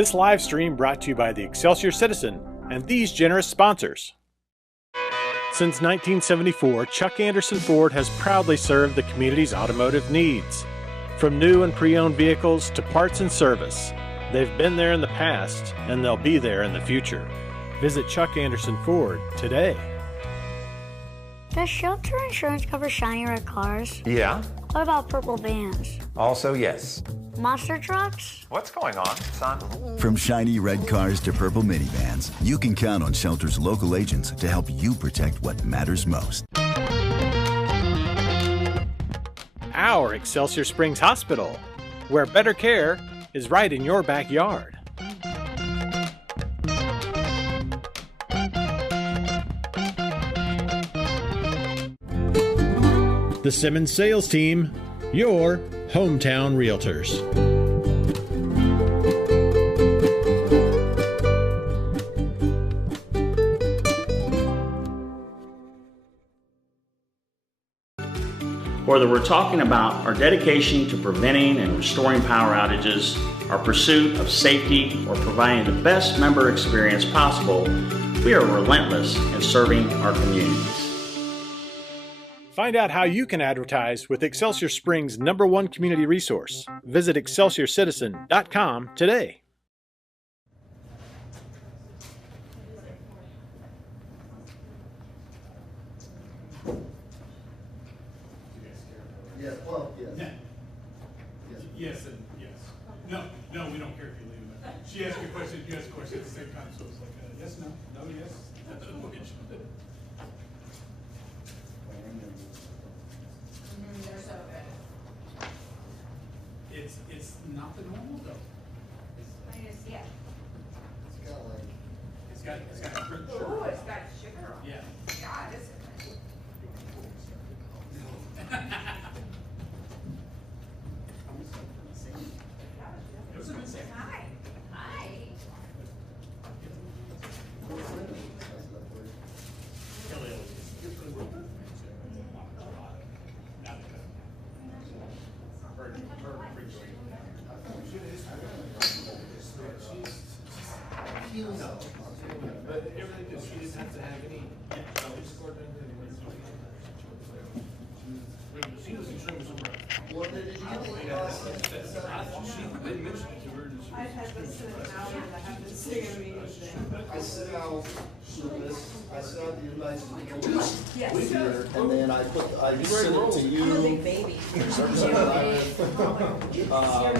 This live stream brought to you by the Excelsior Citizen and these generous sponsors. Since 1974, Chuck Anderson Ford has proudly served the community's automotive needs. From new and pre-owned vehicles to parts and service, they've been there in the past and they'll be there in the future. Visit Chuck Anderson Ford today. Does shelter insurance cover shiny red cars? Yeah. What about purple vans? Also, yes. Monster trucks? What's going on, son? From shiny red cars to purple minivans, you can count on Shelter's local agents to help you protect what matters most. Our Excelsior Springs Hospital, where better care is right in your backyard. The Simmons Sales Team, your hometown realtors. Whether we're talking about our dedication to preventing and restoring power outages, our pursuit of safety, or providing the best member experience possible, we are relentless in serving our communities. Find out how you can advertise with Excelsior Springs' #1 community resource. Visit ExcelsiorCitizen.com today. Yes, well, yes. No. Yes and yes. No, we don't care if you leave it. She asked me a question, you asked a question at the same time, so it's like, yes, no, yes. They're so good. It's not the normal though. Yeah. It's got like. It's got sugar. Ooh, it's got sugar on it. Yeah. God, this is Hi. Hi. But everything that she didn't have to have any. She was extremely surprised. Well, did you get the They mentioned it to her. I've had been sitting out and I have been singing meetings there. I sent out this, I sent out the invites to the Yes. police here, and then I sent it to I'm a big you, baby. um,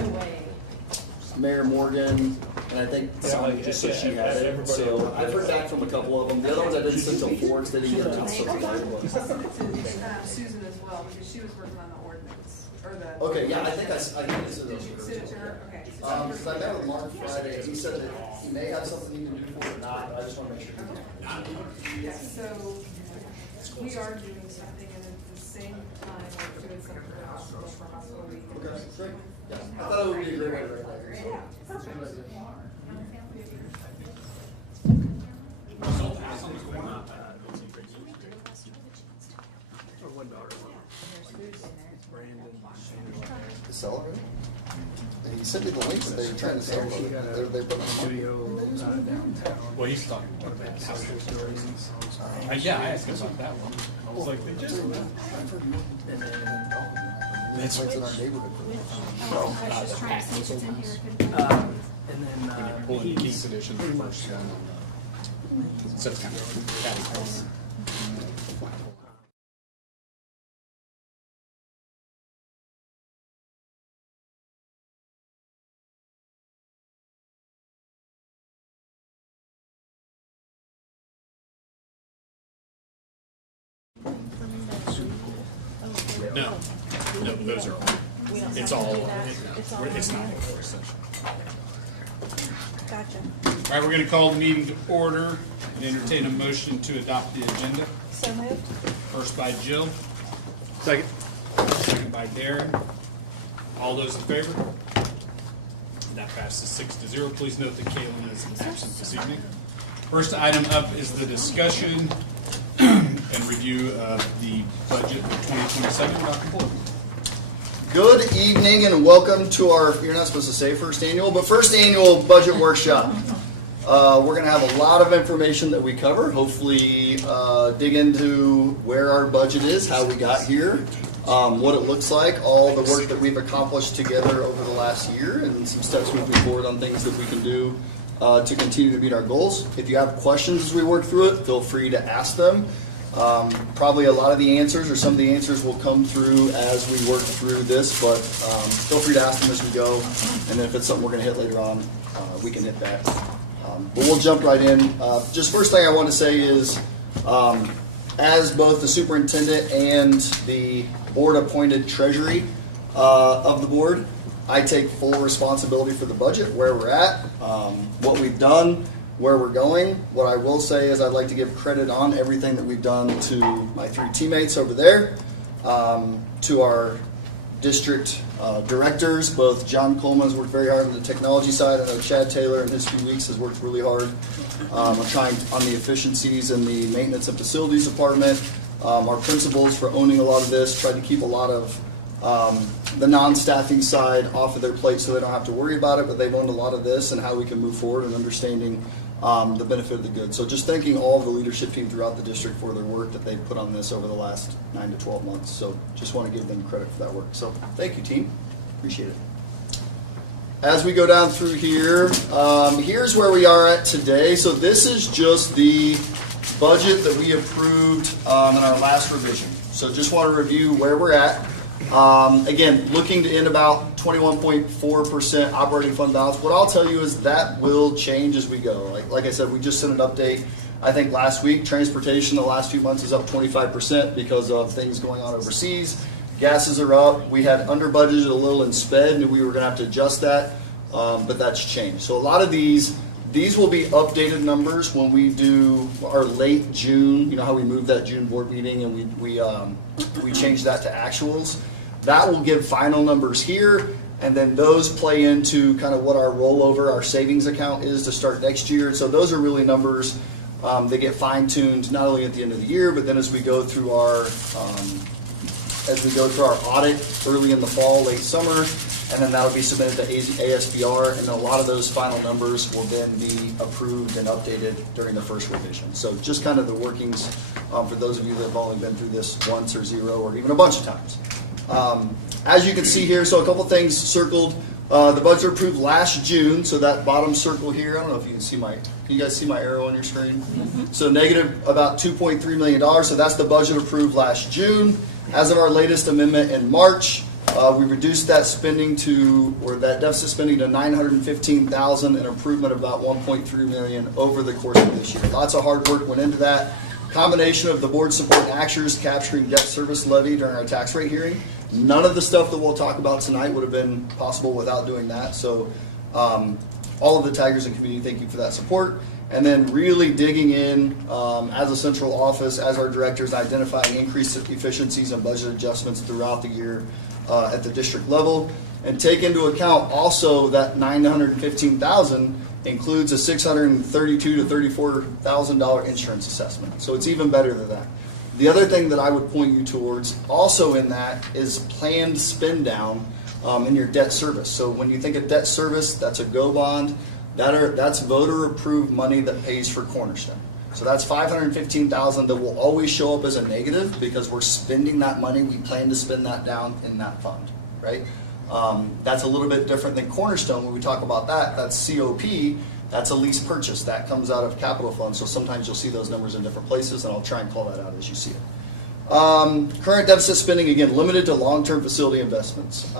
Mayor Morgan, and I think someone just said she had it. So I've heard back from a couple of them. The other ones I didn't send till 4 because they didn't get it till something. I sent it to Susan as well because she was working on the ordinance or the. Okay, yeah, I think this is. Did you send it to her? Okay. Because I met with Mark Friday, and he said that he may have something he can do for it or not, but I just want to make sure. Yeah, so we are doing something and at the same time we're doing something for hospital week. Okay, great. Yeah, I thought it would be a great way to write that. Yeah, perfect. The seller? And he sent me the link that they were trying to sell. They put Well, he's talking about house stories. Yeah, I asked him about that one. I was like, they just. That's what's in our neighborhood. And then Pulling the King's edition first. So it's kind of catty corner. No, those are all. It's all. It's not a work session. Gotcha. All right, we're going to call the meeting to order and entertain a motion to adopt the agenda. So moved. First by Jill. Second. Second by Darren. All those in favor? That passes 6-0. Please note that Kaylin is absent this evening. First item up is the discussion and review of the budget for 2027. Dr. Boyd. Good evening and welcome to our, you're not supposed to say first annual, but first annual budget workshop. We're going to have a lot of information that we cover, hopefully dig into where our budget is, how we got here, what it looks like, all the work that we've accomplished together over the last year, and some steps moving forward on things that we can do to continue to meet our goals. If you have questions as we work through it, feel free to ask them. Probably a lot of the answers or some of the answers will come through as we work through this, but feel free to ask them as we go, and then if it's something we're going to hit later on, we can hit that. But we'll jump right in. Just first thing I want to say is, as both the superintendent and the board-appointed treasury of the board, I take full responsibility for the budget, where we're at, what we've done, where we're going. What I will say is I'd like to give credit on everything that we've done to my three teammates over there, to our district directors. Both John Coleman has worked very hard on the technology side. I know Chad Taylor in his few weeks has worked really hard on trying on the efficiencies in the maintenance and facilities department. Our principals for owning a lot of this, tried to keep a lot of the non-staffing side off of their plate so they don't have to worry about it, but they've owned a lot of this and how we can move forward and understanding the benefit of the good. So just thanking all of the leadership team throughout the district for their work that they've put on this over the last 9 to 12 months. So just want to give them credit for that work. So thank you, team. Appreciate it. As we go down through here, here's where we are at today. So this is just the budget that we approved in our last revision. So just want to review where we're at. Again, looking to end about 21.4% operating fund balance. What I'll tell you is that will change as we go. Like I said, we just sent an update, I think last week. Transportation the last few months is up 25% because of things going on overseas. Gases are up. We had under budgeted a little in sped, and we were going to have to adjust that, but that's changed. So a lot of these will be updated numbers when we do our late June. You know how we moved that June board meeting and we changed that to actuals. That will give final numbers here, and then those play into kind of what our rollover, our savings account is to start next year. So those are really numbers that get fine-tuned not only at the end of the year, but then as we go through our audit early in the fall, late summer, and then that'll be submitted to ASBR, and then a lot of those final numbers will then be approved and updated during the first revision. So just kind of the workings for those of you that have only been through this once or zero or even a bunch of times. As you can see here, so a couple things circled. The budget approved last June, so that bottom circle here, I don't know if you can see can you guys see my arrow on your screen? Mm-hmm. So negative about $2.3 million, so that's the budget approved last June. As of our latest amendment in March, we reduced that spending that deficit spending to $915,000, an improvement of about $1.3 million over the course of this year. Lots of hard work went into that. Combination of the board support actions capturing debt service levy during our tax rate hearing. None of the stuff that we'll talk about tonight would have been possible without doing that. So all of the Tigers and community, thank you for that support. And then really digging in as a central office, as our directors, identifying increased efficiencies and budget adjustments throughout the year at the district level. And take into account also that $915,000 includes a $632,000 to $34,000 insurance assessment. So it's even better than that. The other thing that I would point you towards also in that is planned spend down in your debt service. So when you think of debt service, that's a GO bond. That's voter approved money that pays for Cornerstone. So that's $515,000 that will always show up as a negative because we're spending that money. We plan to spend that down in that fund, right? That's a little bit different than Cornerstone. When we talk about that, that's COP. That's a lease purchase. That comes out of capital funds. So sometimes you'll see those numbers in different places, and I'll try and call that out as you see it. Current deficit spending, again, limited to long-term facility investments.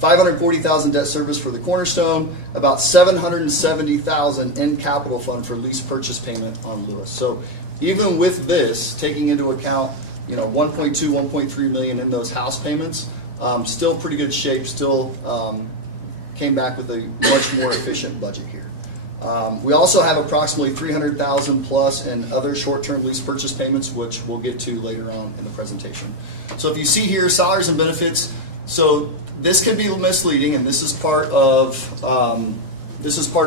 $540,000 debt service for the Cornerstone, about $770,000 in capital fund for lease purchase payment on Lewis. So even with this, taking into account, $1.2, $1.3 million in those house payments, still pretty good shape. Still came back with a much more efficient budget here. We also have approximately $300,000 plus in other short-term lease purchase payments, which we'll get to later on in the presentation. So if you see here, salaries and benefits. So this can be misleading, and this is part of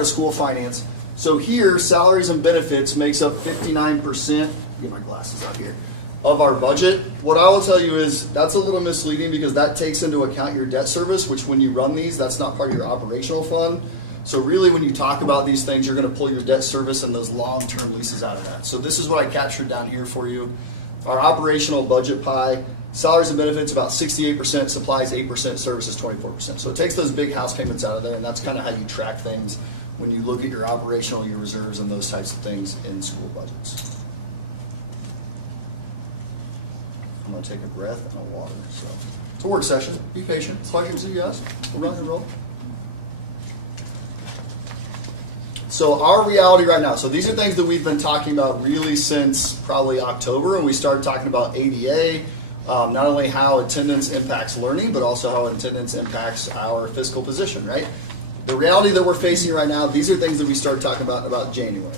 school finance. So here, salaries and benefits makes up 59%. Get my glasses out here. of our budget. What I will tell you is that's a little misleading because that takes into account your debt service, which when you run these, that's not part of your operational fund. So really when you talk about these things, you're going to pull your debt service and those long-term leases out of that. So this is what I captured down here for you. Our operational budget pie, salaries and benefits about 68%, supplies 8%, services 24%. So it takes those big house payments out of there, and that's kind of how you track things when you look at your operational, your reserves, and those types of things in school budgets. I'm going to take a breath and a water. So it's a work session. Be patient. Questions you guys? We'll run and roll. So our reality right now, so these are things that we've been talking about really since probably October, and we started talking about ADA, not only how attendance impacts learning, but also how attendance impacts our fiscal position, right? The reality that we're facing right now, these are things that we started talking about January.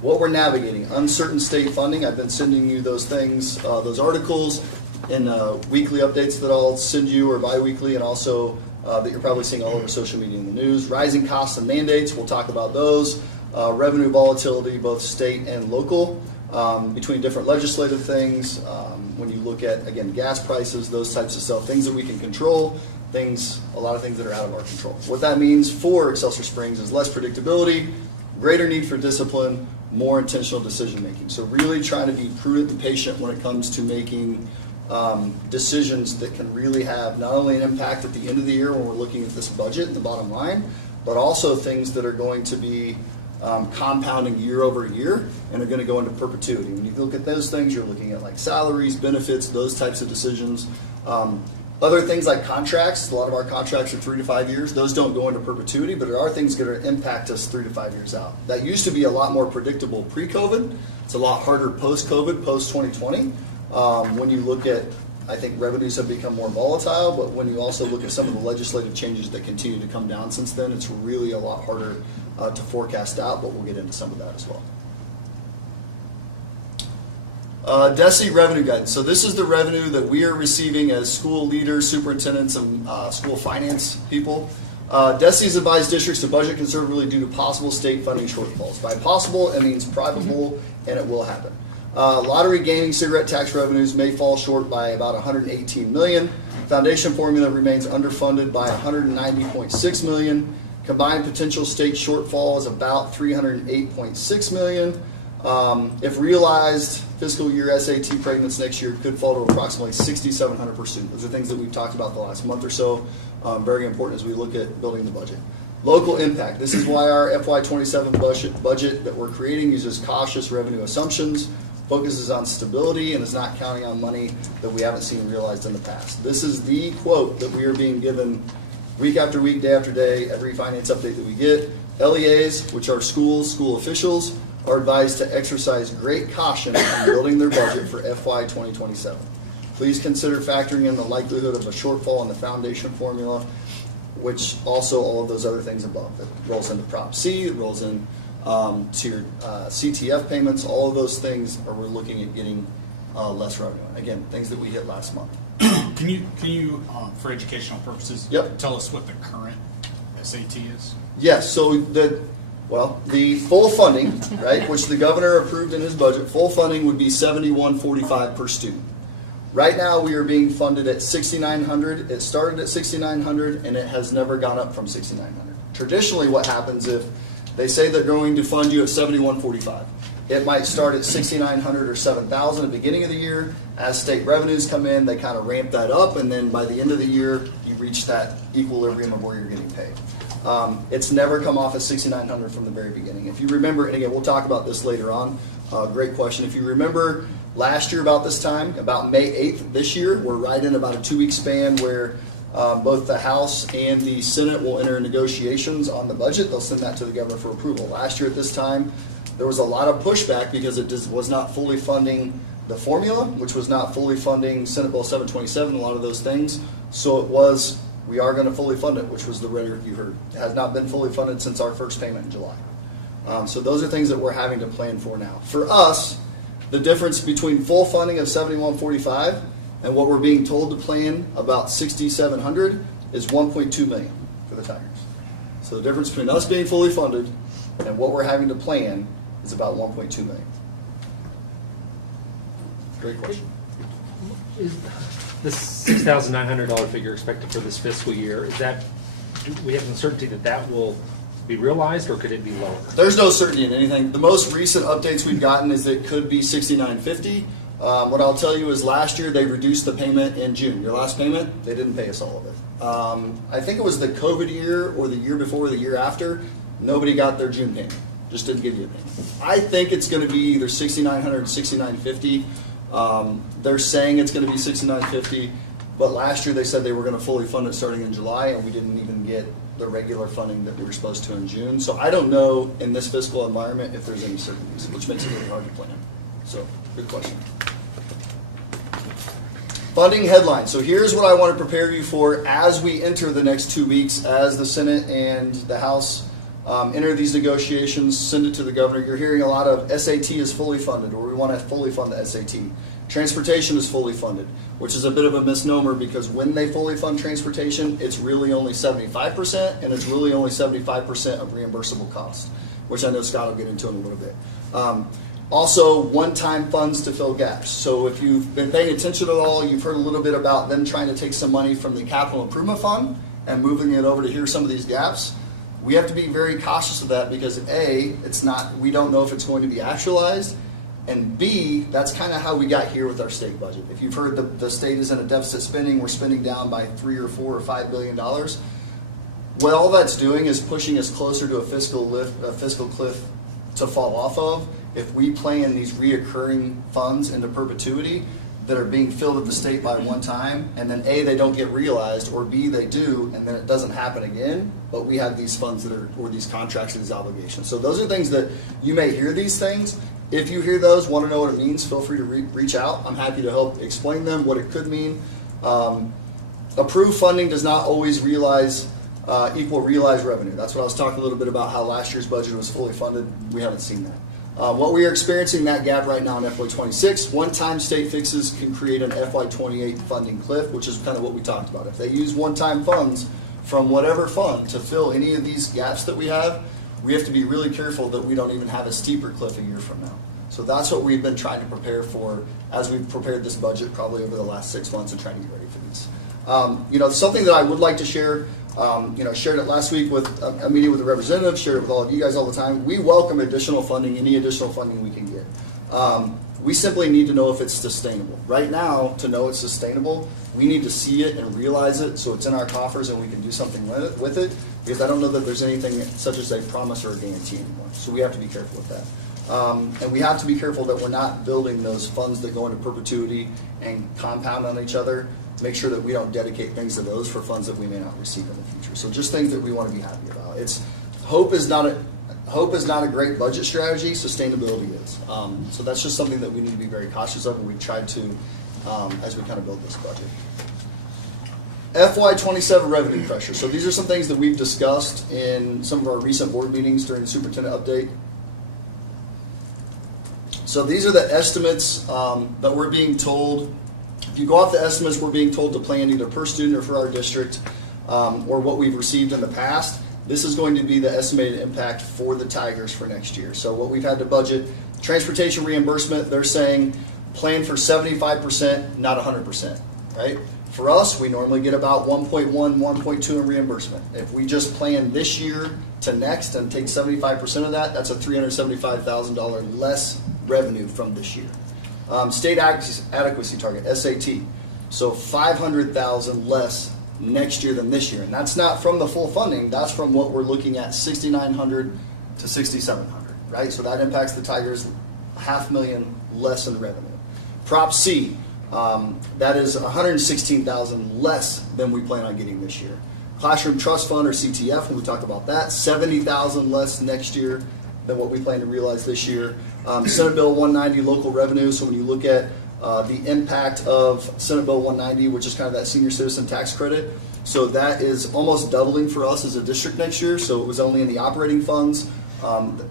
What we're navigating, uncertain state funding. I've been sending you those things, those articles in weekly updates that I'll send you, or bi-weekly, and also that you're probably seeing all over social media and the news. Rising costs and mandates, we'll talk about those. Revenue volatility, both state and local, between different legislative things. When you look at, again, gas prices, those types of stuff, things that we can control, a lot of things that are out of our control. What that means for Excelsior Springs is less predictability, greater need for discipline, more intentional decision making. So really trying to be prudent and patient when it comes to making decisions that can really have not only an impact at the end of the year when we're looking at this budget and the bottom line, but also things that are going to be compounding year over year and are going to go into perpetuity. When you look at those things, you're looking at like salaries, benefits, those types of decisions. Other things like contracts, a lot of our contracts are 3 to 5 years. Those don't go into perpetuity, but there are things that are impact us 3 to 5 years out. That used to be a lot more predictable pre-COVID. It's a lot harder post-COVID, post-2020. When you look at, I think revenues have become more volatile, but when you also look at some of the legislative changes that continue to come down since then, it's really a lot harder to forecast out, but we'll get into some of that as well. DESE revenue guidance. So this is the revenue that we are receiving as school leaders, superintendents, and school finance people. DESE's advised districts to budget conservatively due to possible state funding shortfalls. By possible, it means probable, and it will happen. Lottery, gaming, cigarette tax revenues may fall short by about $118 million. Foundation formula remains underfunded by $190.6 million. Combined potential state shortfall is about $308.6 million. If realized, fiscal year SAT payments next year could fall to approximately 6,700 per student. Those are things that we've talked about the last month or so. Very important as we look at building the budget. Local impact. This is why our FY27 budget that we're creating uses cautious revenue assumptions, focuses on stability, and is not counting on money that we haven't seen realized in the past. This is the quote that we are being given week after week, day after day, every finance update that we get. LEAs, which are schools, school officials, are advised to exercise great caution in building their budget for FY 2027. Please consider factoring in the likelihood of a shortfall in the foundation formula, which also all of those other things above. It rolls into Prop C, it rolls in to your CTF payments, all of those things we're looking at getting less revenue. Again, things that we hit last month. Can you for educational purposes, tell us what the current SAT is? Yes, so the full funding, right, which the governor approved in his budget, full funding would be $71.45 per student. Right now we are being funded at $6,900. It started at $6,900 and it has never gone up from $6,900. Traditionally what happens if they say they're going to fund you at $71.45, it might start at $6,900 or $7,000 at the beginning of the year. As state revenues come in, they kind of ramp that up, and then by the end of the year, you reach that equilibrium of where you're getting paid. It's never come off at $6,900 from the very beginning. If you remember, and again, we'll talk about this later on, great question. If you remember last year about this time, about May 8th this year, we're right in about a 2-week span where both the House and the Senate will enter negotiations on the budget. They'll send that to the governor for approval. Last year at this time, there was a lot of pushback because it was not fully funding the formula, which was not fully funding Senate Bill 727, a lot of those things. So we are going to fully fund it, which was the rhetoric you heard. It has not been fully funded since our first payment in July. So those are things that we're having to plan for now. For us, the difference between full funding of $71.45 and what we're being told to plan about $6,700 is $1.2 million for the Tigers. So the difference between us being fully funded and what we're having to plan is about $1.2 million. Great question. Is the $6,900 figure expected for this fiscal year, is that, do we have some certainty that that will be realized, or could it be lower? There's no certainty in anything. The most recent updates we've gotten is that it could be $6,950. What I'll tell you is last year they reduced the payment in June. Your last payment, they didn't pay us all of it. I think it was the COVID year or the year before or the year after, nobody got their June payment. Just didn't give you a payment. I think it's going to be either $6,900 or $6,950. They're saying it's going to be $6,950, but last year they said they were going to fully fund it starting in July, and we didn't even get the regular funding that we were supposed to in June. So I don't know in this fiscal environment if there's any certainties, which makes it really hard to plan. So, good question. Funding headlines. So here's what I want to prepare you for as we enter the next 2 weeks, as the Senate and the House enter these negotiations, send it to the governor. You're hearing a lot of SAT is fully funded, or we want to fully fund the SAT. Transportation is fully funded, which is a bit of a misnomer because when they fully fund transportation, it's really only 75%, and it's really only 75% of reimbursable costs, which I know Scott will get into in a little bit. Also, one-time funds to fill gaps. So if you've been paying attention at all, you've heard a little bit about them trying to take some money from the capital improvement fund and moving it over to here some of these gaps. We have to be very cautious of that because A, we don't know if it's going to be actualized, and B, that's kind of how we got here with our state budget. If you've heard the state is in a deficit spending, we're spending down by $3 or $4 or $5 billion. What all that's doing is pushing us closer to a fiscal cliff to fall off of. If we plan these reoccurring funds into perpetuity that are being filled at the state by one time, and then A, they don't get realized, or B, they do, and then it doesn't happen again, but we have these funds or these contracts and these obligations. So those are things that you may hear these things. If you hear those, want to know what it means, feel free to reach out. I'm happy to help explain them, what it could mean. Approved funding does not always equal realized revenue. That's what I was talking a little bit about, how last year's budget was fully funded. We haven't seen that. What we are experiencing that gap right now in FY26, one-time state fixes can create an FY28 funding cliff, which is kind of what we talked about. If they use one-time funds from whatever fund to fill any of these gaps that we have to be really careful that we don't even have a steeper cliff a year from now. So that's what we've been trying to prepare for as we've prepared this budget probably over the last 6 months and trying to get ready for these. Something that I would like to share, shared it last week with a meeting with the representatives, shared it with all of you guys all the time. We welcome additional funding, any additional funding we can get. We simply need to know if it's sustainable. Right now, to know it's sustainable, we need to see it and realize it so it's in our coffers and we can do something with it, because I don't know that there's anything such as a promise or a guarantee anymore. So we have to be careful with that. And we have to be careful that we're not building those funds that go into perpetuity and compound on each other. Make sure that we don't dedicate things to those for funds that we may not receive in the future. So just things that we want to be happy about. Hope is not a great budget strategy. Sustainability is. So that's just something that we need to be very cautious of, and we tried to as we kind of build this budget. FY27 revenue pressure. So these are some things that we've discussed in some of our recent board meetings during the superintendent update. So these are the estimates that we're being told. If you go off the estimates, we're being told to plan either per student or for our district, or what we've received in the past. This is going to be the estimated impact for the Tigers for next year. So what we've had to budget, transportation reimbursement, they're saying plan for 75%, not 100%, right? For us, we normally get about 1.1, 1.2 in reimbursement. If we just plan this year to next and take 75% of that, that's a $375,000 less revenue from this year. State adequacy target, SAT. So $500,000 less next year than this year. And that's not from the full funding, that's from what we're looking at, $6,900 to $6,700, right? So that impacts the Tigers $500,000 less in revenue. Prop C, that is $116,000 less than we plan on getting this year. Classroom Trust Fund, or CTF, when we talk about that, $70,000 less next year than what we plan to realize this year. Senate Bill 190 local revenue, so when you look at the impact of Senate Bill 190, which is kind of that senior citizen tax credit, so that is almost doubling for us as a district next year. So it was only in the operating funds.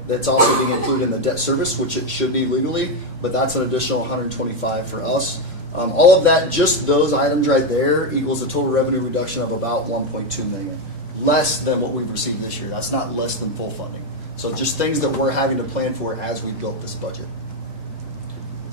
That's also being included in the debt service, which it should be legally, but that's an additional $125 for us. All of that, just those items right there, equals a total revenue reduction of about $1.2 million, less than what we've received this year. That's not less than full funding. So just things that we're having to plan for as we built this budget.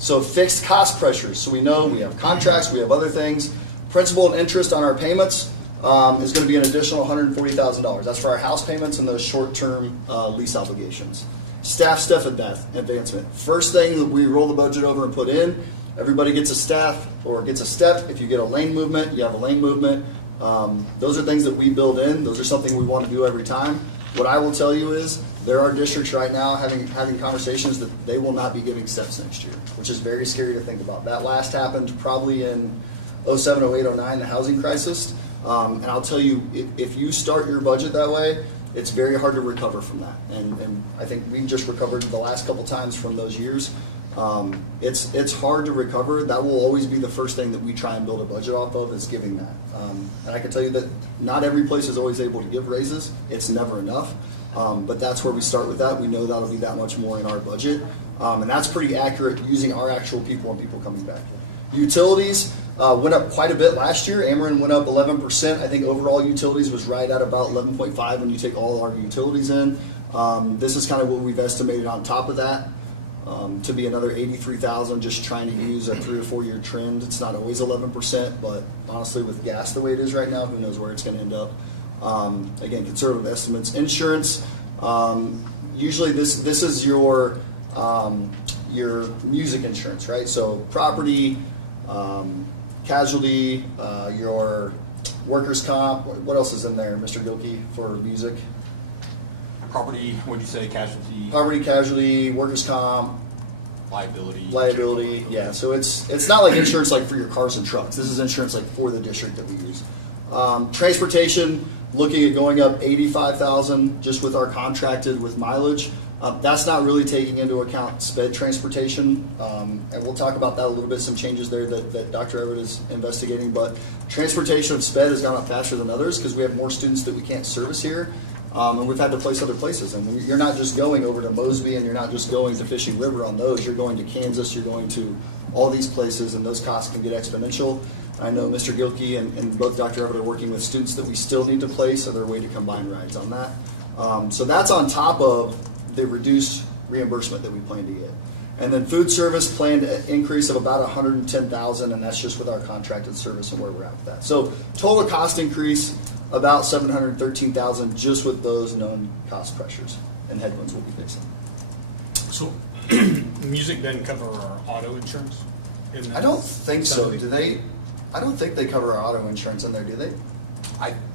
So fixed cost pressures. So we know we have contracts, we have other things. Principal and interest on our payments is going to be an additional $140,000. That's for our house payments and those short-term lease obligations. Staff advancement. First thing that we roll the budget over and put in, everybody gets a staff or gets a step. If you get a lane movement, you have a lane movement. Those are things that we build in. Those are something we want to do every time. What I will tell you is there are districts right now having conversations that they will not be giving steps next year, which is very scary to think about. That last happened probably in 07, 08, 09, the housing crisis. And I'll tell you, if you start your budget that way, it's very hard to recover from that. And I think we just recovered the last couple times from those years. It's hard to recover. That will always be the first thing that we try and build a budget off of, is giving that. And I can tell you that not every place is always able to give raises. It's never enough. But that's where we start with that. We know that'll be that much more in our budget. And that's pretty accurate using our actual people and people coming back. Utilities went up quite a bit last year. Ameren went up 11%. I think overall utilities was right at about 11.5 when you take all our utilities in. This is kind of what we've estimated on top of that. To be another 83,000, just trying to use a 3 or 4 year trend. It's not always 11%, but honestly, with gas the way it is right now, who knows where it's going to end up. Again, conservative estimates. Insurance. Usually, this is your music insurance, right? So property, casualty, your workers' comp. What else is in there, Mr. Gilkey, for music? Property, what'd you say, casualty? Property, casualty, workers' comp. Liability. Yeah. So it's not like insurance like for your cars and trucks. This is insurance like for the district that we use. Transportation, looking at going up 85,000 just with our contracted with mileage. That's not really taking into account sped transportation, and we'll talk about that a little bit, some changes there that Dr. Everett is investigating, but transportation of sped has gone up faster than others because we have more students that we can't service here, and we've had to place other places, and you're not just going over to Mosby and you're not just going to Fishing River on those, you're going to Kansas, you're going to all these places, and those costs can get exponential. I know Mr. Gilkey and both Dr. Everett are working with students that we still need to place, so there's a way to combine rides on that. So that's on top of the reduced reimbursement that we plan to get. And then food service planned increase of about 110,000, and that's just with our contracted service and where we're at with that. So total cost increase about 713,000 just with those known cost pressures and headwinds we'll be facing. So music doesn't cover our auto insurance? I don't think so. Do they? I don't think they cover our auto insurance in there, do they?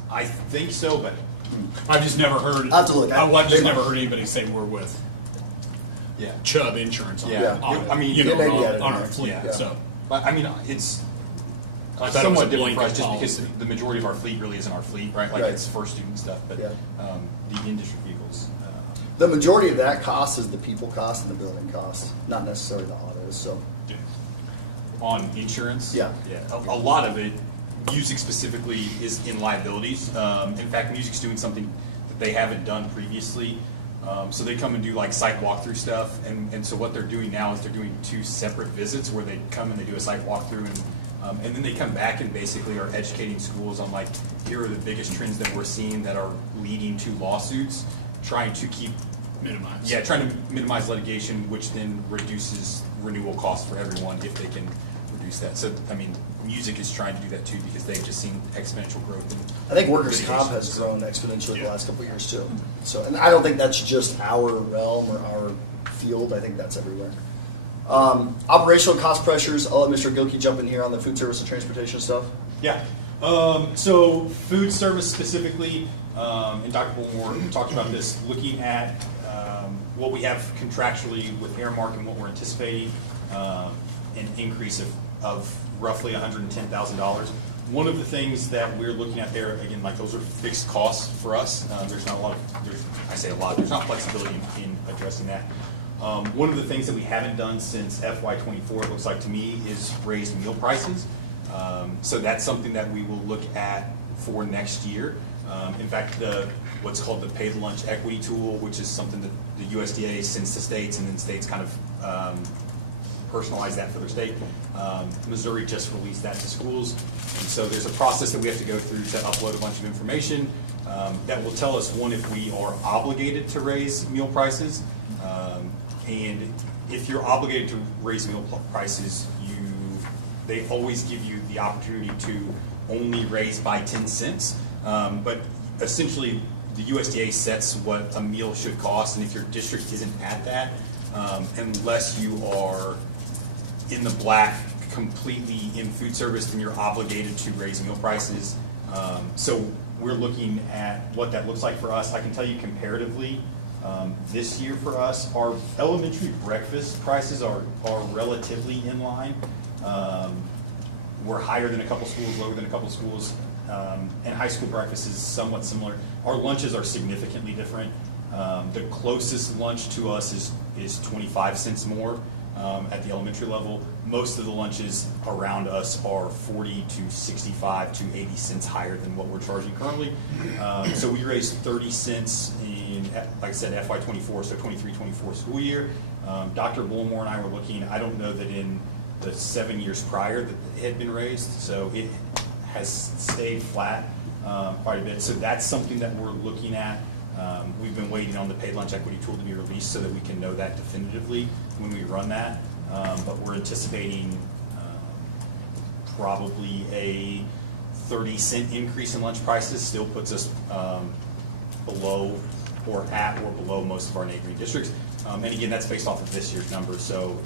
I think so, but I've just never heard. I'll have to look. I've just never heard anybody say we're with Chubb Insurance on auto. I mean, on our fleet. Yeah. So, I mean, it's I thought somewhat it was a different for us just policy. because the majority of our fleet really isn't our fleet, right? Like it's for student stuff, but the in-district vehicles. The majority of that cost is the people cost and the building cost, not necessarily the autos. So, on insurance, yeah, a lot of it, music specifically, is in liabilities. In fact, music's doing something that they haven't done previously. So they come and do like site walkthrough stuff, and so what they're doing now is they're doing 2 separate visits where they come and they do a site walkthrough, and then they come back and basically are educating schools on like, here are the biggest trends that we're seeing that are leading to lawsuits, trying to minimize litigation, which then reduces renewal costs for everyone if they can reduce that. So I mean, music is trying to do that too because they've just seen exponential growth. I think workers' comp has grown exponentially the last couple of years too. So, and I don't think that's just our realm or our field. I think that's everywhere. Operational cost pressures. I'll let Mr. Gilkey jump in here on the food service and transportation stuff. Yeah. So food service specifically, and Dr. Bullmore talked about this, looking at what we have contractually with Airmark and what we're anticipating, an increase of roughly $110,000. One of the things that we're looking at there, again, like those are fixed costs for us. There's not a lot of, there's not flexibility in addressing that. One of the things that we haven't done since FY24, it looks like to me, is raise meal prices. So that's something that we will look at for next year. In fact, what's called the paid lunch equity tool, which is something that the USDA sends to states, and then states kind of personalize that for their state. Missouri just released that to schools. And so there's a process that we have to go through to upload a bunch of information that will tell us, one, if we are obligated to raise meal prices, And if you're obligated to raise meal prices, they always give you the opportunity to only raise by 10 cents. But essentially, the USDA sets what a meal should cost, and if your district isn't at that, unless you are in the black completely in food service, then you're obligated to raise meal prices. So we're looking at what that looks like for us. I can tell you comparatively, this year for us, our elementary breakfast prices are relatively in line. We're higher than a couple schools, lower than a couple schools, and high school breakfast is somewhat similar. Our lunches are significantly different. The closest lunch to us is 25 cents more at the elementary level. Most of the lunches around us are 40 to 65 to 80 cents higher than what we're charging currently. So we raised 30 cents in, like I said, FY24, so 23-24 school year. Dr. Bullmore and I were looking, I don't know that in the 7 years prior that it had been raised, so it has stayed flat quite a bit. So that's something that we're looking at. We've been waiting on the paid lunch equity tool to be released so that we can know that definitively when we run that. But we're anticipating probably a 30-cent increase in lunch prices. Still puts us below or at or below most of our neighboring districts. And again, that's based off of this year's numbers. So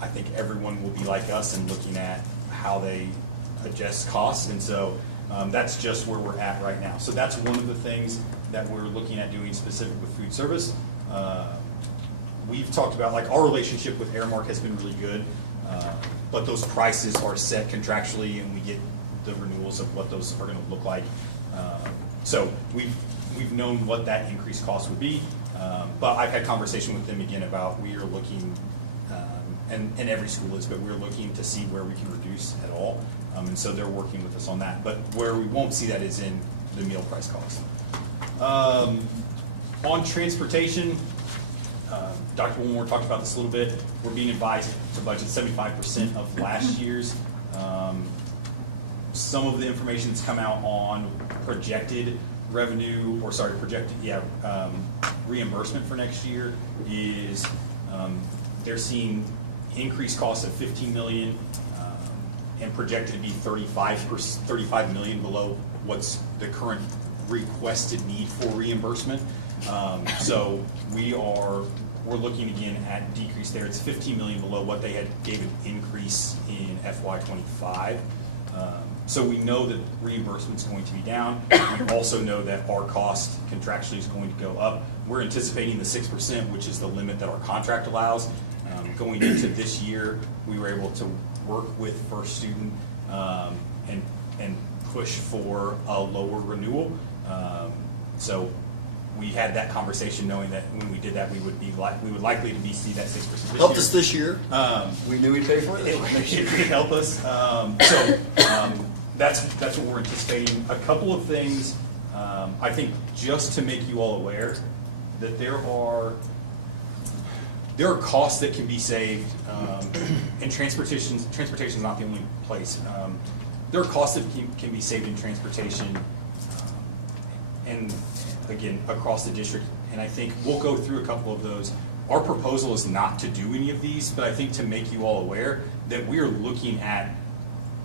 I think everyone will be like us and looking at how they adjust costs. And so that's just where we're at right now. So that's one of the things that we're looking at doing specific with food service. We've talked about, like, our relationship with Aramark has been really good, but those prices are set contractually and we get the renewals of what those are going to look like. So we've known what that increased cost would be, but I've had conversation with them again about we are looking, and every school is, but we're looking to see where we can reduce at all. And so they're working with us on that. But where we won't see that is in the meal price cost. On transportation, Dr. Wilmore talked about this a little bit. We're being advised to budget 75% of last year's. Some of the information that's come out on projected revenue, or sorry, reimbursement for next year is they're seeing increased costs of $15 million and projected to be 35 million below what's the current requested need for reimbursement. So we're looking again at decrease there. It's 15 million below what they had gave an increase in FY25. So we know that reimbursement's going to be down. We also know that our cost contractually is going to go up. We're anticipating the 6%, which is the limit that our contract allows. Going into this year, we were able to work with First Student and push for a lower renewal. So we had that conversation knowing that when we did that, we would likely to see that 6% Helped us this year. We knew we'd pay for it. It did help us. That's what we're anticipating. A couple of things, I think, just to make you all aware that there are costs that can be saved, and transportation is not the only place. There are costs that can be saved in transportation, and again, across the district. And I think we'll go through a couple of those. Our proposal is not to do any of these, but I think to make you all aware that we are looking at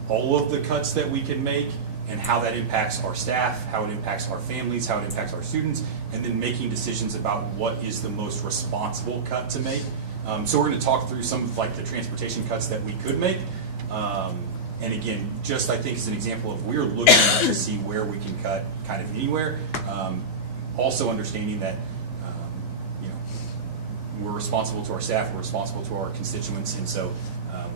all of the cuts that we can make and how that impacts our staff, how it impacts our families, how it impacts our students, and then making decisions about what is the most responsible cut to make. So we're going to talk through some of like the transportation cuts that we could make. And again, just I think as an example of we're looking to see where we can cut kind of anywhere. Also understanding that we're responsible to our staff, we're responsible to our constituents, and so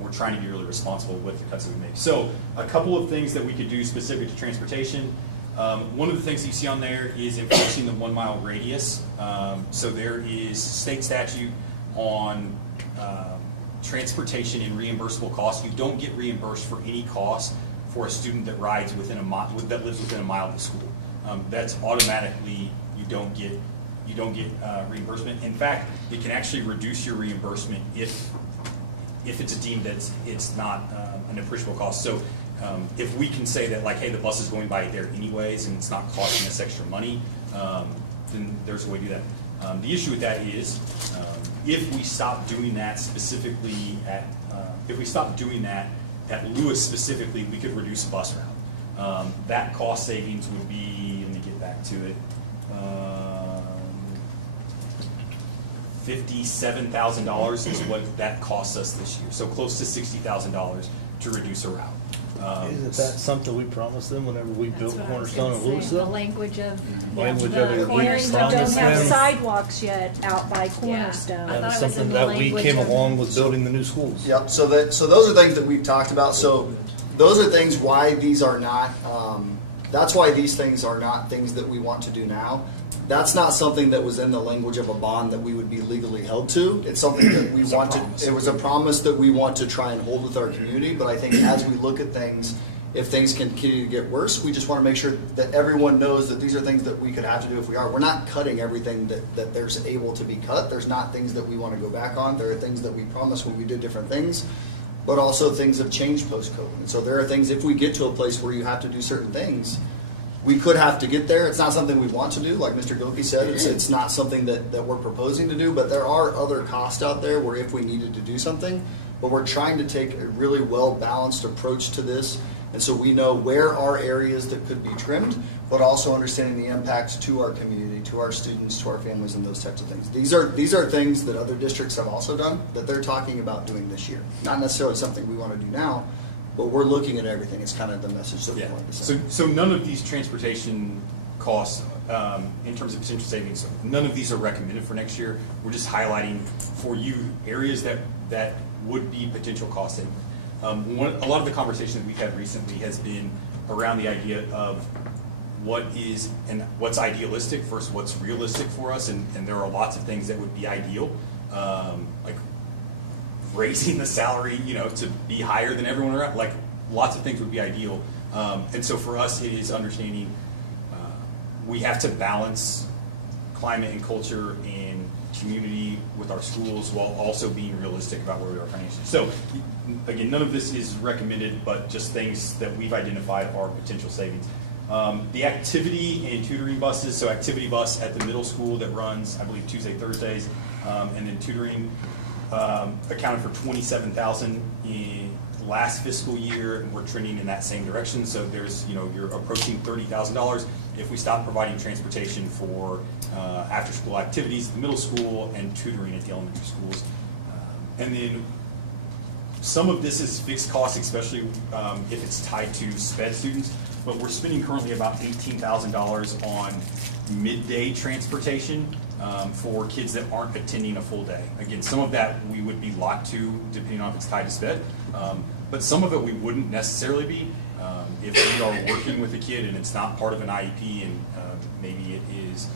we're trying to be really responsible with the cuts that we make. So a couple of things that we could do specific to transportation. One of the things that you see on there is enforcing the 1 mile radius. So there is state statute on transportation and reimbursable costs. You don't get reimbursed for any cost for a student that rides within a mile, that lives within a mile of the school. That's automatically you don't get reimbursement. In fact, it can actually reduce your reimbursement if it's deemed that it's not an appreciable cost. So if we can say that, like, hey, the bus is going by there anyways and it's not costing us extra money, then there's a way to do that. The issue with that is if we stop doing that specifically if we stop doing that at Lewis specifically, we could reduce bus route. That cost savings would be, let me get back to it, $57,000 is what that costs us this year. So close to $60,000 to reduce a route. Isn't that something we promised them whenever we built That's what I was Cornerstone gonna and say, Louisville? the language of, Language yeah, of it, the we corners that don't promised have them. sidewalks yet out by Cornerstone. That was something that we came along with building the new schools. Yep, so those are things that we've talked about. So those are things why these are not, that's why these things are not things that we want to do now. That's not something that was in the language of a bond that we would be legally held to. It's something that we want to, it was a promise that we want to try and hold with our community. But I think as we look at things, if things continue to get worse, we just want to make sure that everyone knows that these are things that we could have to do if we are. We're not cutting everything that there's able to be cut. There's not things that we want to go back on. There are things that we promised when we did different things, but also things have changed post-COVID. And so there are things, if we get to a place where you have to do certain things, we could have to get there. It's not something we want to do. Like Mr. Gilkey said, it's not something that we're proposing to do, but there are other costs out there where if we needed to do something, but we're trying to take a really well-balanced approach to this. And so we know where are areas that could be trimmed, but also understanding the impacts to our community, to our students, to our families, and those types of things. These are things that other districts have also done that they're talking about doing this year. Not necessarily something we want to do now, but we're looking at everything. It's kind of the message that we wanted to send. So none of these transportation costs, in terms of potential savings, none of these are recommended for next year. We're just highlighting for you areas that would be potential cost savings. A lot of the conversation that we've had recently has been around the idea of what is and what's idealistic versus what's realistic for us, and there are lots of things that would be ideal, like raising the salary, to be higher than everyone around. Like lots of things would be ideal, and so for us, it is understanding we have to balance climate and culture and community with our schools while also being realistic about where we are financially. So again, none of this is recommended, but just things that we've identified are potential savings. The activity and tutoring buses, so activity bus at the middle school that runs, I believe, Tuesday, Thursdays, and then tutoring accounted for $27,000 in last fiscal year, and we're trending in that same direction. So there's, you're approaching $30,000 if we stop providing transportation for after-school activities at the middle school and tutoring at the elementary schools. And then some of this is fixed costs, especially if it's tied to SPED students, but we're spending currently about $18,000 on midday transportation for kids that aren't attending a full day. Again, some of that we would be locked to depending on if it's tied to SPED, but some of it we wouldn't necessarily be. If we are working with a kid and it's not part of an IEP and maybe it is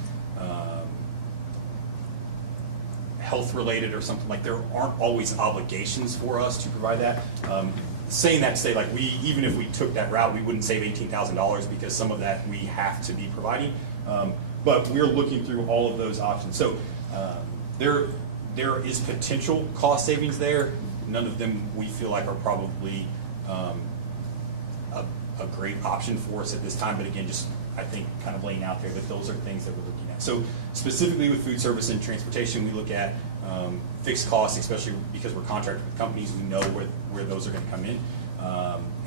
health related or something, like there aren't always obligations for us to provide that. Saying that to say, like, even if we took that route, we wouldn't save $18,000 because some of that we have to be providing. But we're looking through all of those options. So there is potential cost savings there. None of them we feel like are probably a great option for us at this time. But again, just I think kind of laying out there that those are things that we're looking at. So specifically with food service and transportation, we look at fixed costs, especially because we're contracted with companies. We know where those are going to come in.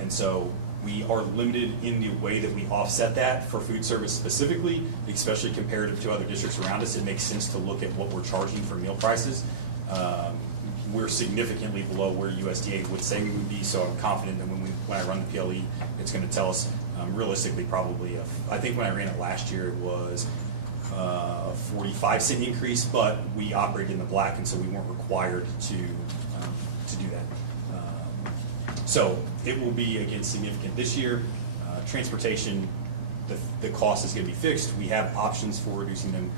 And so we are limited in the way that we offset that for food service specifically, especially comparative to other districts around us. It makes sense to look at what we're charging for meal prices. We're significantly below where USDA would say we would be, so I'm confident that when I run the PLE, it's going to tell us realistically probably, I think when I ran it last year it was 45-cent increase, but we operated in the black, and so we weren't required to do that. So it will be, again, significant this year. Transportation, the cost is going to be fixed. We have options for reducing them.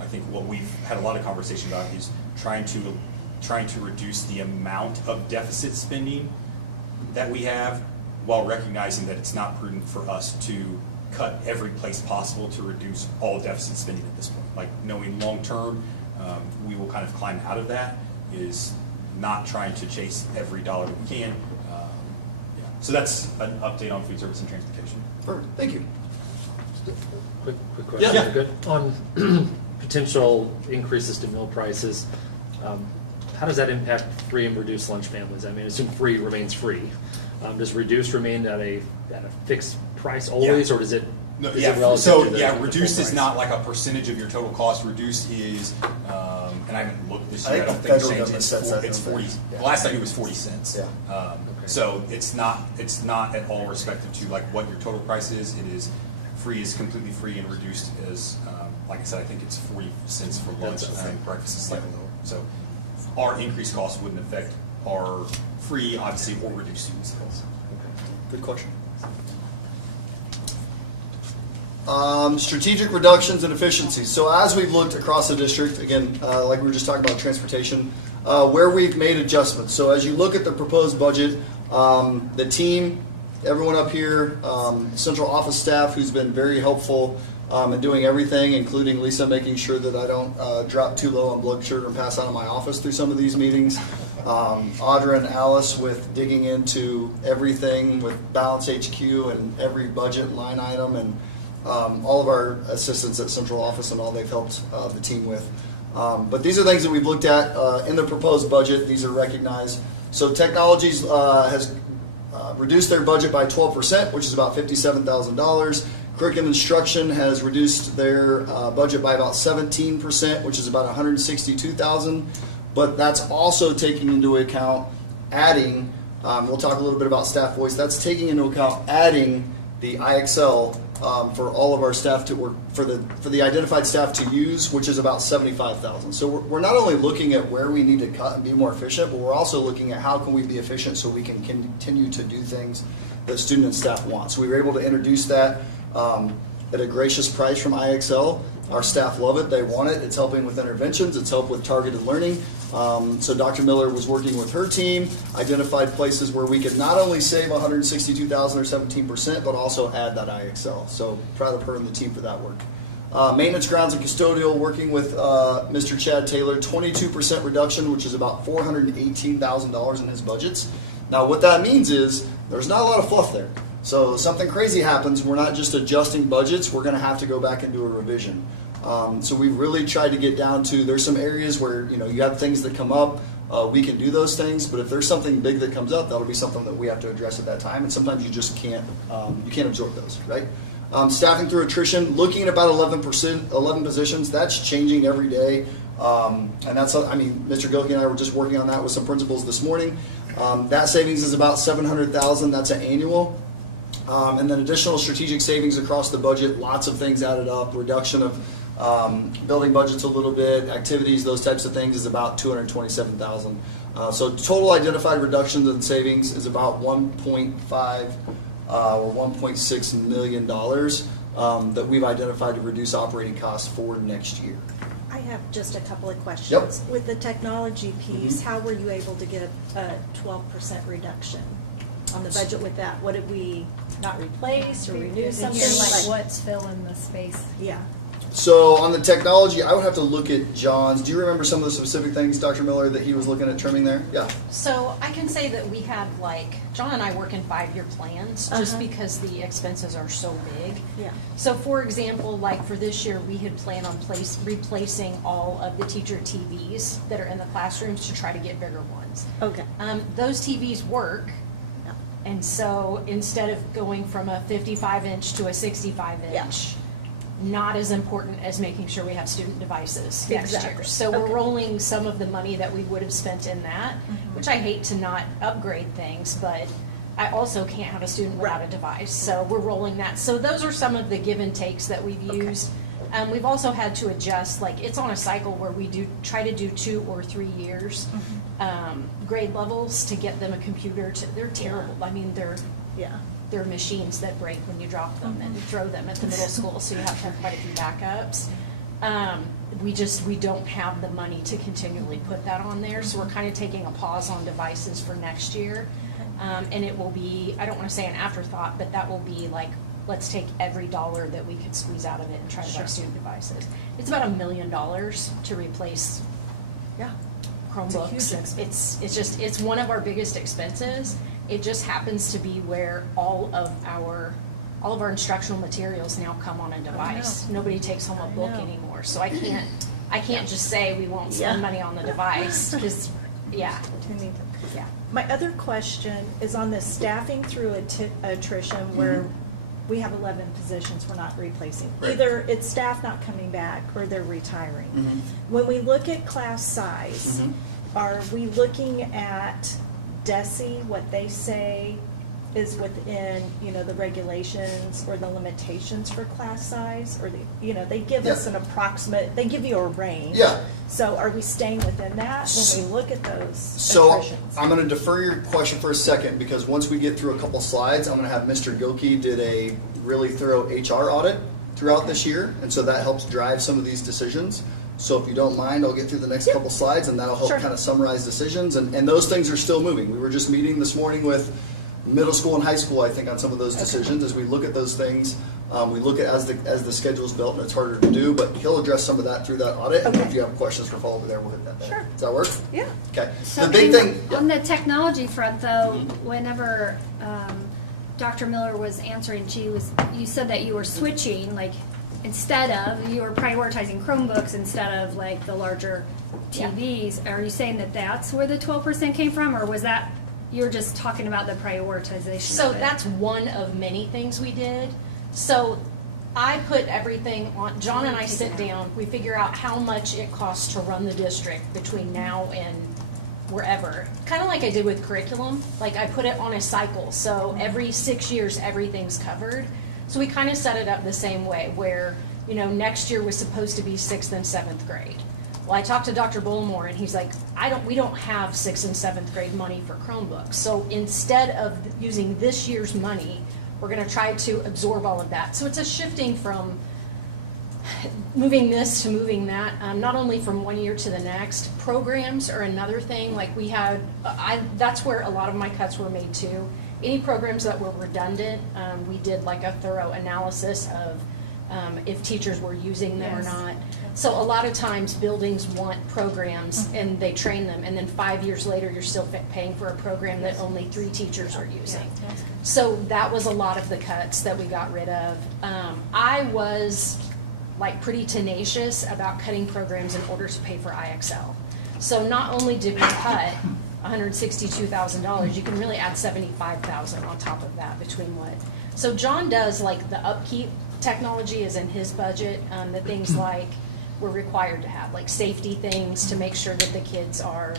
I think what we've had a lot of conversation about is trying to reduce the amount of deficit spending that we have, while recognizing that it's not prudent for us to cut every place possible to reduce all deficit spending at this point. Like, knowing long term we will kind of climb out of that, is not trying to chase every dollar that we can. Yeah. So that's an update on food service and transportation. Perfect. Thank you. Quick question. Yeah. Good. On potential increases to meal prices, How does that impact free and reduced lunch families? I mean, assume free remains free. Does reduced remain at a fixed price always, or does it? No, is yeah. it relative So to the reduced full is price? not like a percentage of your total cost. Reduced is, and I haven't looked this I year. think I don't the think federal it's government changed. sets that, It's don't 40. they? The last I knew was 40 cents. Yeah. So it's not at all respective to like what your total price is. It is free is completely free, and reduced is like I said, I think it's 40 cents for lunch. That's I think breakfast is slightly lower. So our increased cost wouldn't affect our free, obviously, or reduced student sales. Good question. Strategic reductions and efficiencies. So as we've looked across the district, again, like we were just talking about transportation, where we've made adjustments. So as you look at the proposed budget, the team, everyone up here, central office staff who's been very helpful in doing everything, including Lisa making sure that I don't drop too low on blood sugar and pass out of my office through some of these meetings. Audra and Alice with digging into everything with Balance HQ and every budget line item, and all of our assistants at central office and all they've helped the team with. But these are things that we've looked at in the proposed budget. These are recognized. So Technologies has reduced their budget by 12%, which is about $57,000. Curriculum Instruction has reduced their budget by about 17%, which is about $162,000. But that's also taking into account adding, we'll talk a little bit about staff voice, that's taking into account adding the IXL for all of our staff to work, for the identified staff to use, which is about $75,000. So we're not only looking at where we need to cut and be more efficient, but we're also looking at how can we be efficient so we can continue to do things that student and staff want. So we were able to introduce that at a gracious price from IXL. Our staff love it, they want it, it's helping with interventions, it's helped with targeted learning. So Dr. Miller was working with her team, identified places where we could not only save $162,000 or 17%, but also add that IXL. So proud of her and the team for that work. Maintenance, grounds, and custodial, working with Mr. Chad Taylor, 22% reduction, which is about $418,000 in his budgets. Now what that means is there's not a lot of fluff there. So something crazy happens, we're not just adjusting budgets, we're going to have to go back and do a revision. So we've really tried to get down to, there's some areas where you have things that come up, we can do those things, but if there's something big that comes up, that'll be something that we have to address at that time, and sometimes you just can't absorb those, right? Staffing through attrition, looking at about 11 positions, that's changing every day. And that's, Mr. Gilkey and I were just working on that with some principals this morning. That savings is about $700,000, that's an annual. And then additional strategic savings across the budget, lots of things added up, reduction of building budgets a little bit, activities, those types of things is about $227,000. So total identified reductions and savings is about $1.5 or $1.6 million that we've identified to reduce operating costs for next year. I have just a couple of questions. Yep. With the technology piece, how were you able to get a 12% reduction on the budget with that? What did we not replace or renew something? Like what's filling the space? Yeah. So on the technology, I would have to look at John's. Do you remember some of the specific things, Dr. Miller, that he was looking at trimming there? Yeah. So I can say that we had John and I work in 5-year plans just because the expenses are so big. Yeah. So for example, for this year, we had planned on replacing all of the teacher TVs that are in the classrooms to try to get bigger ones. Okay. Those TVs work. And so instead of going from a 55-inch to a 65-inch, not as important as making sure we have student devices next year. So we're rolling some of the money that we would have spent in that, which I hate to not upgrade things, but I also can't have a student without a device. So we're rolling that. So those are some of the give and takes that we've used. We've also had to adjust, it's on a cycle where we do try to do 2 or 3 years grade levels to get them a computer. They're terrible. I mean, they're machines that break when you drop them and throw them at the middle school, so you have to have quite a few backups. We don't have the money to continually put that on there, so we're kind of taking a pause on devices for next year. And it will be, I don't want to say an afterthought, but that will be let's take every dollar that we could squeeze out of it and try to buy student devices. It's about $1 million to replace Chromebooks. It's one of our biggest expenses. It just happens to be where all of our instructional materials now come on a device. Nobody takes home a book anymore, so I can't I can't just say we won't spend money on the device, because, yeah. My other question is on the staffing through attrition, where we have 11 positions we're not replacing. Right. Either it's staff not coming back or they're retiring. When we look at class size, are we looking at DESE, what they say is within, the regulations or the limitations for class size? Or, they give us an approximate, they give you a range. Yeah. So are we staying within that when we look at those So attritions? I'm going to defer your question for a second, because once we get through a couple slides, I'm going to have Mr. Gilkey did a really thorough HR audit throughout this year, and so that helps drive some of these decisions. So if you don't mind, I'll get through the next couple slides, and that'll help kind of summarize decisions. And those things are still moving. We were just meeting this morning with middle school and high school, I think, on some of those decisions. As we look at those things, we look at as the schedule's built, and it's harder to do, but he'll address some of that through that audit. And if you have questions for follow-up there, we'll hit that there. Sure. Does that work? Yeah. Okay. So The big thing on the technology front, though, whenever Dr. Miller was answering, you said that you were switching, like, instead of, you were prioritizing Chromebooks instead of like the larger TVs. Are you saying that that's where the 12% came from, or was that you're just talking about the prioritization? So of it? that's one of many things we did. So I put everything on, John and I sit down, we figure out how much it costs to run the district between now and wherever. Kind of like I did with curriculum, like I put it on a cycle. So every 6 years, everything's covered. So we kind of set it up the same way, where, next year was supposed to be 6th and 7th grade. Well, I talked to Dr. Bullimore, and he's like, we don't have 6th and 7th grade money for Chromebooks. So instead of using this year's money, we're going to try to absorb all of that. So it's a shifting from moving this to moving that, not only from one year to the next. Programs are another thing. Like we had, that's where a lot of my cuts were made too. Any programs that were redundant, we did like a thorough analysis of if teachers were using them or not. So a lot of times buildings want programs and they train them, and then 5 years later you're still paying for a program that only 3 teachers are using. So that was a lot of the cuts that we got rid of. I was like pretty tenacious about cutting programs in order to pay for IXL. So not only did we cut $162,000, you can really add $75,000 on top of that between what. So John does like the upkeep technology is in his budget, the things like we're required to have, like safety things to make sure that the kids are,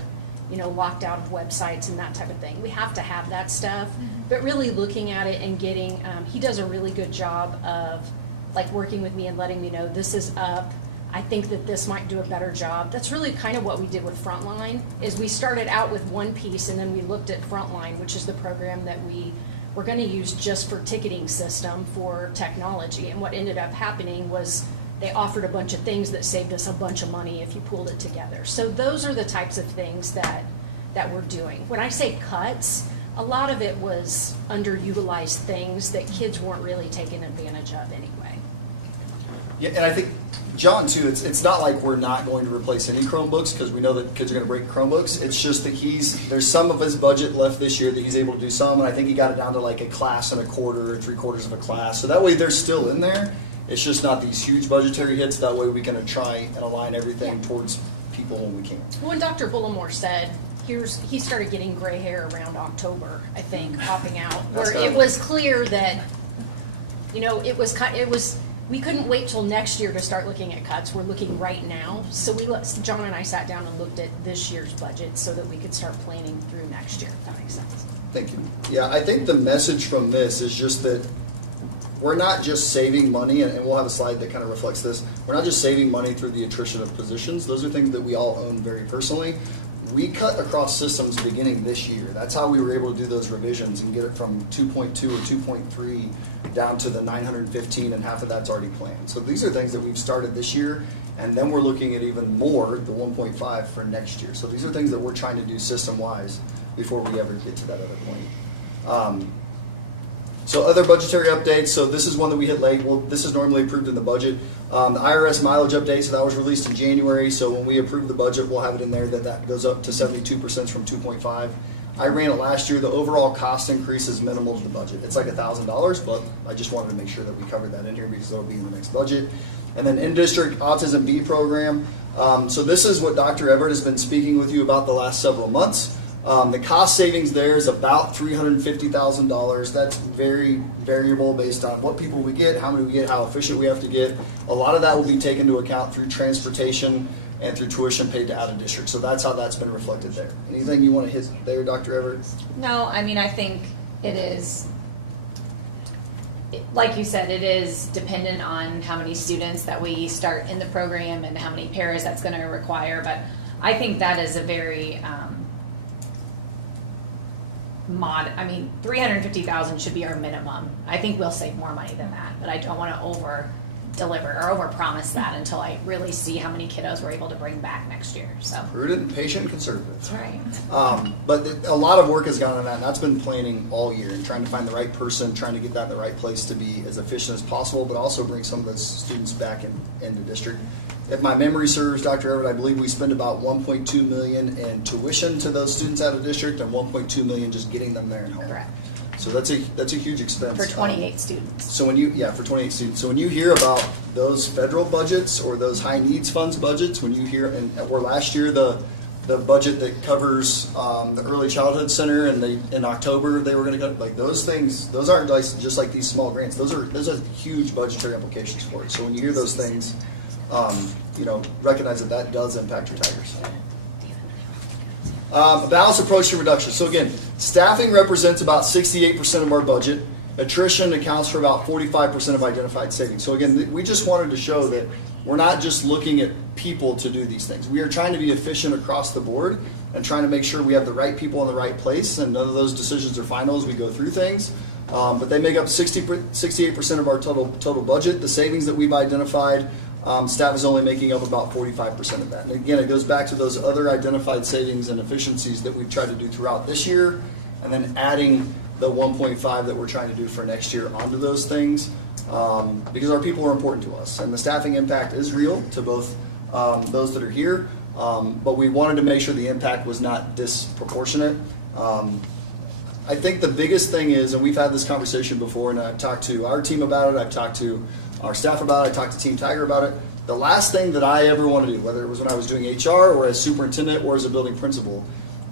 locked out of websites and that type of thing. We have to have that stuff, but really looking at it and getting, he does a really good job of like working with me and letting me know this is up. I think that this might do a better job. That's really kind of what we did with Frontline, is we started out with one piece and then we looked at Frontline, which is the program that we were going to use just for ticketing system for technology. And what ended up happening was they offered a bunch of things that saved us a bunch of money if you pulled it together. So those are the types of things that we're doing. When I say cuts, a lot of it was underutilized things that kids weren't really taking advantage of anyway. Yeah, and I think, John, too, it's not like we're not going to replace any Chromebooks, because we know that kids are going to break Chromebooks. It's just that there's some of his budget left this year that he's able to do some, and I think he got it down to like a class and a quarter or 3/4 of a class. So that way they're still in there. It's just not these huge budgetary hits. That way we can try and align everything towards people when we can. Well, when Dr. Bullimore said, he started getting gray hair around October, I think, popping out, where it was clear that, we couldn't wait till next year to start looking at cuts. We're looking right now. So John and I sat down and looked at this year's budget so that we could start planning through next year, if that makes sense. Thank you. Yeah, I think the message from this is just that we're not just saving money, and we'll have a slide that kind of reflects this. We're not just saving money through the attrition of positions. Those are things that we all own very personally. We cut across systems beginning this year. That's how we were able to do those revisions and get it from 2.2 or 2.3 down to the 915, and half of that's already planned. So these are things that we've started this year, and then we're looking at even more, the 1.5 for next year. So these are things that we're trying to do system-wise before we ever get to that other point. So other budgetary updates. So this is one that we hit late. Well, this is normally approved in the budget. The IRS mileage update, so that was released in January. So when we approve the budget, we'll have it in there that goes up to 72% from 2.5. I ran it last year. The overall cost increase is minimal to the budget. It's like $1,000, but I just wanted to make sure that we covered that in here because it'll be in the next budget. And then in-district Autism B program. So this is what Dr. Everett has been speaking with you about the last several months. The cost savings there is about $350,000. That's very variable based on what people we get, how many we get, how efficient we have to get. A lot of that will be taken into account through transportation and through tuition paid to out of district. So that's how that's been reflected there. Anything you want to hit there, Dr. Everett? No, I mean, I think it is, like you said, it is dependent on how many students that we start in the program and how many paras that's going to require. But I think that is a very I mean, $350,000 should be our minimum. I think we'll save more money than that, but I don't want to over deliver or over promise that until I really see how many kiddos we're able to bring back next year. So prudent, patient, and conservative. That's right. But a lot of work has gone on that, and that's been planning all year and trying to find the right person, trying to get that in the right place to be as efficient as possible, but also bring some of those students back in the district. If my memory serves, Dr. Everett, I believe we spend about $1.2 million in tuition to those students out of district and $1.2 million just getting them there and home. Correct. So that's a huge expense. For 28 students. So when for 28 students. So when you hear about those federal budgets or those high needs funds budgets, when you hear, or last year the budget that covers the early childhood center, and in October they were going to go, like those things, those aren't just like these small grants. Those are huge budgetary implications for it. So when you hear those things, recognize that does impact your Tigers. A balanced approach to reduction. So again, staffing represents about 68% of our budget. Attrition accounts for about 45% of identified savings. So again, we just wanted to show that we're not just looking at people to do these things. We are trying to be efficient across the board and trying to make sure we have the right people in the right place, and none of those decisions are final as we go through things. But they make up 68% of our total budget. The savings that we've identified, staff is only making up about 45% of that. And again, it goes back to those other identified savings and efficiencies that we've tried to do throughout this year, and then adding the 1.5 that we're trying to do for next year onto those things, because our people are important to us. And the staffing impact is real to both those that are here, but we wanted to make sure the impact was not disproportionate. I think the biggest thing is, and we've had this conversation before, and I've talked to our team about it, I've talked to our staff about it, I talked to Team Tiger about it. The last thing that I ever want to do, whether it was when I was doing HR or as superintendent or as a building principal,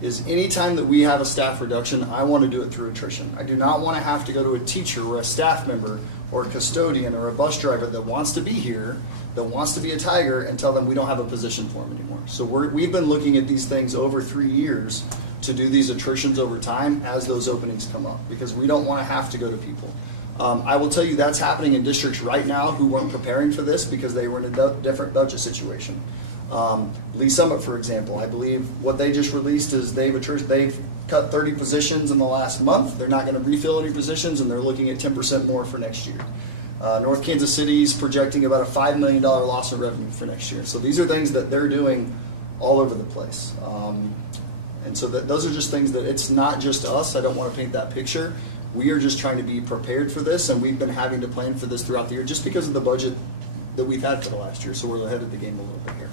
is anytime that we have a staff reduction, I want to do it through attrition. I do not want to have to go to a teacher or a staff member or a custodian or a bus driver that wants to be here, that wants to be a Tiger, and tell them we don't have a position for them anymore. So we've been looking at these things over 3 years to do these attritions over time as those openings come up, because we don't want to have to go to people. I will tell you that's happening in districts right now who weren't preparing for this because they were in a different budget situation. Lee Summit, for example, I believe what they just released is they've cut 30 positions in the last month. They're not going to refill any positions, and they're looking at 10% more for next year. North Kansas City is projecting about a $5 million loss of revenue for next year. So these are things that they're doing all over the place. And so those are just things that it's not just us. I don't want to paint that picture. We are just trying to be prepared for this, and we've been having to plan for this throughout the year just because of the budget that we've had for the last year. So we're ahead of the game a little bit here.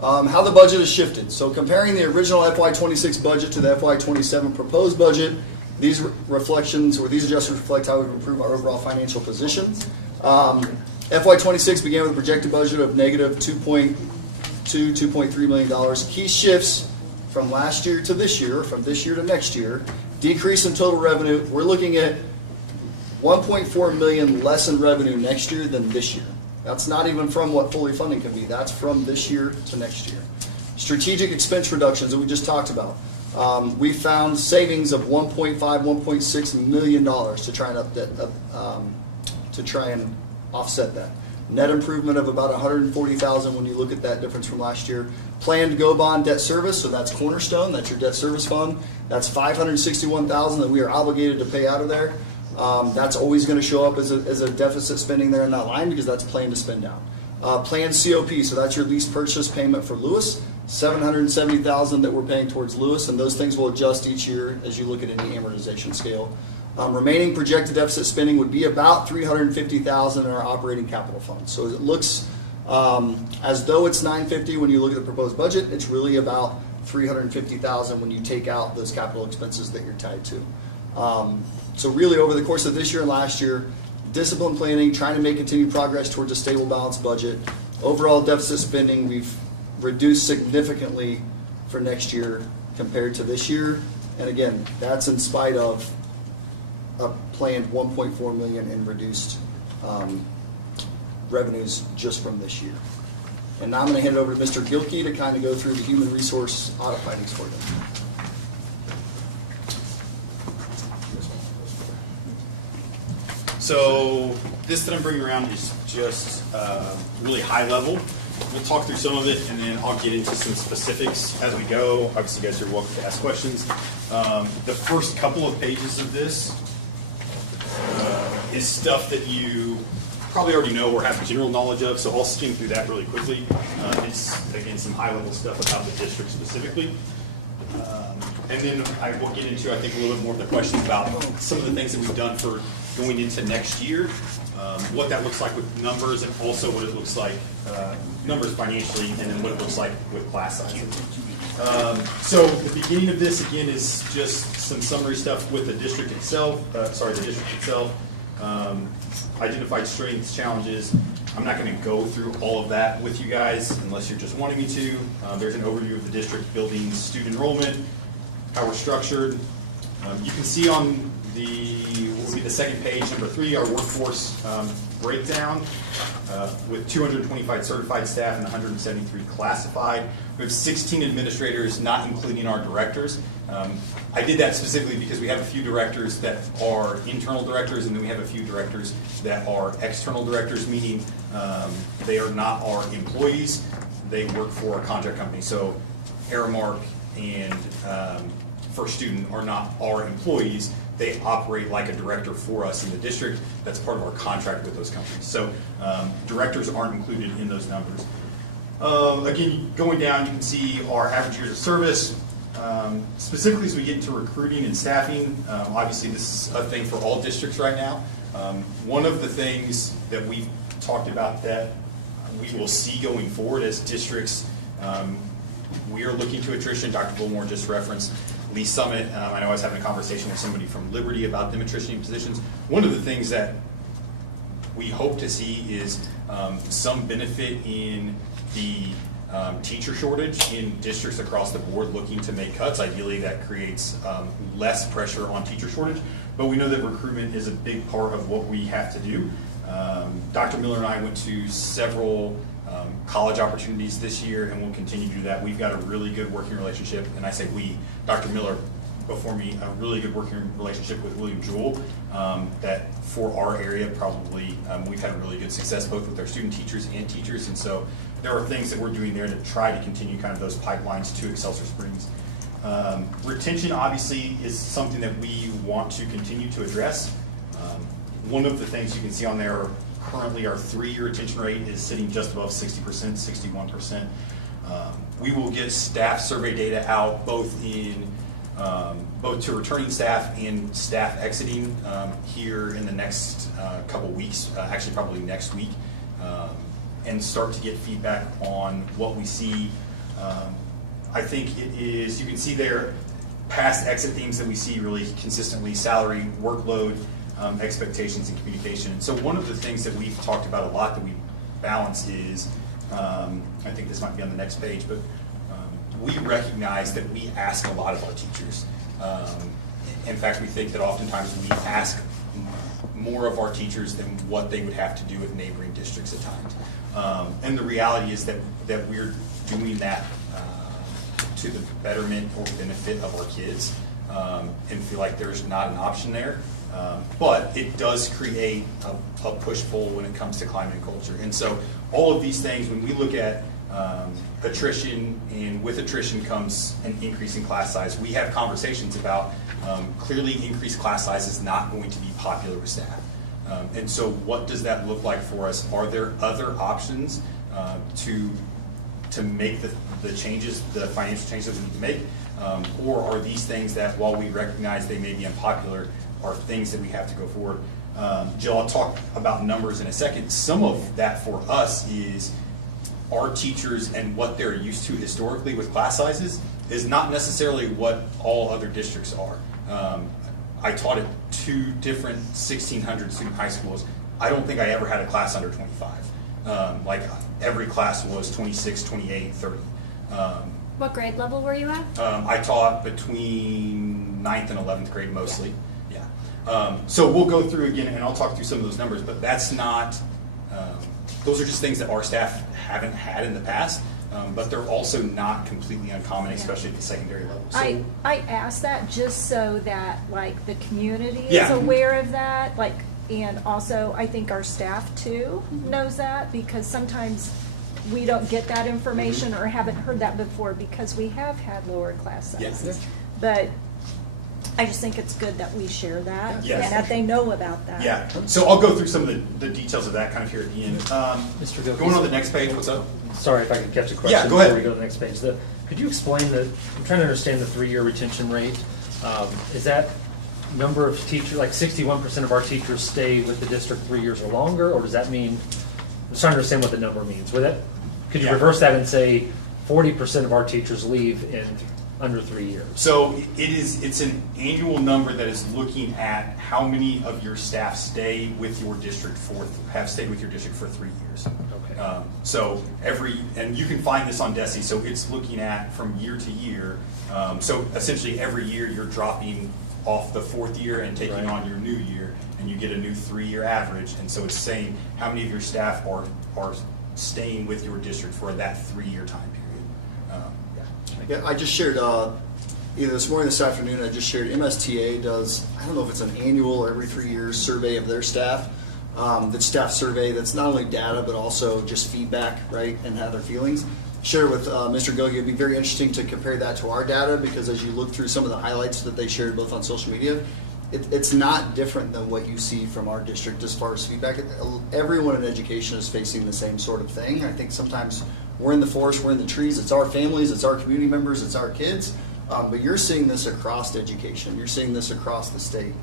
How the budget has shifted. So comparing the original FY26 budget to the FY27 proposed budget, these reflections or these adjustments reflect how we've improved our overall financial position. FY26 began with a projected budget of negative $2.3 million. Key shifts from last year to this year, from this year to next year, decrease in total revenue. We're looking at $1.4 million less in revenue next year than this year. That's not even from what fully funding can be. That's from this year to next year. Strategic expense reductions that we just talked about. We found savings of $1.5, $1.6 million to try and offset that. Net improvement of about $140,000 when you look at that difference from last year. Planned go bond debt service, so that's Cornerstone, that's your debt service fund. That's $561,000 that we are obligated to pay out of there. That's always going to show up as a deficit spending there in that line because that's planned to spend down. Planned COP, so that's your lease purchase payment for Lewis. $770,000 that we're paying towards Lewis, and those things will adjust each year as you look at any amortization scale. Remaining projected deficit spending would be about $350,000 in our operating capital fund. So it looks As though it's $950 when you look at the proposed budget, it's really about $350,000 when you take out those capital expenses that you're tied to. So really over the course of this year and last year, discipline planning, trying to make continued progress towards a stable balanced budget. Overall deficit spending, we've reduced significantly for next year compared to this year. And again, that's in spite of a planned $1.4 million in reduced revenues just from this year. And now I'm going to hand it over to Mr. Gilkey to kind of go through the human resource audit findings for them. So this that I'm bringing around is just really high level. We'll talk through some of it, and then I'll get into some specifics as we go. Obviously, you guys are welcome to ask questions. The first couple of pages of this is stuff that you probably already know or have general knowledge of, so I'll skim through that really quickly. It's, again, some high-level stuff about the district specifically. And then I will get into, I think, a little bit more of the questions about some of the things that we've done for going into next year, what that looks like with numbers, and also what it looks like, numbers financially, and then what it looks like with class size. So the beginning of this, again, is just some summary stuff with the district itself, identified strengths, challenges. I'm not going to go through all of that with you guys unless you're just wanting me to. There's an overview of the district building student enrollment, how we're structured. You can see on what would be the second page, number 3, our workforce breakdown with 225 certified staff and 173 classified. We have 16 administrators, not including our directors. I did that specifically because we have a few directors that are internal directors, and then we have a few directors that are external directors, meaning they are not our employees. They work for a contract company. So Aramark and First Student are not our employees. They operate like a director for us in the district. That's part of our contract with those companies. So directors aren't included in those numbers. Again, going down, you can see our average years of service. Specifically as we get into recruiting and staffing, obviously this is a thing for all districts right now. One of the things that we've talked about that we will see going forward as districts, we are looking to attrition. Dr. Bullmore just referenced Lee Summit. I know I was having a conversation with somebody from Liberty about them attritioning positions. One of the things that we hope to see is some benefit in the teacher shortage in districts across the board looking to make cuts. Ideally, that creates less pressure on teacher shortage, but we know that recruitment is a big part of what we have to do. Dr. Miller and I went to several college opportunities this year, and we'll continue to do that. We've got a really good working relationship, and I say we, Dr. Miller before me, a really good working relationship with William Jewell, that for our area probably we've had a really good success both with our student teachers and teachers, and so there are things that we're doing there to try to continue kind of those pipelines to Excelsior Springs. Retention obviously is something that we want to continue to address. One of the things you can see on there, currently our 3-year retention rate is sitting just above 60%, 61%. We will get staff survey data out both to returning staff and staff exiting here in the next couple weeks, actually probably next week, and start to get feedback on what we see. I think it is, you can see there, past exit themes that we see really consistently: salary, workload, expectations, and communication. So one of the things that we've talked about a lot that we balance is, I think this might be on the next page, but we recognize that we ask a lot of our teachers. In fact, we think that oftentimes we ask more of our teachers than what they would have to do with neighboring districts at times. And the reality is that we're doing that to the betterment or benefit of our kids, and feel like there's not an option there. But it does create a push-pull when it comes to climate and culture. And so all of these things, when we look at attrition, and with attrition comes an increase in class size, we have conversations about clearly increased class size is not going to be popular with staff. And so what does that look like for us? Are there other options to make the changes, the financial changes that we need to make? Or are these things that, while we recognize they may be unpopular, are things that we have to go forward? Jill, I'll talk about numbers in a second. Some of that for us is our teachers and what they're used to historically with class sizes is not necessarily what all other districts are. I taught at 2 different 1,600 student high schools. I don't think I ever had a class under 25. Like every class was 26, 28, 30. What grade level were you at? I taught between 9th and 11th grade mostly. Yeah. So we'll go through again, and I'll talk through some of those numbers, but that's not, those are just things that our staff haven't had in the past, but they're also not completely uncommon, especially at the secondary level. So, I asked that just so that like the community is Yeah. aware of that, like, and also I think our staff too knows that, because sometimes we don't get that information or haven't heard that before because we have had lower class sizes. Yes. But I just think it's good that we share that Yes. and that they know about that. yeah, so I'll go through some of the details of that kind of here at the end. Mr. Gilkey, Going on the next page, what's up? Sorry if I could catch a question Yeah, go ahead. before we go to the next page. Could you explain I'm trying to understand the 3-year retention rate. Is that number of teachers, like 61% of our teachers stay with the district 3 years or longer, or does that mean, I'm trying to understand what the number means. Could you reverse that and say 40% of our teachers leave in under 3 years? So it's an annual number that is looking at how many of your staff stay with your district have stayed with your district for 3 years. Okay. So and you can find this on DESI, so it's looking at from year to year. So essentially every year you're dropping off the 4th year and taking on your new year, and you get a new 3-year average. And so it's saying how many of your staff are staying with your district for that 3-year time period. Yeah, I just shared, either this morning or this afternoon, I just shared MSTA does, I don't know if it's an annual or every 3 years survey of their staff. The staff survey that's not only data but also just feedback, right, and how their feelings. Share with Mr. Gilkey. It'd be very interesting to compare that to our data, because as you look through some of the highlights that they shared both on social media, it's not different than what you see from our district as far as feedback. Everyone in education is facing the same sort of thing. I think sometimes we're in the forest, we're in the trees, it's our families, it's our community members, it's our kids, but you're seeing this across education. You're seeing this across the state.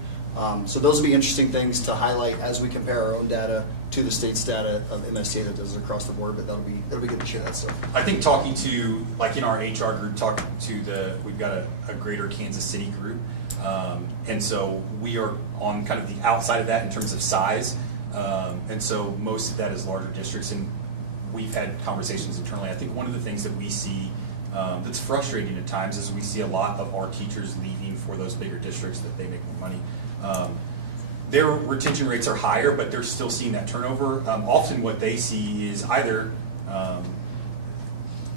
So those will be interesting things to highlight as we compare our own data to the state's data of MSTA that does it across the board, but that'll be good to share that stuff. I think talking to, like in our HR group, talking to we've got a greater Kansas City group, and so we are on kind of the outside of that in terms of size, and so most of that is larger districts, and we've had conversations internally. I think one of the things that we see that's frustrating at times is we see a lot of our teachers leaving for those bigger districts that they make more money. Their retention rates are higher, but they're still seeing that turnover. Often what they see is either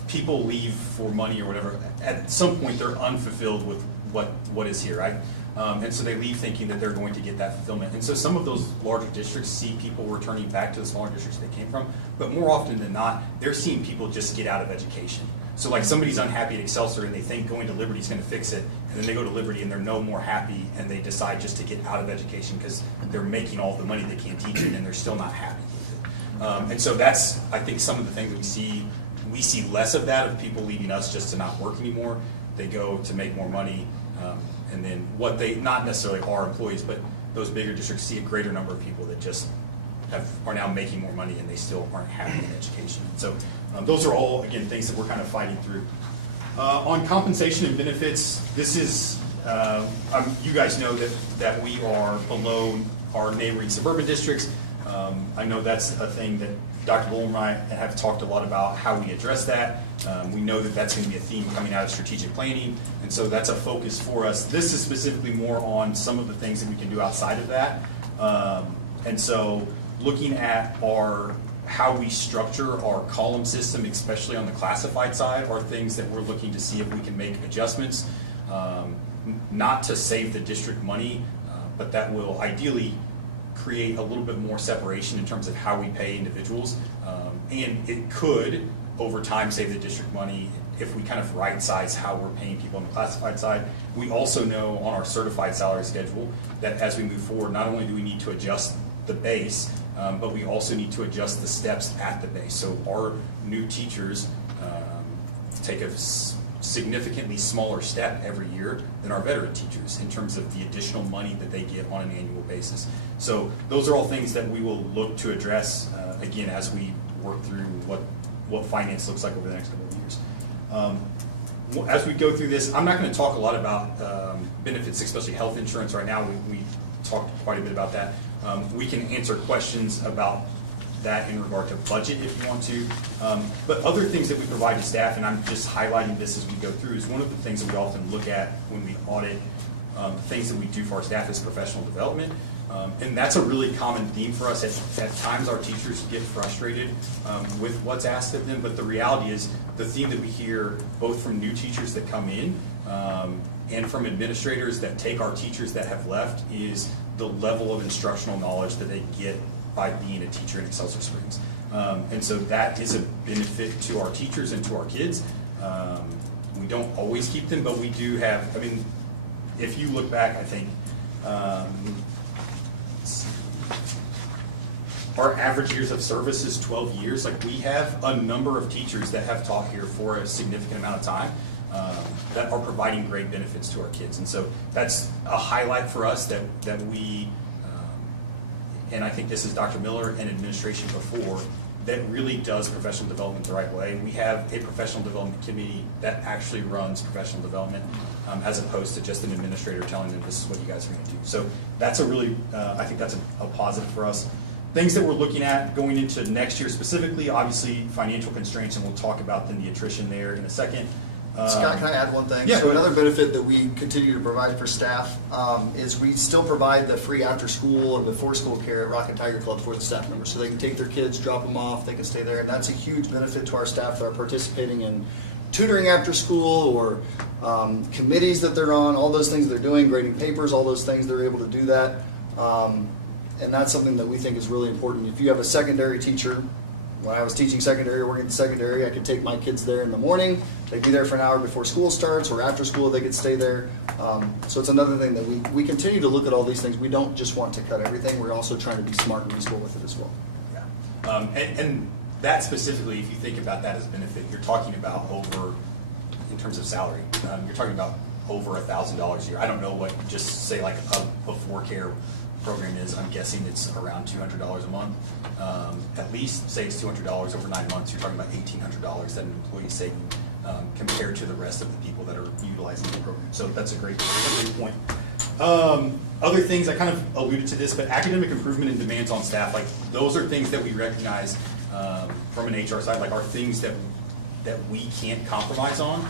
people leave for money or whatever. At some point they're unfulfilled with what is here, right? And so they leave thinking that they're going to get that fulfillment. And so some of those larger districts see people returning back to the smaller districts they came from, but more often than not, they're seeing people just get out of education. So like somebody's unhappy at Excelsior and they think going to Liberty is going to fix it, and then they go to Liberty and they're no more happy, and they decide just to get out of education because they're making all the money they can't teach it and they're still not happy with it. And so that's, I think, some of the things that we see. We see less of that, of people leaving us just to not work anymore. They go to make more money, and then what they, not necessarily are employees, but those bigger districts see a greater number of people that just are now making more money and they still aren't happy in education. So those are all, again, things that we're kind of fighting through. On compensation and benefits, this is, you guys know that we are below our neighboring suburban districts. I know that's a thing that Dr. Bull and I have talked a lot about how we address that. We know that that's going to be a theme coming out of strategic planning, and so that's a focus for us. This is specifically more on some of the things that we can do outside of that. And so looking at how we structure our column system, especially on the classified side, are things that we're looking to see if we can make adjustments, not to save the district money, but that will ideally create a little bit more separation in terms of how we pay individuals. And it could, over time, save the district money if we kind of right-size how we're paying people on the classified side. We also know on our certified salary schedule that as we move forward, not only do we need to adjust the base, but we also need to adjust the steps at the base. So our new teachers take a significantly smaller step every year than our veteran teachers in terms of the additional money that they get on an annual basis. So those are all things that we will look to address, again, as we work through what what finance looks like over the next couple of years. As we go through this, I'm not going to talk a lot about benefits, especially health insurance right now. We talked quite a bit about that. We can answer questions about that in regard to budget if you want to. But other things that we provide to staff, and I'm just highlighting this as we go through, is one of the things that we often look at when we audit things that we do for our staff is professional development. And that's a really common theme for us. At times our teachers get frustrated with what's asked of them, but the reality is the theme that we hear both from new teachers that come in and from administrators that take our teachers that have left is the level of instructional knowledge that they get by being a teacher in Excelsior Springs. And so that is a benefit to our teachers and to our kids. We don't always keep them, but we do have, I mean, if you look back, I think, our average years of service is 12 years. Like, we have a number of teachers that have taught here for a significant amount of time that are providing great benefits to our kids. And so that's a highlight for us that we, and I think this is Dr. Miller and administration before, that really does professional development the right way. We have a professional development committee that actually runs professional development as opposed to just an administrator telling them this is what you guys are going to do. So that's a really, I think that's a positive for us. Things that we're looking at going into next year specifically, obviously financial constraints, and we'll talk about then the attrition there in a second. Scott, can I add one thing? Yeah, so another benefit that we continue to provide for staff is we still provide the free after school or before school care at Rocket Tiger Club for the staff members. So they can take their kids, drop them off, they can stay there. And that's a huge benefit to our staff that are participating in tutoring after school or committees that they're on, all those things they're doing, grading papers, all those things, they're able to do that. And that's something that we think is really important. If you have a secondary teacher, when I was teaching secondary or working in secondary, I could take my kids there in the morning. They'd be there for an hour before school starts, or after school they could stay there. So it's another thing that we continue to look at all these things. We don't just want to cut everything. We're also trying to be smart and reasonable with it as well. Yeah. And that specifically, if you think about that as a benefit, you're talking about over, in terms of salary, you're talking about over $1,000 a year. I don't know what, just say like a before care program is. I'm guessing it's around $200 a month. At least, say it's $200 over 9 months, you're talking about $1,800 that an employee is saving compared to the rest of the people that are utilizing the program. So that's a great point. Other things, I kind of alluded to this, but academic improvement and demands on staff, like those are things that we recognize from an HR side, like are things that we can't compromise on.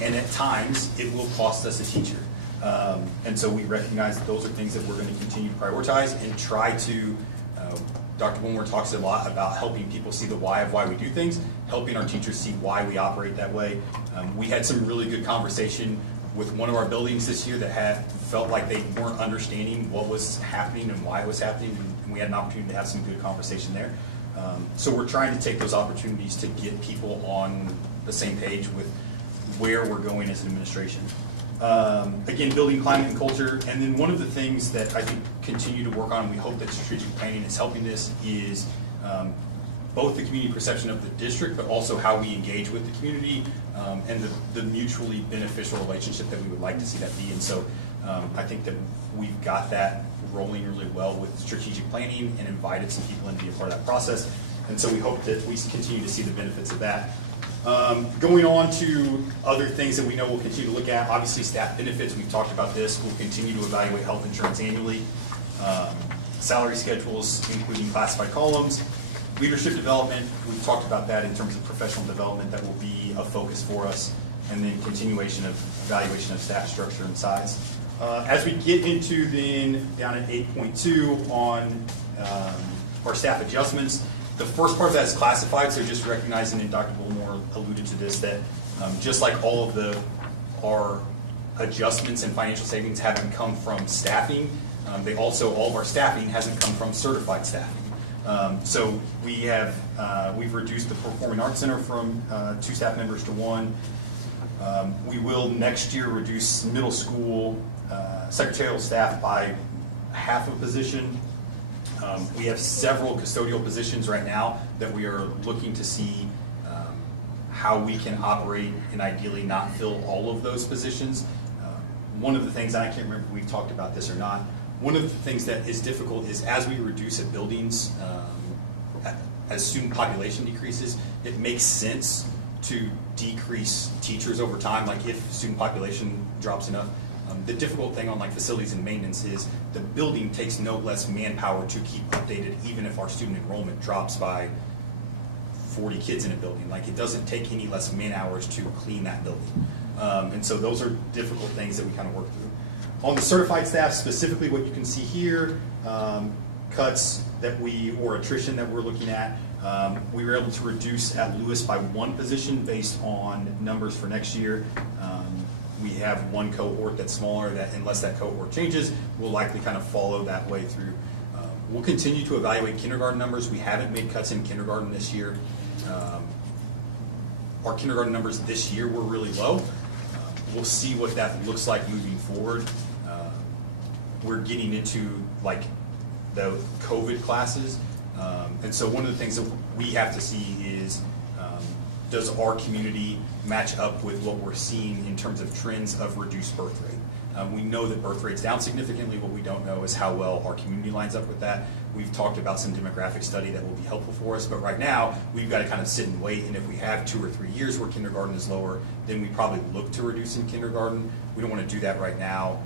And at times, it will cost us a teacher. And so we recognize that those are things that we're going to continue to prioritize and try to, Dr. Wilmore talks a lot about helping people see the why of why we do things, helping our teachers see why we operate that way. We had some really good conversation with one of our buildings this year that felt like they weren't understanding what was happening and why it was happening, and we had an opportunity to have some good conversation there. So we're trying to take those opportunities to get people on the same page with where we're going as an administration. Again, building climate and culture, and then one of the things that I think continue to work on, and we hope that strategic planning is helping this, is both the community perception of the district, but also how we engage with the community and the mutually beneficial relationship that we would like to see that be. And so I think that we've got that rolling really well with strategic planning and invited some people in to be a part of that process. And so we hope that we continue to see the benefits of that. Going on to other things that we know we'll continue to look at, obviously staff benefits, we've talked about this. We'll continue to evaluate health insurance annually. Salary schedules, including classified columns. Leadership development, we've talked about that in terms of professional development. That will be a focus for us. And then continuation of evaluation of staff structure and size. As we get into then down at 8.2 on our staff adjustments, the first part of that is classified, so just recognizing, and Dr. Bullmore alluded to this, that just like all of our adjustments and financial savings haven't come from staffing, all of our staffing hasn't come from certified staffing. So we've reduced the Performing Arts Center from 2 staff members to 1. We will next year reduce middle school secretarial staff by half a position. We have several custodial positions right now that we are looking to see how we can operate and ideally not fill all of those positions. One of the things, and I can't remember if we've talked about this or not, one of the things that is difficult is as we reduce at buildings, as student population decreases, it makes sense to decrease teachers over time, like if student population drops enough. The difficult thing on like facilities and maintenance is the building takes no less manpower to keep updated, even if our student enrollment drops by 40 kids in a building. Like it doesn't take any less man hours to clean that building. And so those are difficult things that we kind of work through. On the certified staff, specifically what you can see here, cuts that or attrition that we're looking at. We were able to reduce at Lewis by 1 position based on numbers for next year. We have 1 cohort that's smaller that unless that cohort changes, we'll likely kind of follow that way through. We'll continue to evaluate kindergarten numbers. We haven't made cuts in kindergarten this year. Our kindergarten numbers this year were really low. We'll see what that looks like moving forward. We're getting into like the COVID classes. And so one of the things that we have to see is, does our community match up with what we're seeing in terms of trends of reduced birth rate? We know that birth rate's down significantly. What we don't know is how well our community lines up with that. We've talked about some demographic study that will be helpful for us, but right now we've got to kind of sit and wait, and if we have 2 or 3 years where kindergarten is lower, then we probably look to reduce in kindergarten. We don't want to do that right now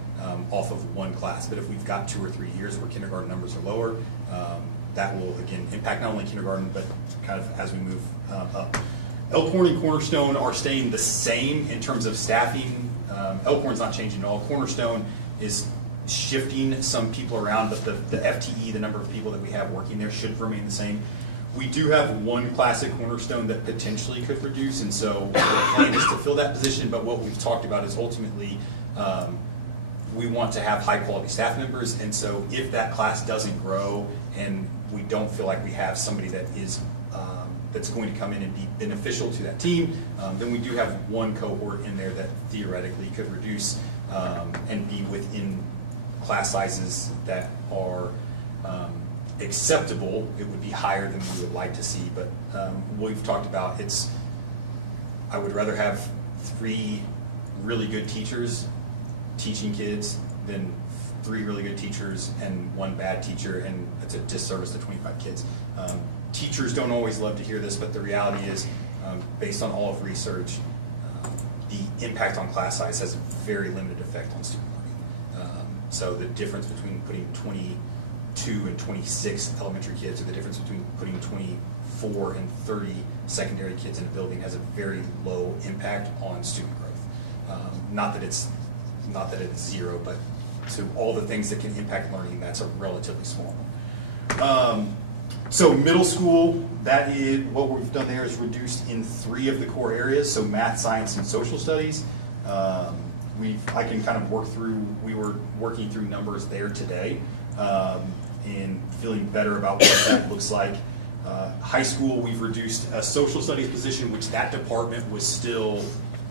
off of 1 class, but if we've got 2 or 3 years where kindergarten numbers are lower, that will again impact not only kindergarten, but kind of as we move up. Elkhorn and Cornerstone are staying the same in terms of staffing. Elkhorn's not changing at all. Cornerstone is shifting some people around, but the FTE, the number of people that we have working there, should remain the same. We do have 1 class at Cornerstone that potentially could reduce, and so the plan is to fill that position, but what we've talked about is ultimately we want to have high quality staff members, and so if that class doesn't grow and we don't feel like we have somebody that is that's going to come in and be beneficial to that team, then we do have 1 cohort in there that theoretically could reduce and be within class sizes that are acceptable. It would be higher than we would like to see, but we've talked about I would rather have 3 really good teachers teaching kids than 3 really good teachers and 1 bad teacher, and it's a disservice to 25 kids. Teachers don't always love to hear this, but the reality is, based on all of research, the impact on class size has a very limited effect on student learning. So the difference between putting 22 and 26 elementary kids, or the difference between putting 24 and 30 secondary kids in a building, has a very low impact on student growth. Not that it's 0, but to all the things that can impact learning, that's a relatively small one. So middle school, that is what we've done there is reduced in 3 of the core areas, so math, science, and social studies. I can kind of work through, we were working through numbers there today and feeling better about what that looks like. High school, we've reduced a social studies position, which that department was still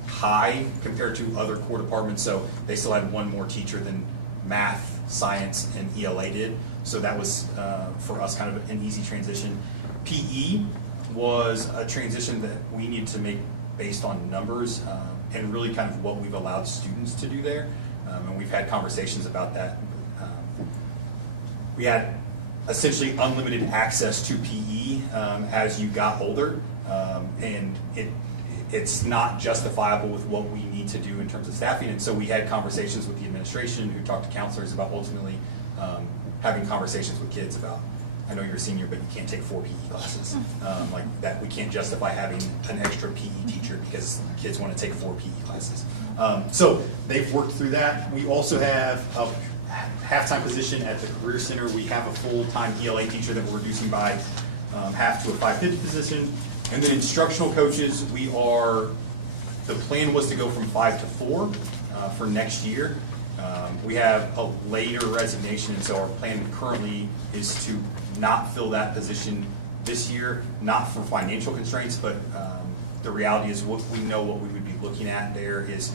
high compared to other core departments, so they still had 1 more teacher than math, science, and ELA did. So that was, for us, kind of an easy transition. PE was a transition that we need to make based on numbers and really kind of what we've allowed students to do there. And we've had conversations about that. We had essentially unlimited access to PE as you got older, and it's not justifiable with what we need to do in terms of staffing. And so we had conversations with the administration, who talked to counselors about ultimately having conversations with kids about, I know you're a senior, but you can't take 4 PE classes. Like that, we can't justify having an extra PE teacher because kids want to take 4 PE classes. So they've worked through that. We also have a half-time position at the Career Center. We have a full-time ELA teacher that we're reducing by half to a 550 position. And then instructional coaches, the plan was to go from 5 to 4 for next year. We have a later resignation, and so our plan currently is to not fill that position this year, not for financial constraints, but the reality is what we know what we would be looking at there is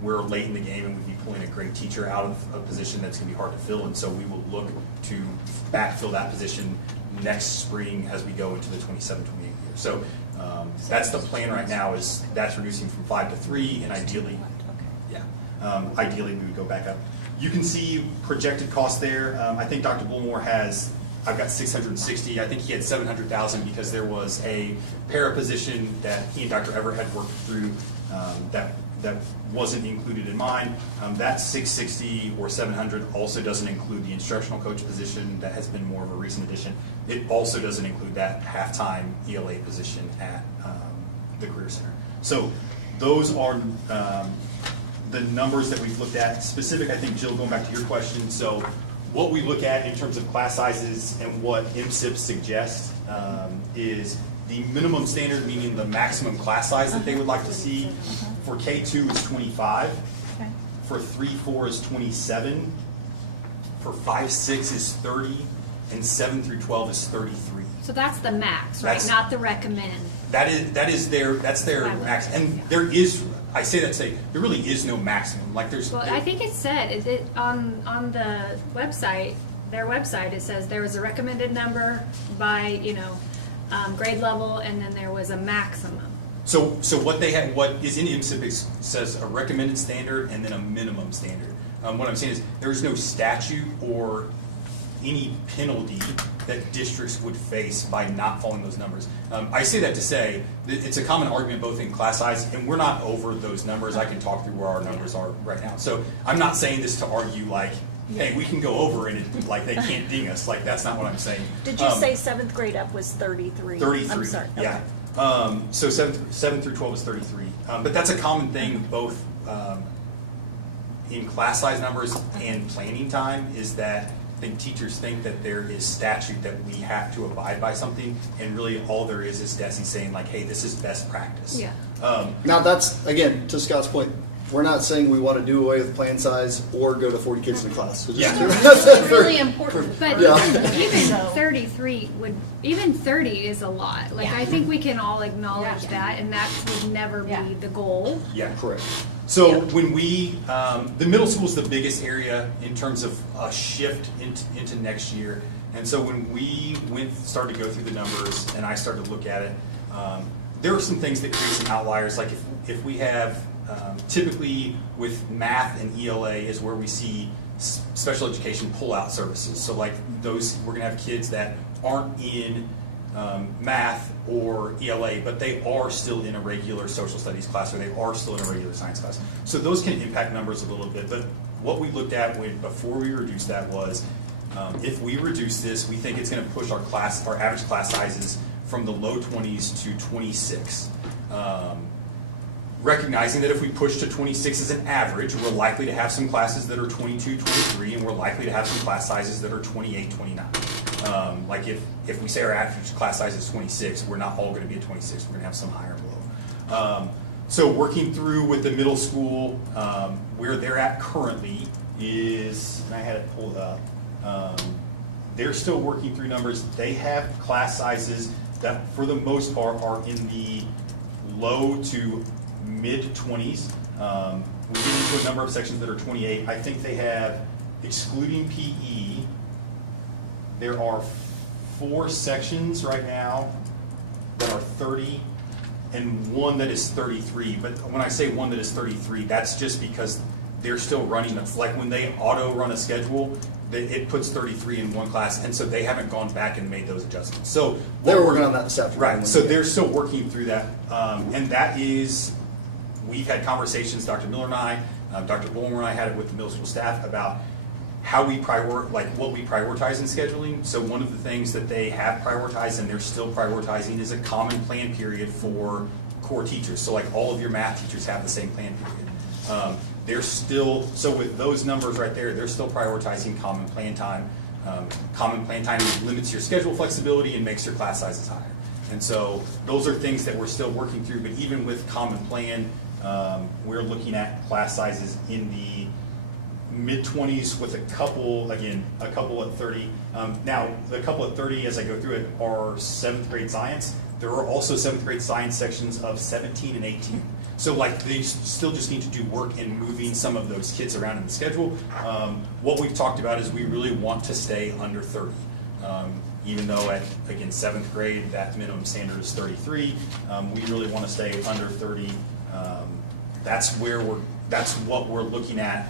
we're late in the game and we'd be pulling a great teacher out of a position that's going to be hard to fill, and so we will look to backfill that position next spring as we go into the 27-28 year. So that's the plan right now, is that's reducing from 5 to 3, and ideally, ideally we would go back up. You can see projected costs there. I think Dr. Bullmore has I've got 660. I think he had 700,000 because there was a para position that he and Dr. Everett had worked through that wasn't included in mine. That 660 or 700 also doesn't include the instructional coach position that has been more of a recent addition. It also doesn't include that half-time ELA position at the Career Center. So those are the numbers that we've looked at. Specific, I think, Jill, going back to your question, so what we look at in terms of class sizes and what MSIP suggests is the minimum standard, meaning the maximum class size that they would like to see. For K2 is 25. Okay. For 3-4 is 27. For 5-6 is 30. And 7 through 12 is 33. So that's the max, right? That's- Not the recommend. That's their max. And there is, I say that to say, there really is no maximum. Like there's. Well, I think it said, is it on the website, their website, it says there was a recommended number by, grade level, and then there was a maximum. So what they have, what is in MSIP says a recommended standard and then a minimum standard. What I'm saying is there's no statute or any penalty that districts would face by not following those numbers. I say that to say that it's a common argument both in class size, and we're not over those numbers. I can talk through where our numbers are right now. So I'm not saying this to argue like, hey, we can go over and like they can't ding us. Like that's not what I'm saying. Did you say 7th grade up was 33? 33. I'm sorry. Okay. Yeah. So 7 through 12 is 33. But that's a common thing both in class size numbers and planning time is that I think teachers think that there is statute that we have to abide by something, and really all there is DESI saying like, hey, this is best practice. Yeah. Now that's, again, to Scott's point, we're not saying we want to do away with plan size or go to 40 kids in a class. So just It's really important. But Yeah. even 33 even 30 is a lot. Like, I think we can all acknowledge that, and that would never be the goal. Yeah, correct. So when we, the middle school is the biggest area in terms of a shift into next year. And so when we started to go through the numbers and I started to look at it, there are some things that create some outliers. Like if we have, typically with math and ELA is where we see special education pull-out services. So like those, we're gonna have kids that aren't in math or ELA, but they are still in a regular social studies class, or they are still in a regular science class. So those can impact numbers a little bit. But what we looked at before we reduced that was, if we reduce this, we think it's going to push our average class sizes from the low 20s to 26. Recognizing that if we push to 26 as an average, we're likely to have some classes that are 22, 23, and we're likely to have some class sizes that are 28, 29. Like if we say our average class size is 26, we're not all going to be at 26. We're going to have some higher and low. So working through with the middle school, where they're at currently is, and I had it pulled up, they're still working through numbers. They have class sizes that for the most part are in the low to mid 20s. We get into a number of sections that are 28. I think they have, excluding PE, there are 4 sections right now that are 30 and one that is 33. But when I say one that is 33, that's just because they're still running it. Like when they auto run a schedule, it puts 33 in one class, and so they haven't gone back and made those adjustments. So they're working on that this afternoon. Right, so they're still working through that. And that is, we've had conversations, Dr. Miller and I, Dr. Bulmer and I had it with the middle school staff about how we what we prioritize in scheduling. So one of the things that they have prioritized and they're still prioritizing is a common plan period for core teachers. So like all of your math teachers have the same plan period. They're still, so with those numbers right there, they're still prioritizing common plan time. Common plan time limits your schedule flexibility and makes your class sizes higher. And so those are things that we're still working through, but even with common plan, we're looking at class sizes in the mid-20s with a couple at 30. Now, the couple at 30, as I go through it, are 7th grade science. There are also 7th grade science sections of 17 and 18. So like they still just need to do work in moving some of those kids around in the schedule. What we've talked about is we really want to stay under 30. Even though at, again, 7th grade, that minimum standard is 33, we really want to stay under 30. That's what we're looking at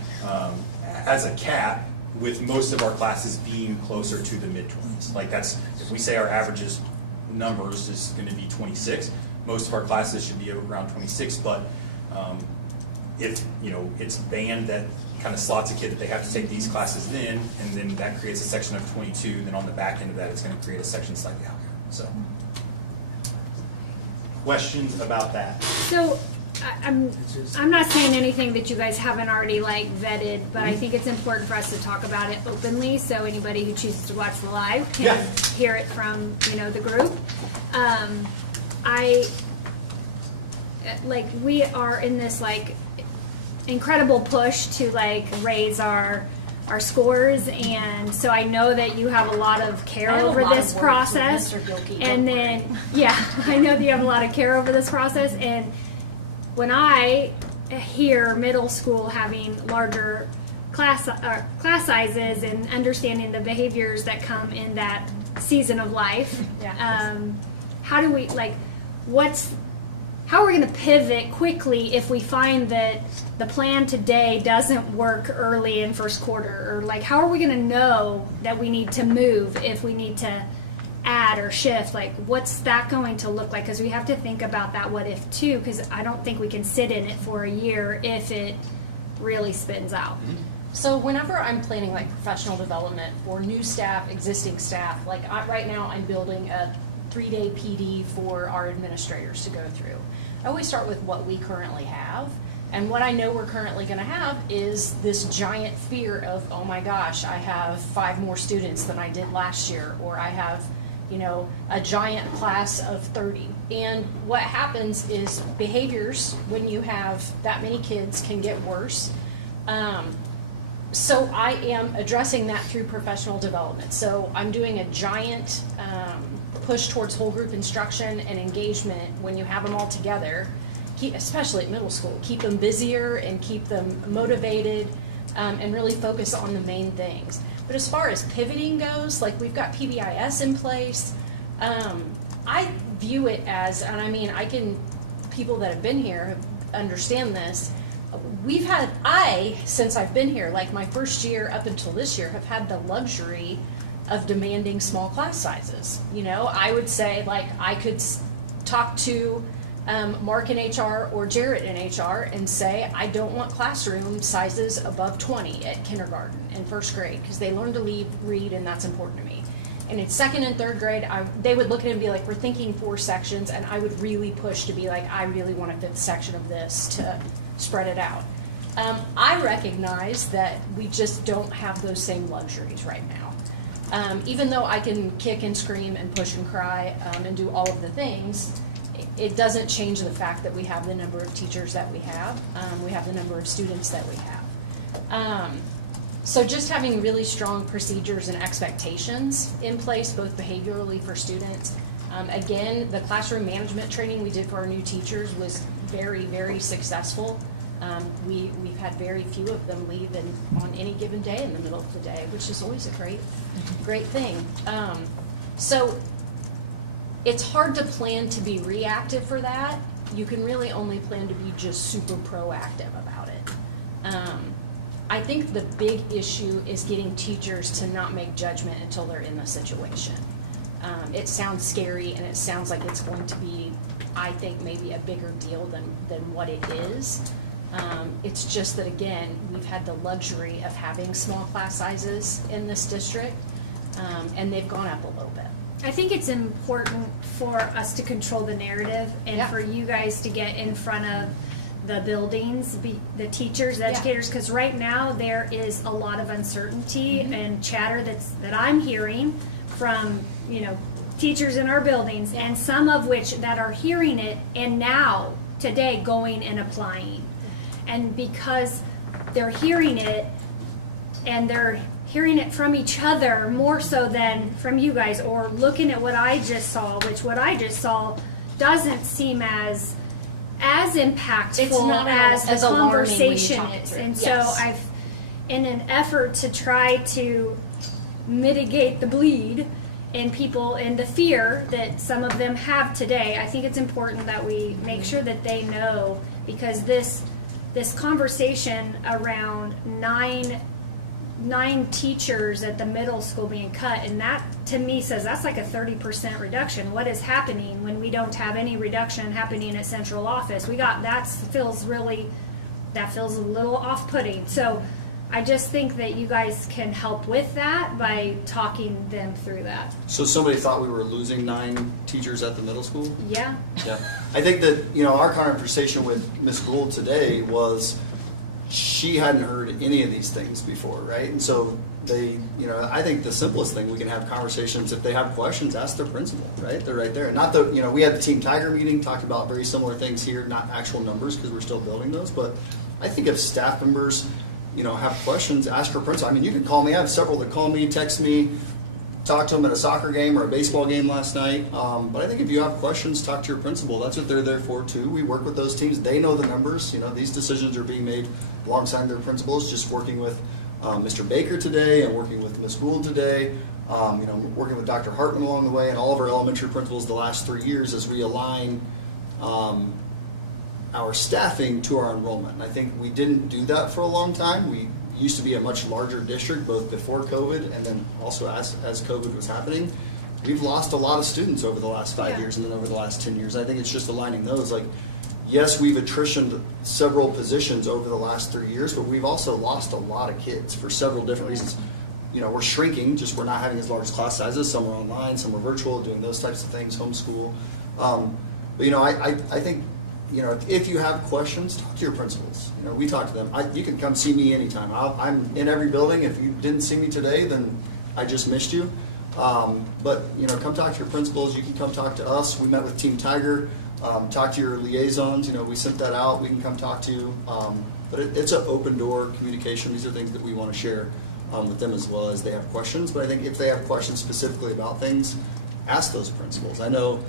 as a cap. with most of our classes being closer to the mid-20s. Like that's, if we say our averages numbers is going to be 26, most of our classes should be around 26, but if, you know, it's band that kind of slots a kid that they have to take these classes then, and then that creates a section of 22, then on the back end of that it's going to create a section slightly out here. So, questions about that? So, I'm not saying anything that you guys haven't already like vetted, but I think it's important for us to talk about it openly, so anybody who chooses to watch the live can hear it from, you know, the group. We are in this like incredible push to like raise our scores, and so I know that you have a lot of care over this process. And then, yeah, I know that you have a lot of care over this process, and when I hear middle school having larger class sizes and understanding the behaviors that come in that season of life, how do we how are we going to pivot quickly if we find that the plan today doesn't work early in first quarter? Or like, how are we going to know that we need to move if we need to add or shift? Like, what's that going to look like? Because we have to think about that what if too, because I don't think we can sit in it for a year if it really spins out. So whenever I'm planning like professional development for new staff, existing staff, like right now I'm building a 3-day PD for our administrators to go through. I always start with what we currently have, and what I know we're currently going to have is this giant fear of, oh my gosh, I have 5 more students than I did last year, or I have, you know, a giant class of 30. And what happens is behaviors when you have that many kids can get worse. So I am addressing that through professional development. So I'm doing a giant push towards whole group instruction and engagement when you have them all together, especially at middle school. Keep them busier and keep them motivated, and really focus on the main things. But as far as pivoting goes, like we've got PBIS in place. I view it as, and I mean, people that have been here understand this. Since I've been here, like my first year up until this year, have had the luxury of demanding small class sizes. You know, I would say like I could talk to Mark in HR or Jarrett in HR and say, I don't want classroom sizes above 20 at kindergarten and first grade because they learn to read and that's important to me. And in second and third grade, they would look at it and be like, we're thinking 4 sections, and I would really push to be like, I really want a 5th section of this to spread it out. I recognize that we just don't have those same luxuries right now. Even though I can kick and scream and push and cry and do all of the things, it doesn't change the fact that we have the number of teachers that we have the number of students that we have. So just having really strong procedures and expectations in place, both behaviorally for students. Again, the classroom management training we did for our new teachers was very, very successful. We've had very few of them leave on any given day in the middle of the day, which is always a great thing. So it's hard to plan to be reactive for that. You can really only plan to be just super proactive about it. I think the big issue is getting teachers to not make judgment until they're in the situation. It sounds scary and it sounds like it's going to be, I think, maybe a bigger deal than what it is. It's just that, again, we've had the luxury of having small class sizes in this district, and they've gone up a little bit. I think it's important for us to control the narrative and for you guys to get in front of the buildings, the teachers, the educators, because right now there is a lot of uncertainty and chatter that I'm hearing from, you know, teachers in our buildings, and some of which that are hearing it and now today going and applying. And because they're hearing it and they're hearing it from each other more so than from you guys, or looking at what I just saw, which what I just saw doesn't seem as impactful It's not as the conversation is. And yes. so I've, in an effort to try to mitigate the bleed in people and the fear that some of them have today, I think it's important that we make sure that they know, because this conversation around 9 9 teachers at the middle school being cut, and that to me says that's like a 30% reduction. What is happening when we don't have any reduction happening at central office? That feels a little off-putting. So I just think that you guys can help with that by talking them through that. So somebody thought we were losing 9 teachers at the middle school? Yeah. Yeah. I think that, our conversation with Ms. Gould today was she hadn't heard any of these things before, right? And so I think the simplest thing, we can have conversations. If they have questions, ask their principal, right? They're right there. And not that, we had the Team Tiger meeting, talked about very similar things here, not actual numbers because we're still building those. But I think if staff members, have questions, ask your principal. I mean, you can call me. I have several that call me, text me, talk to them at a soccer game or a baseball game last night. But I think if you have questions, talk to your principal. That's what they're there for too. We work with those teams. They know the numbers. These decisions are being made alongside their principals. Just working with Mr. Baker today and working with Ms. Gould today. Working with Dr. Hartman along the way and all of our elementary principals the last 3 years as we align our staffing to our enrollment. And I think we didn't do that for a long time. We used to be a much larger district, both before COVID and then also as COVID was happening. We've lost a lot of students over the last 5 years and then over the last 10 years. I think it's just aligning those. Like, yes, we've attritioned several positions over the last 3 years, but we've also lost a lot of kids for several different reasons. We're shrinking, just we're not having as large class sizes. Some are online, some are virtual, doing those types of things, homeschool. But I think, if you have questions, talk to your principals. We talk to them. You can come see me anytime. I'm in every building. If you didn't see me today, then I just missed you. But come talk to your principals. You can come talk to us. We met with Team Tiger. Talk to your liaisons. We sent that out. We can come talk to you. But it's an open door communication. These are things that we want to share with them as well as they have questions. But I think if they have questions specifically about things, ask those principals. I know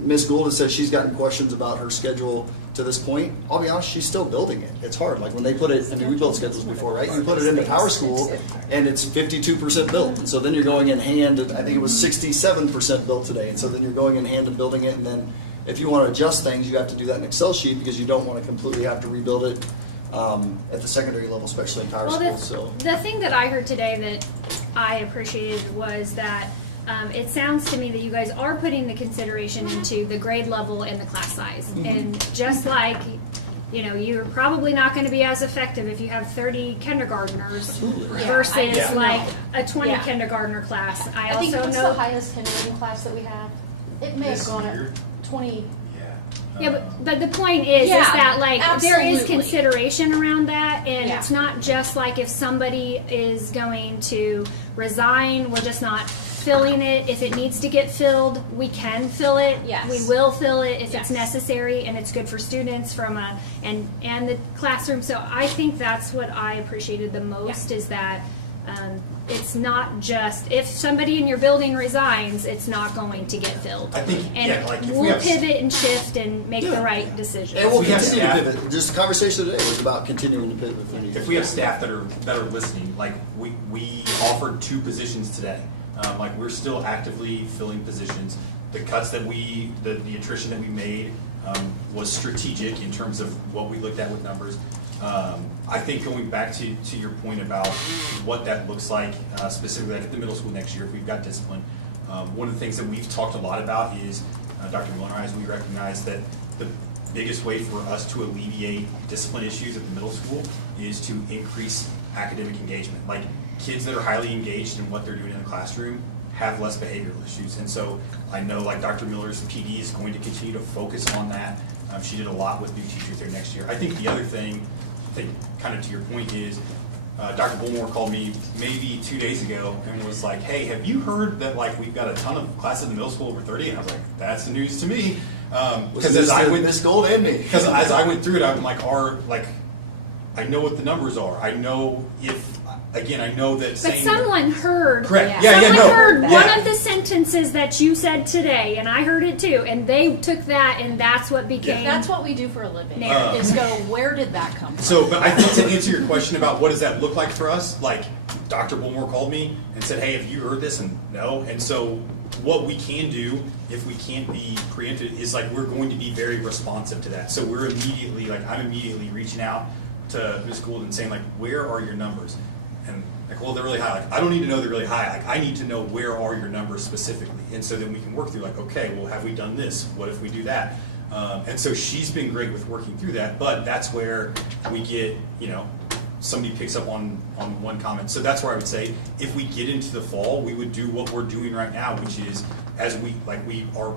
Ms. Gould has said she's gotten questions about her schedule to this point. I'll be honest, she's still building it. It's hard. Like when they put it, we built schedules before, right? You put it into Power School and it's 52% built. And so then you're going in hand, I think it was 67% built today. And so then you're going in hand and building it. And then if you want to adjust things, you have to do that in Excel sheet because you don't want to completely have to rebuild it at the secondary level, especially in Power School. The thing that I heard today that I appreciated was that it sounds to me that you guys are putting the consideration into the grade level and the class size. Mm-hmm. And just like, you're probably not going to be as effective if you have 30 kindergartners versus a 20 kindergartner class. I think what's the highest kindergarten class that we have? It may have gone up 20. Yeah, but the point is that there is consideration around that, and it's not just like if somebody is going to resign, we're just not filling it. If it needs to get filled, we can fill it. Yes. We will fill it if it's necessary, and it's good for students and the classroom. So I think that's what I appreciated the most is that it's not just if somebody in your building resigns, it's not going to get filled. I think, and we'll pivot and shift and make the right decisions. And we'll continue to pivot. Just the conversation today was about continuing to pivot. If we have staff that are listening, like we offered 2 positions today. We're still actively filling positions. The cuts that the attrition that we made was strategic in terms of what we looked at with numbers. I think going back to your point about what that looks like, specifically at the middle school next year, if we've got discipline, one of the things that we've talked a lot about is, Dr. Miller and I, we recognize that the biggest way for us to alleviate discipline issues at the middle school is to increase academic engagement. Like kids that are highly engaged in what they're doing in the classroom have less behavioral issues. And so I know like Dr. Miller's PD is going to continue to focus on that. She did a lot with new teachers there next year. I think the other thing, kind of to your point is, Dr. Bullmore called me maybe 2 days ago and was like, hey, have you heard that we've got a ton of classes in the middle school over 30? And I was like, that's the news to me. Because as I went through it, I'm like, I know what the numbers are. I know I know that. But someone heard. Correct. Someone heard one of the sentences that you said today, and I heard it too. And they took that, and that's what became. That's what we do for a living. Is go, where did that come from? So, but I think to answer your question about what does that look like for us, like Dr. Bullmore called me and said, "Hey, have you heard this?" And no. And so, what we can do if we can't be preempted is we're going to be very responsive to that. So I'm immediately reaching out to Ms. Gould and saying where are your numbers? And like, well, they're really high. Like, I don't need to know they're really high. Like, I need to know where are your numbers specifically. And so then we can work through like, okay, well, have we done this? What if we do that? And so she's been great with working through that, but that's where we get, you know, somebody picks up on one comment. So that's where I would say, if we get into the fall, we would do what we're doing right now, which is as we are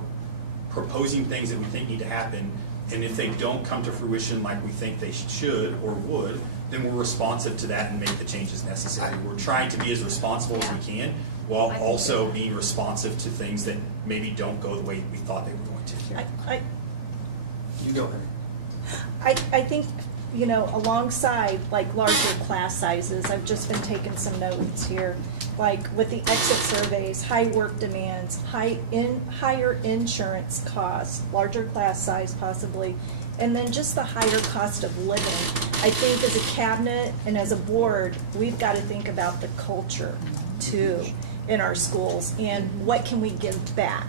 proposing things that we think need to happen, and if they don't come to fruition like we think they should or would, then we're responsive to that and make the changes necessary. We're trying to be as responsible as we can, while also being responsive to things that maybe don't go the way we thought they were going to. You go ahead. I think, you know, alongside like larger class sizes, I've just been taking some notes here, like with the exit surveys, high work demands, higher insurance costs, larger class size possibly, and then just the higher cost of living. I think as a cabinet and as a board, we've got to think about the culture too in our schools, and what can we give back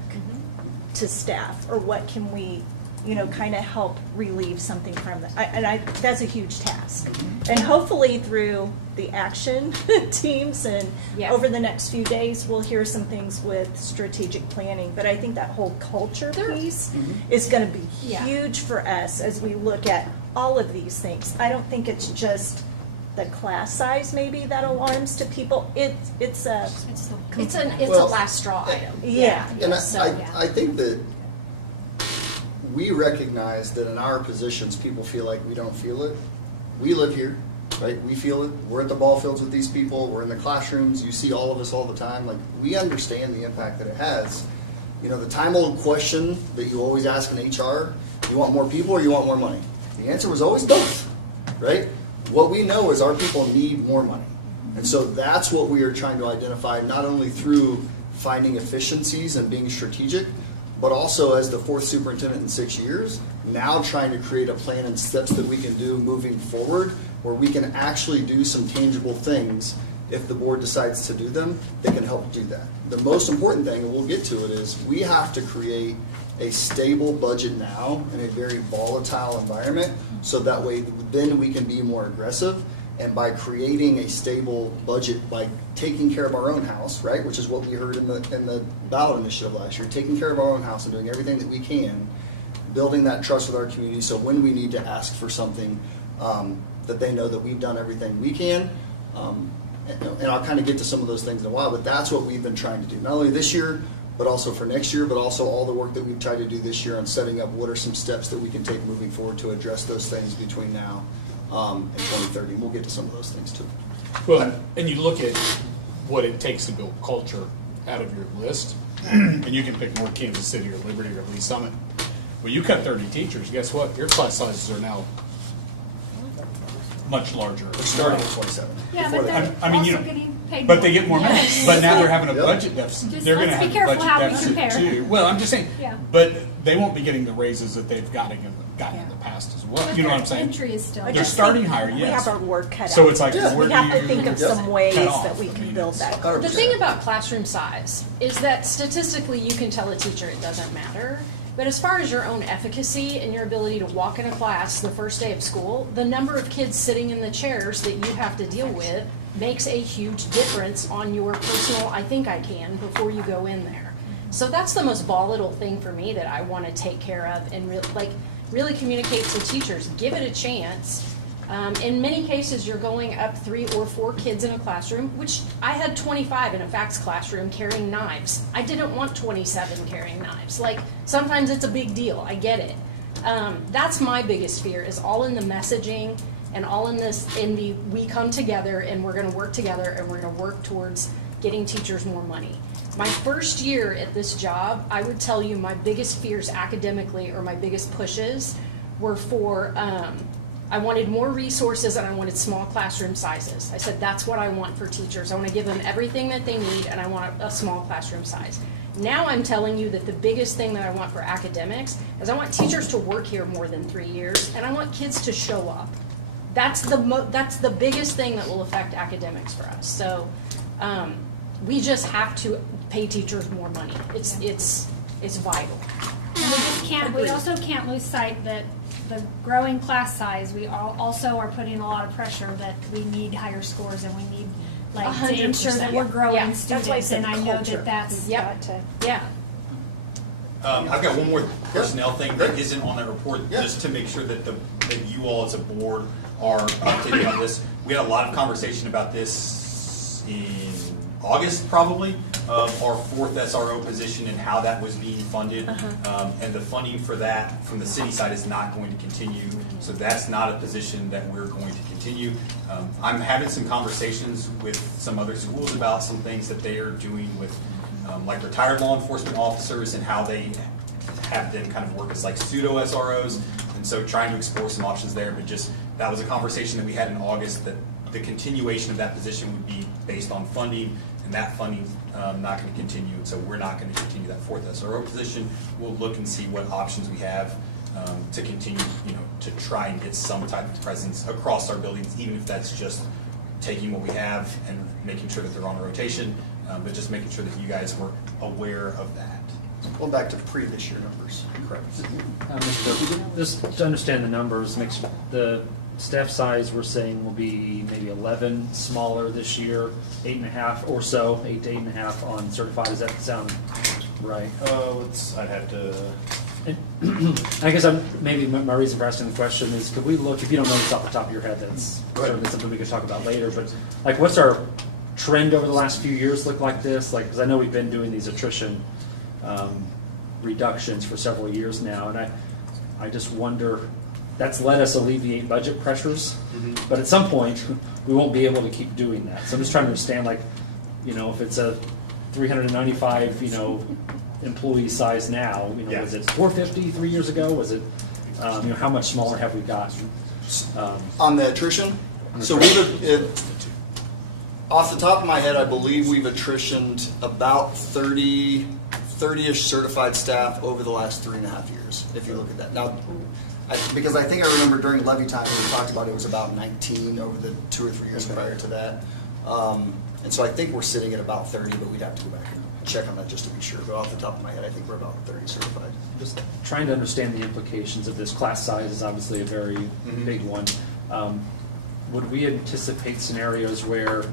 to staff, or what can we, you know, kind of help relieve something from that. That's a huge task. And hopefully through the action teams and over the next few days, we'll hear some things with strategic planning. But I think that whole culture piece is going to be huge for us as we look at all of these things. I don't think it's just the class size maybe that alarms to people. It's a last straw item. And I think that we recognize that in our positions, people feel like we don't feel it. We live here, right? We feel it. We're at the ball fields with these people. We're in the classrooms. You see all of us all the time. Like, we understand the impact that it has. You know, the time-old question that you always ask in HR, you want more people or you want more money? The answer was always both, right? What we know is our people need more money. And so that's what we are trying to identify, not only through finding efficiencies and being strategic, but also as the fourth superintendent in 6 years, now trying to create a plan and steps that we can do moving forward, where we can actually do some tangible things if the board decides to do them, that can help do that. The most important thing, and we'll get to it, is we have to create a stable budget now in a very volatile environment, so that way then we can be more aggressive. And by creating a stable budget, by taking care of our own house, right, which is what we heard in the ballot initiative last year, taking care of our own house and doing everything that we can, building that trust with our community, so when we need to ask for something, that they know that we've done everything we can. And I'll kind of get to some of those things in a while, but that's what we've been trying to do, not only this year, but also for next year, but also all the work that we've tried to do this year on setting up what are some steps that we can take moving forward to address those things between now and 2030. And we'll get to some of those things too. Well, and you look at what it takes to build culture out of your list, and you can pick North Kansas City or Liberty or Lee Summit. Well, you cut 30 teachers, guess what? Your class sizes are now much larger. We're starting at 27. Yeah, but they're also getting paid but more. they get more money. But now they're having a budget deficit. Just They're going to let's have be a careful budget how we deficit compare. too. Well, I'm just saying. Yeah. But they won't be getting the raises that they've gotten in the past as well. But You know what their I'm saying? entry is still. They're starting higher, We yes. have our work cut out. So it's like, we where have do to think you of some ways cut off? that we can build that. The thing about classroom size is that statistically you can tell a teacher it doesn't matter. But as far as your own efficacy and your ability to walk in a class the first day of school, the number of kids sitting in the chairs that you have to deal with makes a huge difference on your personal, I think I can, before you go in there. So that's the most volatile thing for me that I want to take care of and really communicate to teachers. Give it a chance. In many cases, you're going up 3 or 4 kids in a classroom, which I had 25 in a FACS classroom carrying knives. I didn't want 27 carrying knives. Like, sometimes it's a big deal. I get it. That's my biggest fear, is all in the messaging and all in the we come together and we're going to work together and we're going to work towards getting teachers more money. My first year at this job, I would tell you my biggest fears academically, or my biggest pushes, were for I wanted more resources and I wanted small classroom sizes. I said, that's what I want for teachers. I want to give them everything that they need, and I want a small classroom size. Now I'm telling you that the biggest thing that I want for academics is I want teachers to work here more than 3 years, and I want kids to show up. That's the biggest thing that will affect academics for us. So we just have to pay teachers more money. It's vital. Now, we also can't lose sight that the growing class size, we also are putting a lot of pressure that we need higher scores and we need, like, to ensure that we're growing Yeah. students, and I know that that's. Yeah. I've got one more personnel thing that isn't on that report, just to make sure that that you all as a board are updated on this. We had a lot of conversation about this in August, probably, of our fourth SRO position and how that was being funded. And the funding for that from the city side is not going to continue. So that's not a position that we're going to continue. I'm having some conversations with some other schools about some things that they are doing with like retired law enforcement officers and how they have them kind of work as like pseudo SROs. And so trying to explore some options there, but just that was a conversation that we had in August, that the continuation of that position would be based on funding, and that funding not going to continue. And so we're not going to continue that fourth SRO position. We'll look and see what options we have to continue, to try and get some type of presence across our buildings, even if that's just taking what we have and making sure that they're on a rotation, but just making sure that you guys were aware of that. Going back to previous year numbers. Correct. Just to understand the numbers, makes the staff size we're saying will be maybe 11 smaller this year, 8.5 or so, 8 to 8.5 on certified. Does that sound right? I'd have to. I guess maybe my reason for asking the question is, could we look, if you don't know this off the top of your head, that's certainly something we could talk about later, but like what's our trend over the last few years look like this? Like, because I know we've been doing these attrition reductions for several years now, and I just wonder, that's let us alleviate budget pressures, but at some point we won't be able to keep doing that. So I'm just trying to understand, like, if it's a 395, employee size now, was it 450 3 years ago? Was it, how much smaller have we gotten? On the attrition? So off the top of my head, I believe we've attritioned about 30-ish certified staff over the last 3.5 years, if you look at that. Now, because I think I remember during levy time when we talked about it was about 19 over the 2 or 3 years prior to that. And so I think we're sitting at about 30, but we'd have to go back and check on that just to be sure. But off the top of my head, I think we're about 30 certified. Just trying to understand the implications of this. Class size is obviously a very big one. Would we anticipate scenarios where,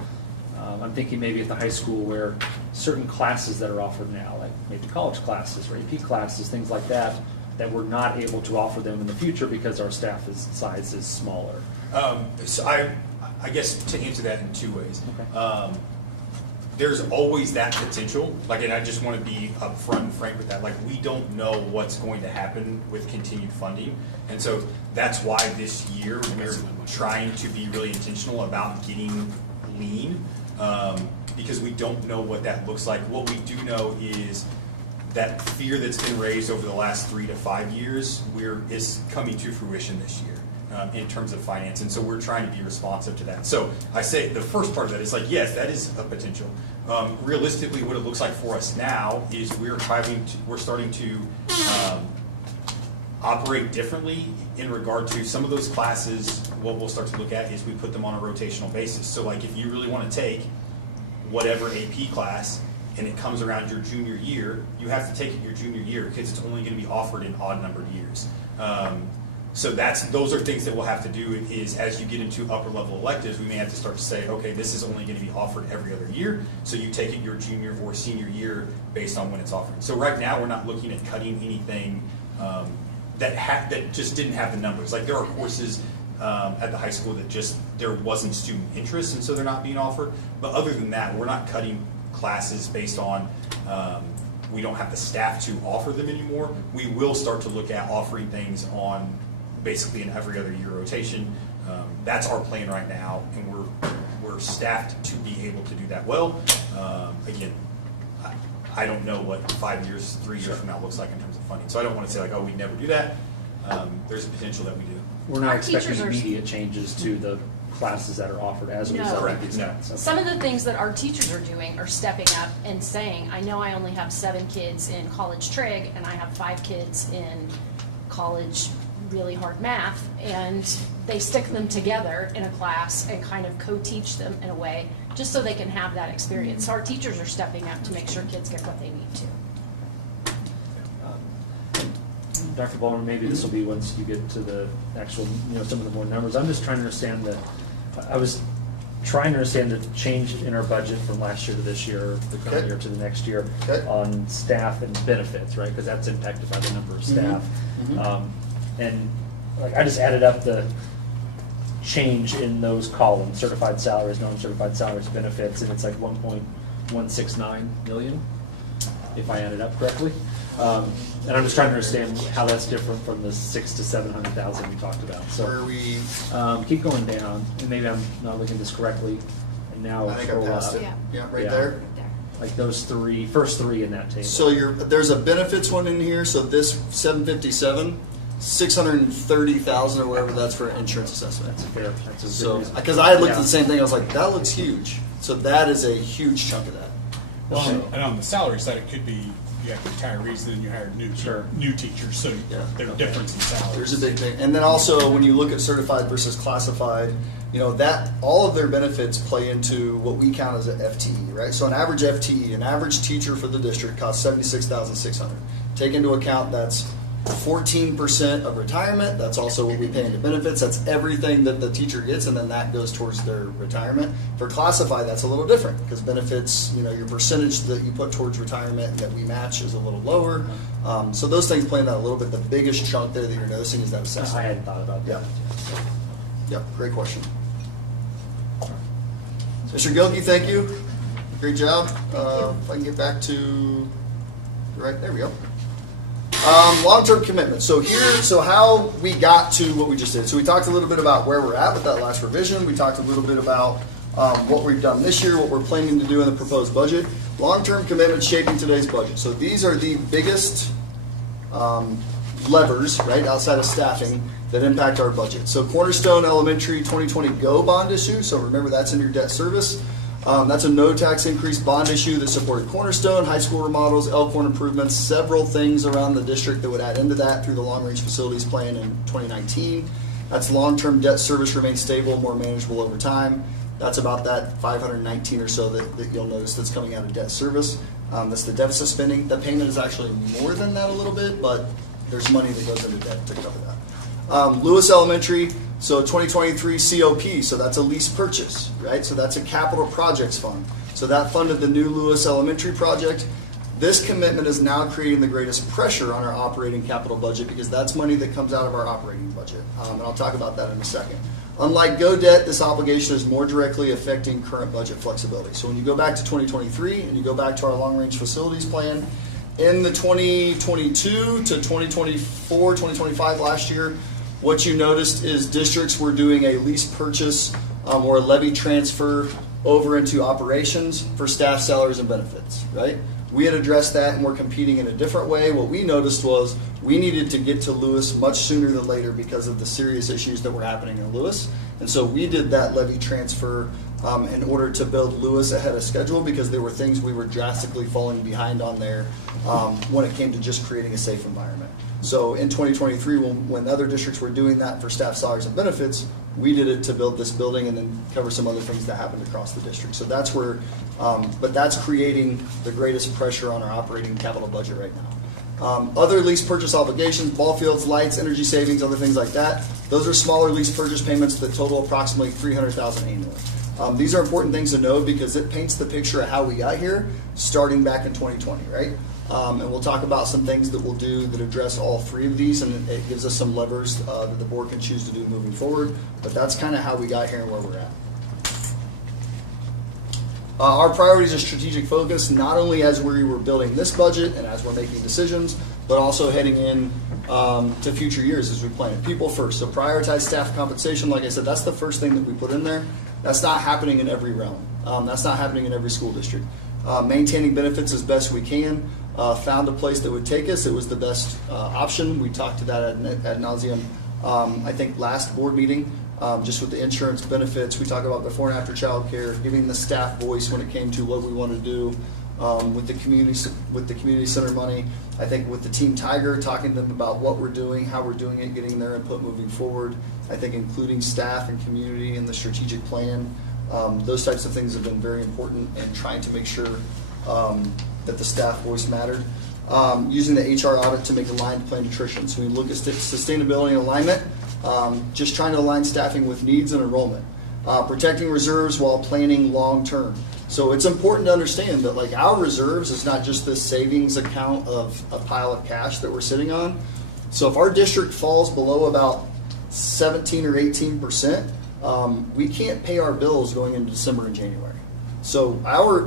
I'm thinking maybe at the high school, where certain classes that are offered now, like maybe college classes or AP classes, things like that, that we're not able to offer them in the future because our staff size is smaller? So I guess to answer that in two ways. There's always that potential, and I just want to be upfront and frank with that. We don't know what's going to happen with continued funding, and so that's why this year we're trying to be really intentional about getting lean, because we don't know what that looks like. What we do know is that fear that's been raised over the last 3 to 5 years is coming to fruition this year. In terms of finance, and so we're trying to be responsive to that. So I say the first part of that is yes, that is a potential. Realistically, what it looks like for us now is we're starting to operate differently in regard to some of those classes. What we'll start to look at is we put them on a rotational basis. So if you really want to take whatever AP class and it comes around your junior year, you have to take it your junior year because it's only going to be offered in odd numbered years. So those are things that we'll have to do is as you get into upper level electives, we may have to start to say, okay, this is only going to be offered every other year. So you take it your junior or senior year based on when it's offered. So right now we're not looking at cutting anything that just didn't have the numbers. There are courses at the high school that there wasn't student interest and so they're not being offered. But other than that, we're not cutting classes based on we don't have the staff to offer them anymore. We will start to look at offering things on basically an every other year rotation. That's our plan right now, and we're staffed to be able to do that well. Again, I don't know what 5 years, 3 years from now looks like in terms of funding, so I don't want to say oh, we'd never do that. There's a potential that we do. We're not expecting immediate changes to the classes that are offered as a result of these cuts. Okay. Some of the things that our teachers are doing are stepping up and saying, I know I only have 7 kids in college trig and I have 5 kids in college really hard math, and they stick them together in a class and kind of co-teach them in a way just so they can have that experience. So our teachers are stepping up to make sure kids get what they need to. Dr. Ballmer, maybe this will be once you get to the actual, some of the more numbers. I'm just trying to understand I was trying to understand the change in our budget from last year to this year, the current year to the next year, on staff and benefits, right? Because that's impacted by the number of staff. And I just added up the change in those columns: certified salaries, non-certified salaries, benefits, and it's like 1.169 million, if I added up correctly. And I'm just trying to understand how that's different from the 600,000 to 700,000 we talked about. So where we keep going down, and maybe I'm not looking at this correctly. And now I think I passed it. Yeah, right there. Like those first three in that table. So there's a benefits one in here. So this 757, 630,000 or whatever. That's for insurance assessment. That's a so good because I had looked at the same thing, I was like, that looks huge. So that is a huge chunk of that. Well, and on the salary side, it could be you have retirees, then you hire new teachers, so there's a difference in salary. There's a big thing. And then also when you look at certified versus classified, that all of their benefits play into what we count as an FTE, right? So an average FTE, an average teacher for the district costs $76,600. Take into account that's 14% of retirement. That's also what we pay into benefits. That's everything that the teacher gets, and then that goes towards their retirement. For classified, that's a little different because benefits, your percentage that you put towards retirement and that we match is a little lower. So those things play in that a little bit. The biggest chunk there that you're noticing is that assessment. I hadn't thought about that. Yep, great question. Mr. Gilkey, thank you. Great job. If I can get back to right there, we go. Long-term commitment. So how we got to what we just did. So we talked a little bit about where we're at with that last revision. We talked a little bit about what we've done this year, what we're planning to do in the proposed budget. Long-term commitment shaping today's budget. So these are the biggest levers, right, outside of staffing that impact our budget. So Cornerstone Elementary 2020 GO bond issue. So remember, that's in your debt service. That's a no tax increase bond issue that supported Cornerstone, high school remodels, Elkhorn improvements, several things around the district that would add into that through the long-range facilities plan in 2019. That's long-term debt service remains stable, more manageable over time. That's about that 519 or so that you'll notice that's coming out of debt service. That's the deficit spending. The payment is actually more than that a little bit, but there's money that goes into debt to cover that. Lewis Elementary, so 2023 COP, so that's a lease purchase, right? So that's a capital projects fund. So that funded the new Lewis Elementary project. This commitment is now creating the greatest pressure on our operating capital budget because that's money that comes out of our operating budget. And I'll talk about that in a second. Unlike GO debt, this obligation is more directly affecting current budget flexibility. So when you go back to 2023 and you go back to our long-range facilities plan, in the 2022 to 2024, 2025 last year, what you noticed is districts were doing a lease purchase or a levy transfer over into operations for staff salaries and benefits, right? We had addressed that and we're competing in a different way. What we noticed was we needed to get to Lewis much sooner than later because of the serious issues that were happening in Lewis. And so we did that levy transfer in order to build Lewis ahead of schedule because there were things we were drastically falling behind on there when it came to just creating a safe environment. So in 2023, when other districts were doing that for staff salaries and benefits, we did it to build this building and then cover some other things that happened across the district. So that's where, but that's creating the greatest pressure on our operating capital budget right now. Other lease purchase obligations, ball fields, lights, energy savings, other things like that. Those are smaller lease purchase payments that total approximately $300,000 annually. These are important things to know because it paints the picture of how we got here starting back in 2020, right? And we'll talk about some things that we'll do that address all three of these, and it gives us some levers that the board can choose to do moving forward. But that's kind of how we got here and where we're at. Our priorities are strategic focus, not only as we were building this budget and as we're making decisions, but also heading in to future years as we plan it. People first. So prioritize staff compensation. Like I said, that's the first thing that we put in there. That's not happening in every realm. That's not happening in every school district. Maintaining benefits as best we can. Found a place that would take us. It was the best option. We talked to that ad nauseum, I think, last board meeting, just with the insurance benefits. We talked about before and after child care, giving the staff voice when it came to what we want to do with the community center money. I think with the Team Tiger, talking to them about what we're doing, how we're doing it, getting their input moving forward. I think including staff and community in the strategic plan. Those types of things have been very important and trying to make sure that the staff voice mattered. using the HR audit to make aligned plan nutrition. So we look at sustainability and alignment, just trying to align staffing with needs and enrollment. Protecting reserves while planning long-term. So it's important to understand that like our reserves is not just this savings account of a pile of cash that we're sitting on. So if our district falls below about 17 or 18%, we can't pay our bills going into December and January. So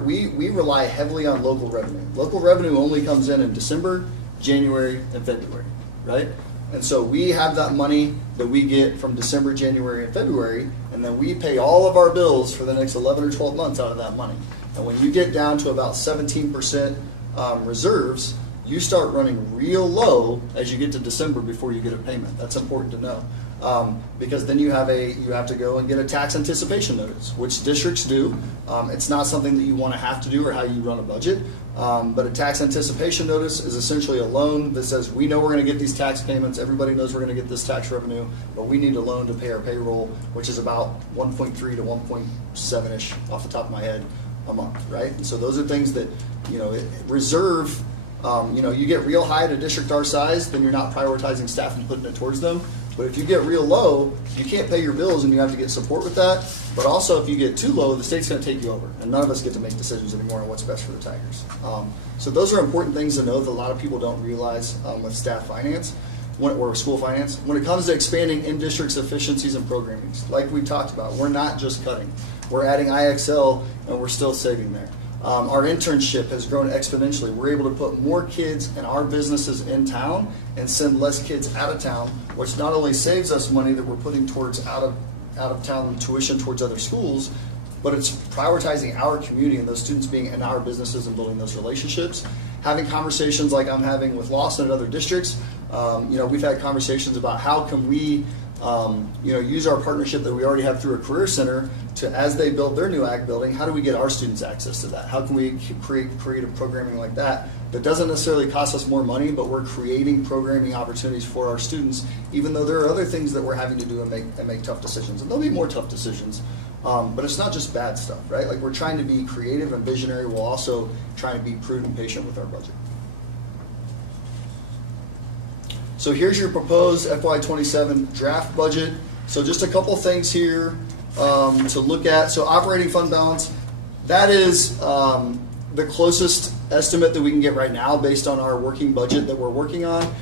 we rely heavily on local revenue. Local revenue only comes in December, January, and February, right? And so we have that money that we get from December, January, and February, and then we pay all of our bills for the next 11 or 12 months out of that money. And when you get down to about 17% reserves, you start running real low as you get to December before you get a payment. That's important to know. Because then you have to go and get a tax anticipation notice, which districts do. It's not something that you want to have to do or how you run a budget, but a tax anticipation notice is essentially a loan that says we know we're going to get these tax payments, everybody knows we're going to get this tax revenue, but we need a loan to pay our payroll, which is about 1.3 to 1.7-ish off the top of my head a month, right? And so those are things that, reserve. You get real high at a district our size, then you're not prioritizing staff and putting it towards them. But if you get real low, you can't pay your bills and you have to get support with that. But also if you get too low, the state's going to take you over. And none of us get to make decisions anymore on what's best for the Tigers. So those are important things to know that a lot of people don't realize with staff finance or school finance. When it comes to expanding in-district's efficiencies and programming, like we talked about, we're not just cutting. We're adding IXL and we're still saving there. Our internship has grown exponentially. We're able to put more kids and our businesses in town and send less kids out of town, which not only saves us money that we're putting towards out of town tuition towards other schools, but it's prioritizing our community and those students being in our businesses and building those relationships. Having conversations like I'm having with Lawson and other districts, we've had conversations about how can we use our partnership that we already have through a career center to, as they build their new ag building, how do we get our students access to that? How can we create creative programming like that doesn't necessarily cost us more money, but we're creating programming opportunities for our students, even though there are other things that we're having to do and make tough decisions. And there'll be more tough decisions, but it's not just bad stuff, right? Like we're trying to be creative and visionary while also trying to be prudent and patient with our budget. So here's your proposed FY27 draft budget. So just a couple things here to look at. So operating fund balance, that is the closest estimate that we can get right now based on our working budget that we're working on.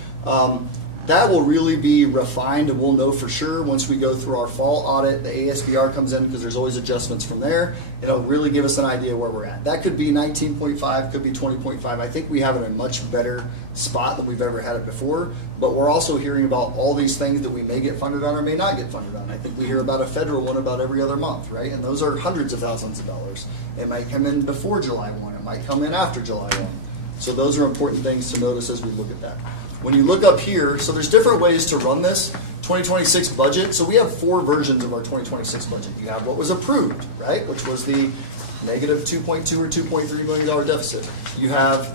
That will really be refined and we'll know for sure once we go through our fall audit. The ASBR comes in because there's always adjustments from there. It'll really give us an idea where we're at. That could be 19.5, could be 20.5. I think we have it in a much better spot than we've ever had it before, but we're also hearing about all these things that we may get funded on or may not get funded on. I think we hear about a federal one about every other month, right? And those are hundreds of thousands of dollars. It might come in before July 1. It might come in after July 1. So those are important things to notice as we look at that. When you look up here, so there's different ways to run this 2026 budget. So we have 4 versions of our 2026 budget. You have what was approved, right, which was the negative $2.2 or $2.3 million deficit. You have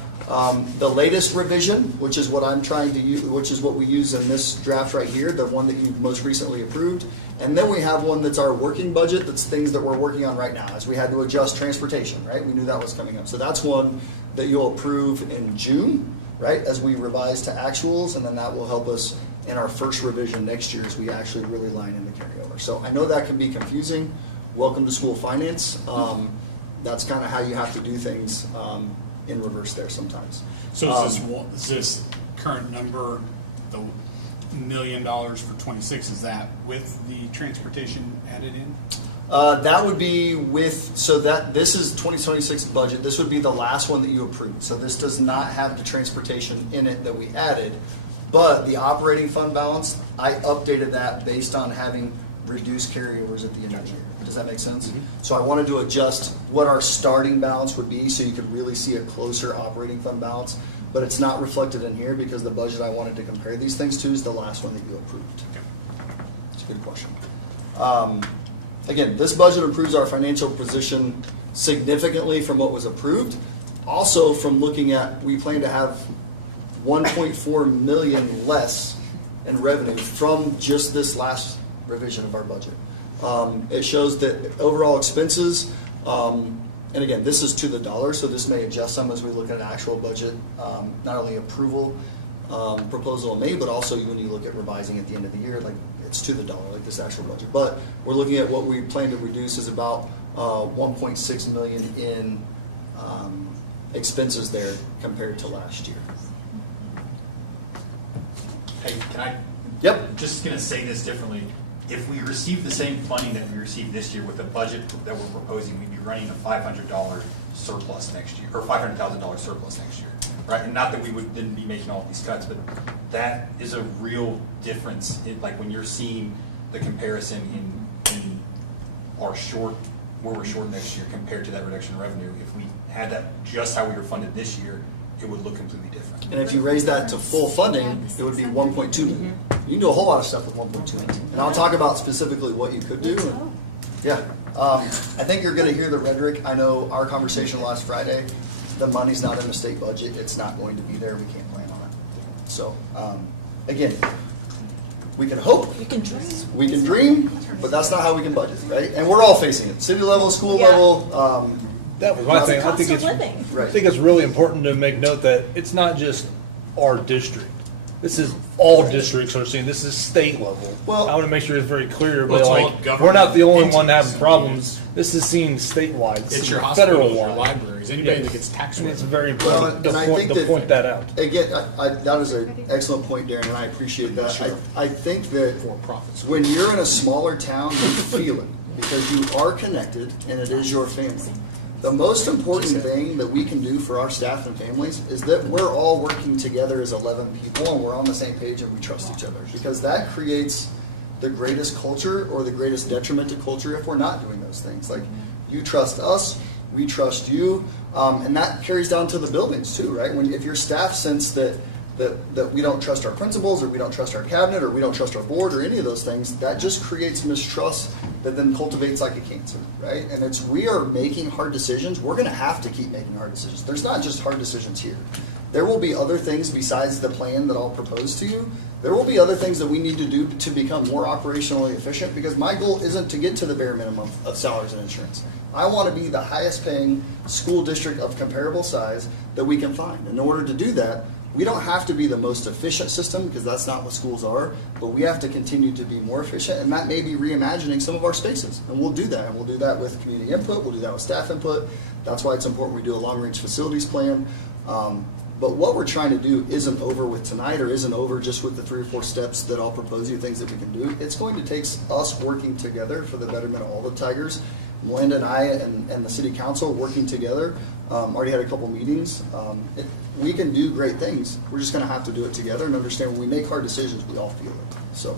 the latest revision, which is what I'm trying to use, which is what we use in this draft right here, the one that you most recently approved. And then we have one that's our working budget, that's things that we're working on right now, as we had to adjust transportation, right? We knew that was coming up. So that's one that you'll approve in June, right, as we revise to actuals, and then that will help us in our first revision next year as we actually really line in the carryover. So I know that can be confusing. Welcome to school finance. That's kind of how you have to do things in reverse there sometimes. So is this current number, the $1 million for 26, is that with the transportation added in? That would be with, so that this is 2026 budget. This would be the last one that you approved. So this does not have the transportation in it that we added, but the operating fund balance, I updated that based on having reduced carryovers at the end of the year. Does that make sense? Mm-hmm. So I wanted to adjust what our starting balance would be so you could really see a closer operating fund balance, but it's not reflected in here because the budget I wanted to compare these things to is the last one that you approved. It's a good question. Again, this budget improves our financial position significantly from what was approved. Also from looking at, we plan to have $1.4 million less in revenue from just this last revision of our budget. It shows that overall expenses And again, this is to the dollar, so this may adjust some as we look at an actual budget, not only approval proposal in May, but also when you look at revising at the end of the year, like it's to the dollar, like this actual budget. But we're looking at what we plan to reduce is about 1.6 million in expenses there compared to last year. Hey, can I? Yep. I'm just going to say this differently. If we receive the same funding that we received this year with the budget that we're proposing, we'd be running a $500 surplus next year, or $500,000 surplus next year, right? And not that we would then be making all these cuts, but that is a real difference. Like when you're seeing the comparison in our short, where we're short next year compared to that reduction in revenue. If we had that just how we were funded this year, it would look completely different. And if you raise that to full funding, it would be 1.2 million. You can do a whole lot of stuff with 1.2 million. And I'll talk about specifically what you could do. And, yeah, I think you're going to hear the rhetoric. I know our conversation last Friday, the money's not in the state budget. It's not going to be there. We can't plan on it. So, again, we can hope. You can dream. We can dream, but that's not how we can budget, right? And we're all facing it. City level, school level. That was my thing. I think it's really important to make note that it's not just our district. This is all districts are seeing. This is state level. Well, I want to make sure it's very clear. But like, we're not the only one having problems. This is seen statewide. It's your federal hospitals, your libraries, anybody that gets tax revenue. It's very important to point that out. Again, that is an excellent point, Darren, and I appreciate that. Sure. I think that when you're in a smaller town, you feel it because you are connected and it is your family. The most important thing that we can do for our staff and families is that we're all working together as 11 people and we're on the same page and we trust each other, because that creates the greatest culture or the greatest detriment to culture if we're not doing those things. Like, you trust us, we trust you, and that carries down to the buildings too, right? If your staff sense that we don't trust our principals or we don't trust our cabinet or we don't trust our board or any of those things, that just creates mistrust that then cultivates like a cancer, right? And we are making hard decisions. We're going to have to keep making hard decisions. There's not just hard decisions here. There will be other things besides the plan that I'll propose to you. There will be other things that we need to do to become more operationally efficient, because my goal isn't to get to the bare minimum of salaries and insurance. I want to be the highest paying school district of comparable size that we can find. In order to do that, we don't have to be the most efficient system, because that's not what schools are, but we have to continue to be more efficient, and that may be reimagining some of our spaces. And we'll do that, and we'll do that with community input, we'll do that with staff input. That's why it's important we do a long-range facilities plan. But what we're trying to do isn't over with tonight, or isn't over just with the 3 or 4 steps that I'll propose you, things that we can do. It's going to take us working together for the betterment of all the Tigers. Melinda and I and the city council working together. Already had a couple meetings. We can do great things. We're just going to have to do it together and understand when we make hard decisions, we all feel it. So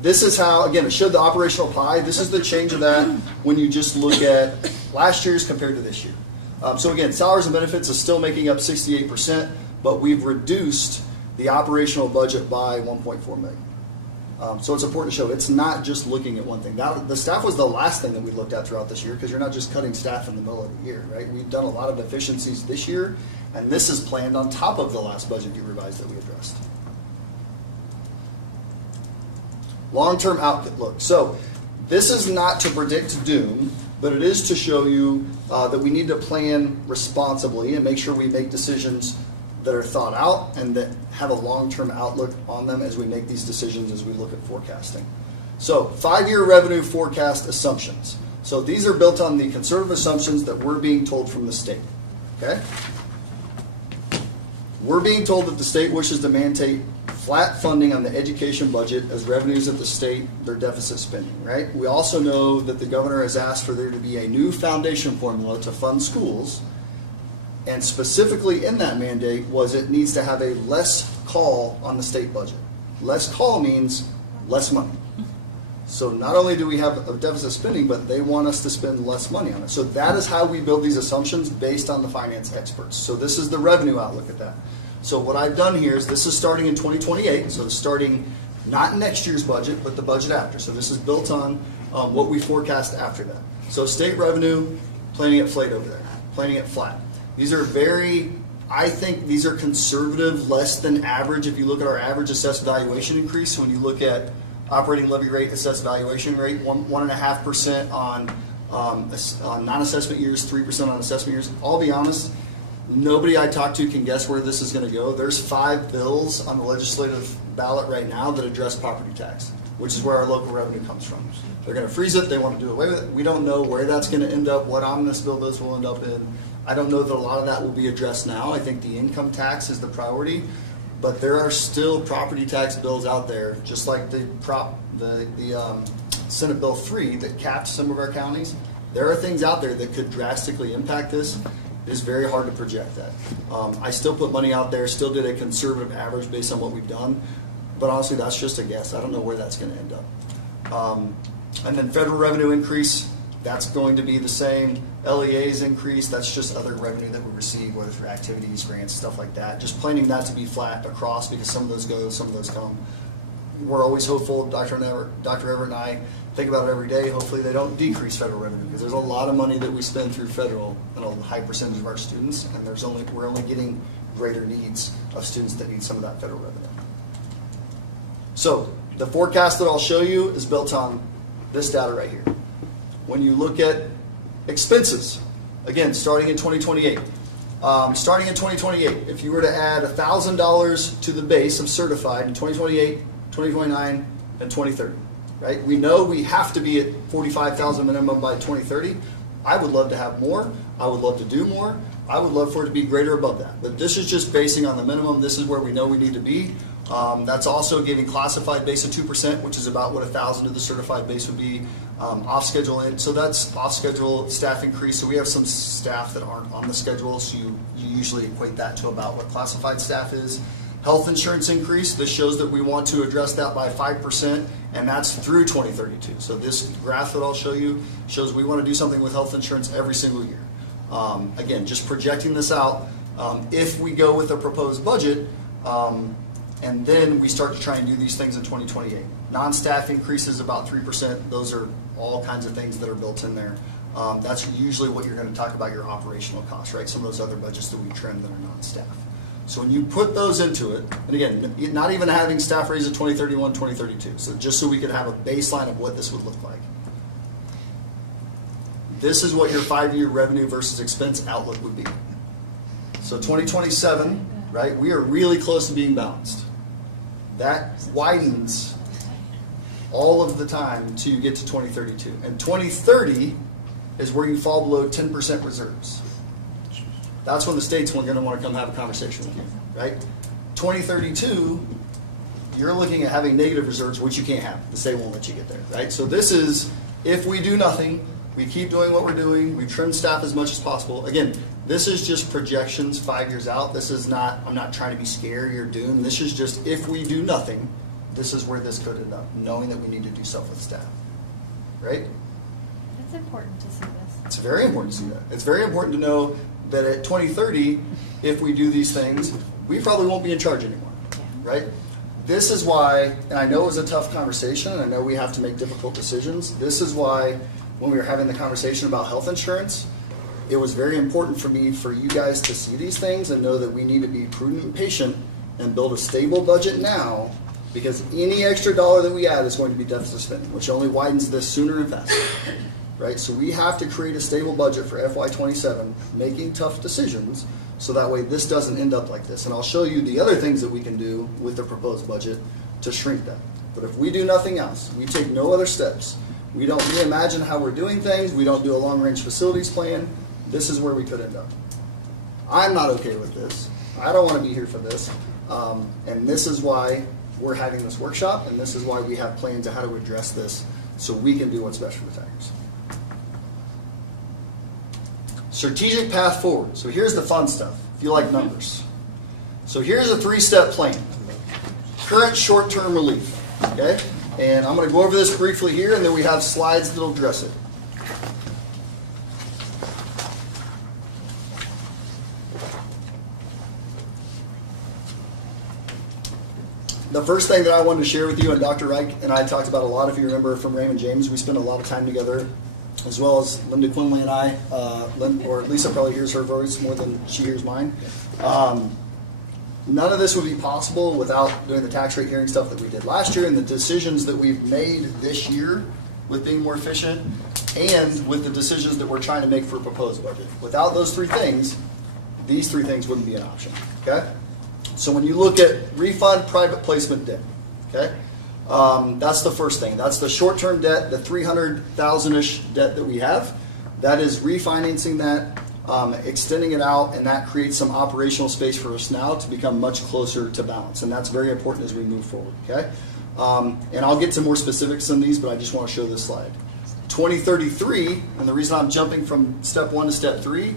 this is how, again, it showed the operational pie. This is the change of that when you just look at last year's compared to this year. So again, salaries and benefits is still making up 68%, but we've reduced the operational budget by 1.4 million. So it's important to show it's not just looking at one thing. The staff was the last thing that we looked at throughout this year, because you're not just cutting staff in the middle of the year, right? We've done a lot of efficiencies this year, and this is planned on top of the last budget you revised that we addressed. Long-term outlook. So this is not to predict doom, but it is to show you that we need to plan responsibly and make sure we make decisions that are thought out and that have a long-term outlook on them as we make these decisions, as we look at forecasting. So 5-year revenue forecast assumptions. So these are built on the conservative assumptions that we're being told from the state. Okay? We're being told that the state wishes to mandate flat funding on the education budget as revenues at the state, their deficit spending, right? We also know that the governor has asked for there to be a new foundation formula to fund schools. And specifically in that mandate was it needs to have a less call on the state budget. Less call means less money. So not only do we have a deficit spending, but they want us to spend less money on it. So that is how we build these assumptions based on the finance experts. So this is the revenue outlook at that. So what I've done here is this is starting in 2028. So it's starting not next year's budget, but the budget after. So this is built on what we forecast after that. So state revenue, planning it flat over there, planning it flat. These are I think these are conservative, less than average. If you look at our average assessed valuation increase, when you look at operating levy rate, assessed valuation rate, 1.5% on On non-assessment years, 3% on assessment years. I'll be honest, nobody I talk to can guess where this is going to go. There's 5 bills on the legislative ballot right now that address property tax, which is where our local revenue comes from. They're going to freeze it. They want to do away with it. We don't know where that's going to end up, what omnibus bill those will end up in. I don't know that a lot of that will be addressed now. I think the income tax is the priority, but there are still property tax bills out there, just like the Senate Bill 3 that capped some of our counties. There are things out there that could drastically impact this. It is very hard to project that. I still put money out there, still did a conservative average based on what we've done, but honestly, that's just a guess. I don't know where that's going to end up. And then federal revenue increase, that's going to be the same. LEA's increase, that's just other revenue that we receive, whether through activities, grants, stuff like that. Just planning that to be flat across because some of those go, some of those come. We're always hopeful. Dr. Everett and I think about it every day. Hopefully they don't decrease federal revenue because there's a lot of money that we spend through federal and a high percentage of our students, and we're only getting greater needs of students that need some of that federal revenue. So the forecast that I'll show you is built on this data right here. When you look at expenses, again, starting in 2028. Starting in 2028, if you were to add $1,000 to the base of certified in 2028, 2029, and 2030, right? We know we have to be at 45,000 minimum by 2030. I would love to have more. I would love to do more. I would love for it to be greater above that. But this is just basing on the minimum. This is where we know we need to be. That's also giving classified base of 2%, which is about what 1,000 to the certified base would be. Off schedule, and so that's off schedule staff increase. So we have some staff that aren't on the schedule, so you usually equate that to about what classified staff is. Health insurance increase, this shows that we want to address that by 5%, and that's through 2032. So this graph that I'll show you shows we want to do something with health insurance every single year. Again, just projecting this out. If we go with a proposed budget, and then we start to try and do these things in 2028. Non-staff increases about 3%. Those are all kinds of things that are built in there. That's usually what you're going to talk about your operational costs, right? Some of those other budgets that we trim that are non-staff. So when you put those into it, and again, not even having staff raise at 2031, 2032, so just so we could have a baseline of what this would look like. This is what your 5-year revenue versus expense outlook would be. So 2027, right, we are really close to being balanced. That widens all of the time until you get to 2032. And 2030 is where you fall below 10% reserves. That's when the state's going to want to come have a conversation with you, right? 2032, you're looking at having negative reserves, which you can't have. The state won't let you get there, right? So this is, if we do nothing, we keep doing what we're doing, we trim staff as much as possible. Again, this is just projections 5 years out. This is not, I'm not trying to be scary or doomed. This is just, if we do nothing, this is where this could end up, knowing that we need to do stuff with staff, right? It's important to see this. It's very important to see that. It's very important to know that at 2030, if we do these things, we probably won't be in charge anymore, right? This is why, and I know it was a tough conversation, and I know we have to make difficult decisions. This is why, when we were having the conversation about health insurance, it was very important for me, for you guys to see these things and know that we need to be prudent and patient and build a stable budget now, because any extra dollar that we add is going to be deficit spending, which only widens this sooner and faster, right? So we have to create a stable budget for FY27, making tough decisions, so that way this doesn't end up like this. And I'll show you the other things that we can do with the proposed budget to shrink that. But if we do nothing else, we take no other steps, we don't reimagine how we're doing things, we don't do a long-range facilities plan, this is where we could end up. I'm not okay with this. I don't want to be here for this. And this is why we're having this workshop, and this is why we have plans on how to address this so we can do what's best for the Tigers. Strategic path forward. So here's the fun stuff, if you like numbers. So here's a 3-step plan. Current short-term relief, okay? And I'm going to go over this briefly here, and then we have slides that'll address it. The first thing that I wanted to share with you, and Dr. Reich and I talked about a lot, if you remember from Raymond James, we spent a lot of time together, as well as Linda Quinley and I, or Lisa probably hears her voice more than she hears mine. None of this would be possible without doing the tax rate hearing stuff that we did last year, and the decisions that we've made this year with being more efficient, and with the decisions that we're trying to make for a proposed budget. Without those three things, these three things wouldn't be an option, okay? So when you look at refund private placement debt, okay? That's the first thing. That's the short-term debt, the 300,000-ish debt that we have. That is refinancing that, extending it out, and that creates some operational space for us now to become much closer to balance. And that's very important as we move forward, okay? And I'll get to more specifics on these, but I just want to show this slide. 2033, and the reason I'm jumping from step 1 to step 3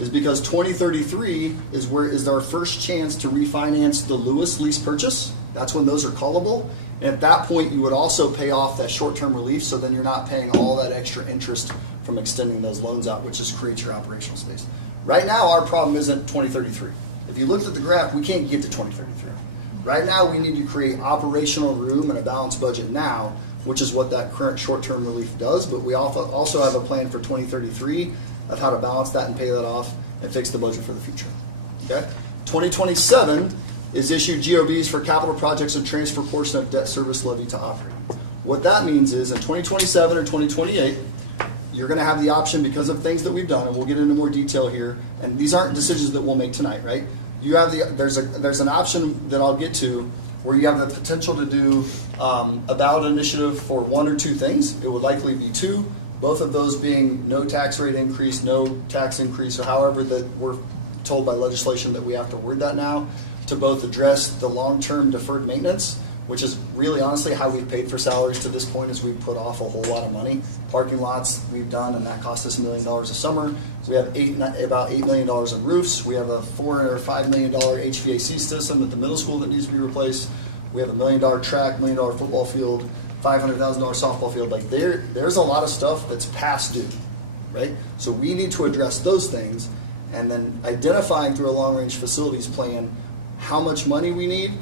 is because 2033 is our first chance to refinance the Lewis lease purchase. That's when those are callable. And at that point, you would also pay off that short-term relief, so then you're not paying all that extra interest from extending those loans out, which just creates your operational space. Right now, our problem isn't 2033. If you looked at the graph, we can't get to 2033. Right now, we need to create operational room and a balanced budget now, which is what that current short-term relief does, but we also have a plan for 2033 of how to balance that and pay that off and fix the budget for the future. Okay? 2027 is issue GOBs for capital projects and transfer portion of debt service levy to operating. What that means is in 2027 or 2028, you're going to have the option, because of things that we've done, and we'll get into more detail here, and these aren't decisions that we'll make tonight, right? You have there's an option that I'll get to where you have the potential to do a ballot initiative for one or two things. It would likely be two, both of those being no tax rate increase, no tax increase, or however that we're told by legislation that we have to word that now, to both address the long-term deferred maintenance, which is really honestly how we've paid for salaries to this point, is we've put off a whole lot of money. Parking lots we've done, and that cost us $1 million a summer. We have about $8 million in roofs. We have a $4 or $5 million HVAC system at the middle school that needs to be replaced. We have $1 million track, $1 million football field, $500,000 softball field. Like there's a lot of stuff that's past due, right? So we need to address those things, and then identifying through a long-range facilities plan how much money we need.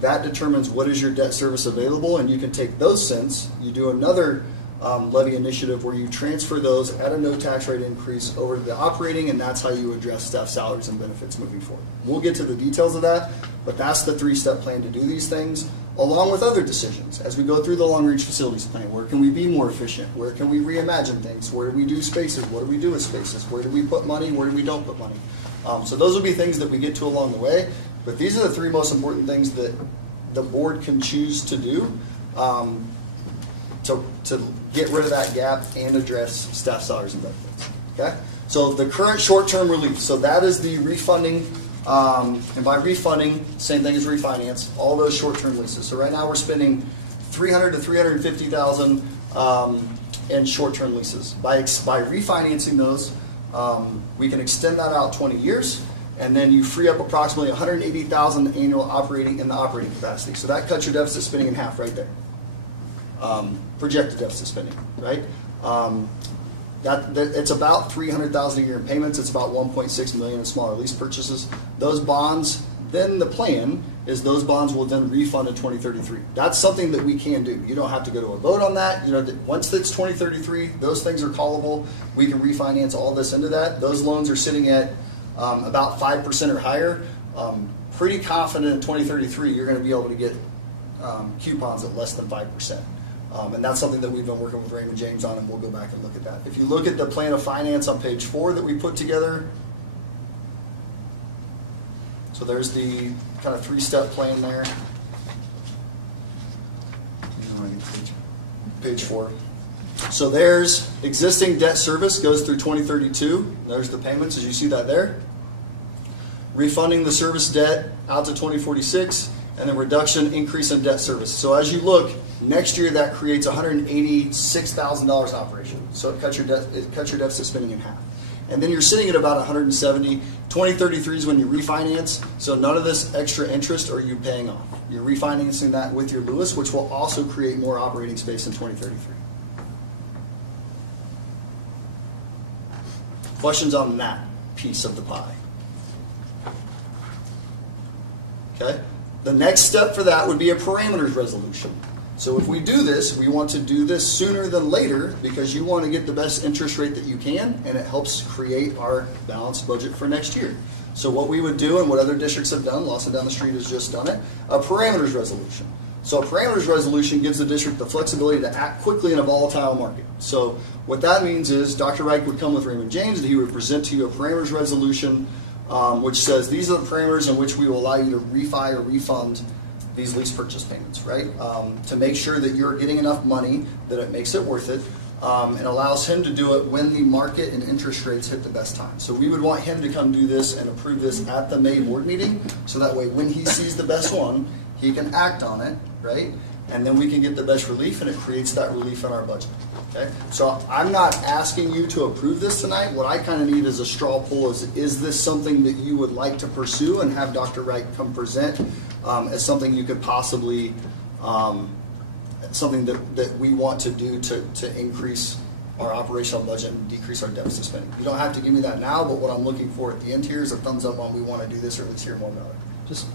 That determines what is your debt service available, and you can take those cents, you do another levy initiative where you transfer those at a no tax rate increase over to the operating, and that's how you address staff salaries and benefits moving forward. We'll get to the details of that, but that's the three-step plan to do these things, along with other decisions. As we go through the long-range facilities plan, where can we be more efficient? Where can we reimagine things? Where do we do spaces? What do we do with spaces? Where do we put money? Where do we don't put money? So those will be things that we get to along the way. But these are the three most important things that the board can choose to do to get rid of that gap and address staff salaries and benefits. Okay? So the current short-term relief, so that is the refunding, and by refunding, same thing as refinance, all those short-term leases. So right now we're spending $300,000 to $350,000 in short-term leases. By refinancing those, we can extend that out 20 years. And then you free up approximately $180,000 annual operating in the operating capacity. So that cuts your deficit spending in half right there. Projected deficit spending, right? It's about $300,000 a year in payments. It's about $1.6 million in smaller lease purchases. Those bonds, then the plan is those bonds will then refund in 2033. That's something that we can do. You don't have to go to a vote on that. You know, once it's 2033, those things are callable. We can refinance all this into that. Those loans are sitting at about 5% or higher. Pretty confident in 2033 you're going to be able to get coupons at less than 5%. And that's something that we've been working with Raymond James on, and we'll go back and look at that. If you look at the plan of finance on page 4 that we put together, so there's the kind of 3-step plan there. Page 4. So there's existing debt service goes through 2032. There's the payments, as you see that there. Refunding the service debt out to 2046, and then reduction, increase in debt service. So as you look, next year that creates $186,000 operation. So it cuts your deficit spending in half. And then you're sitting at about 170. 2033 is when you refinance. So none of this extra interest are you paying off. You're refinancing that with your Lewis, which will also create more operating space in 2033. Questions on that piece of the pie? Okay. The next step for that would be a parameters resolution. So if we do this, we want to do this sooner than later because you want to get the best interest rate that you can, and it helps create our balanced budget for next year. So what we would do, and what other districts have done, Lawson down the street has just done it, a parameters resolution. So a parameters resolution gives the district the flexibility to act quickly in a volatile market. So what that means is Dr. Reich would come with Raymond James and he would present to you a parameters resolution which says these are the parameters in which we will allow you to refi or refund these lease purchase payments, right? To make sure that you're getting enough money that it makes it worth it. And allows him to do it when the market and interest rates hit the best time. So we would want him to come do this and approve this at the May board meeting, so that way when he sees the best one, he can act on it, right? And then we can get the best relief, and it creates that relief in our budget, okay? So I'm not asking you to approve this tonight. What I kind of need is a straw poll is this something that you would like to pursue and have Dr. Wright come present as something you could possibly something that we want to do to increase our operational budget and decrease our deficit spending. You don't have to give me that now, but what I'm looking for at the end here is a thumbs up on we want to do this, or at least hear more about it. Just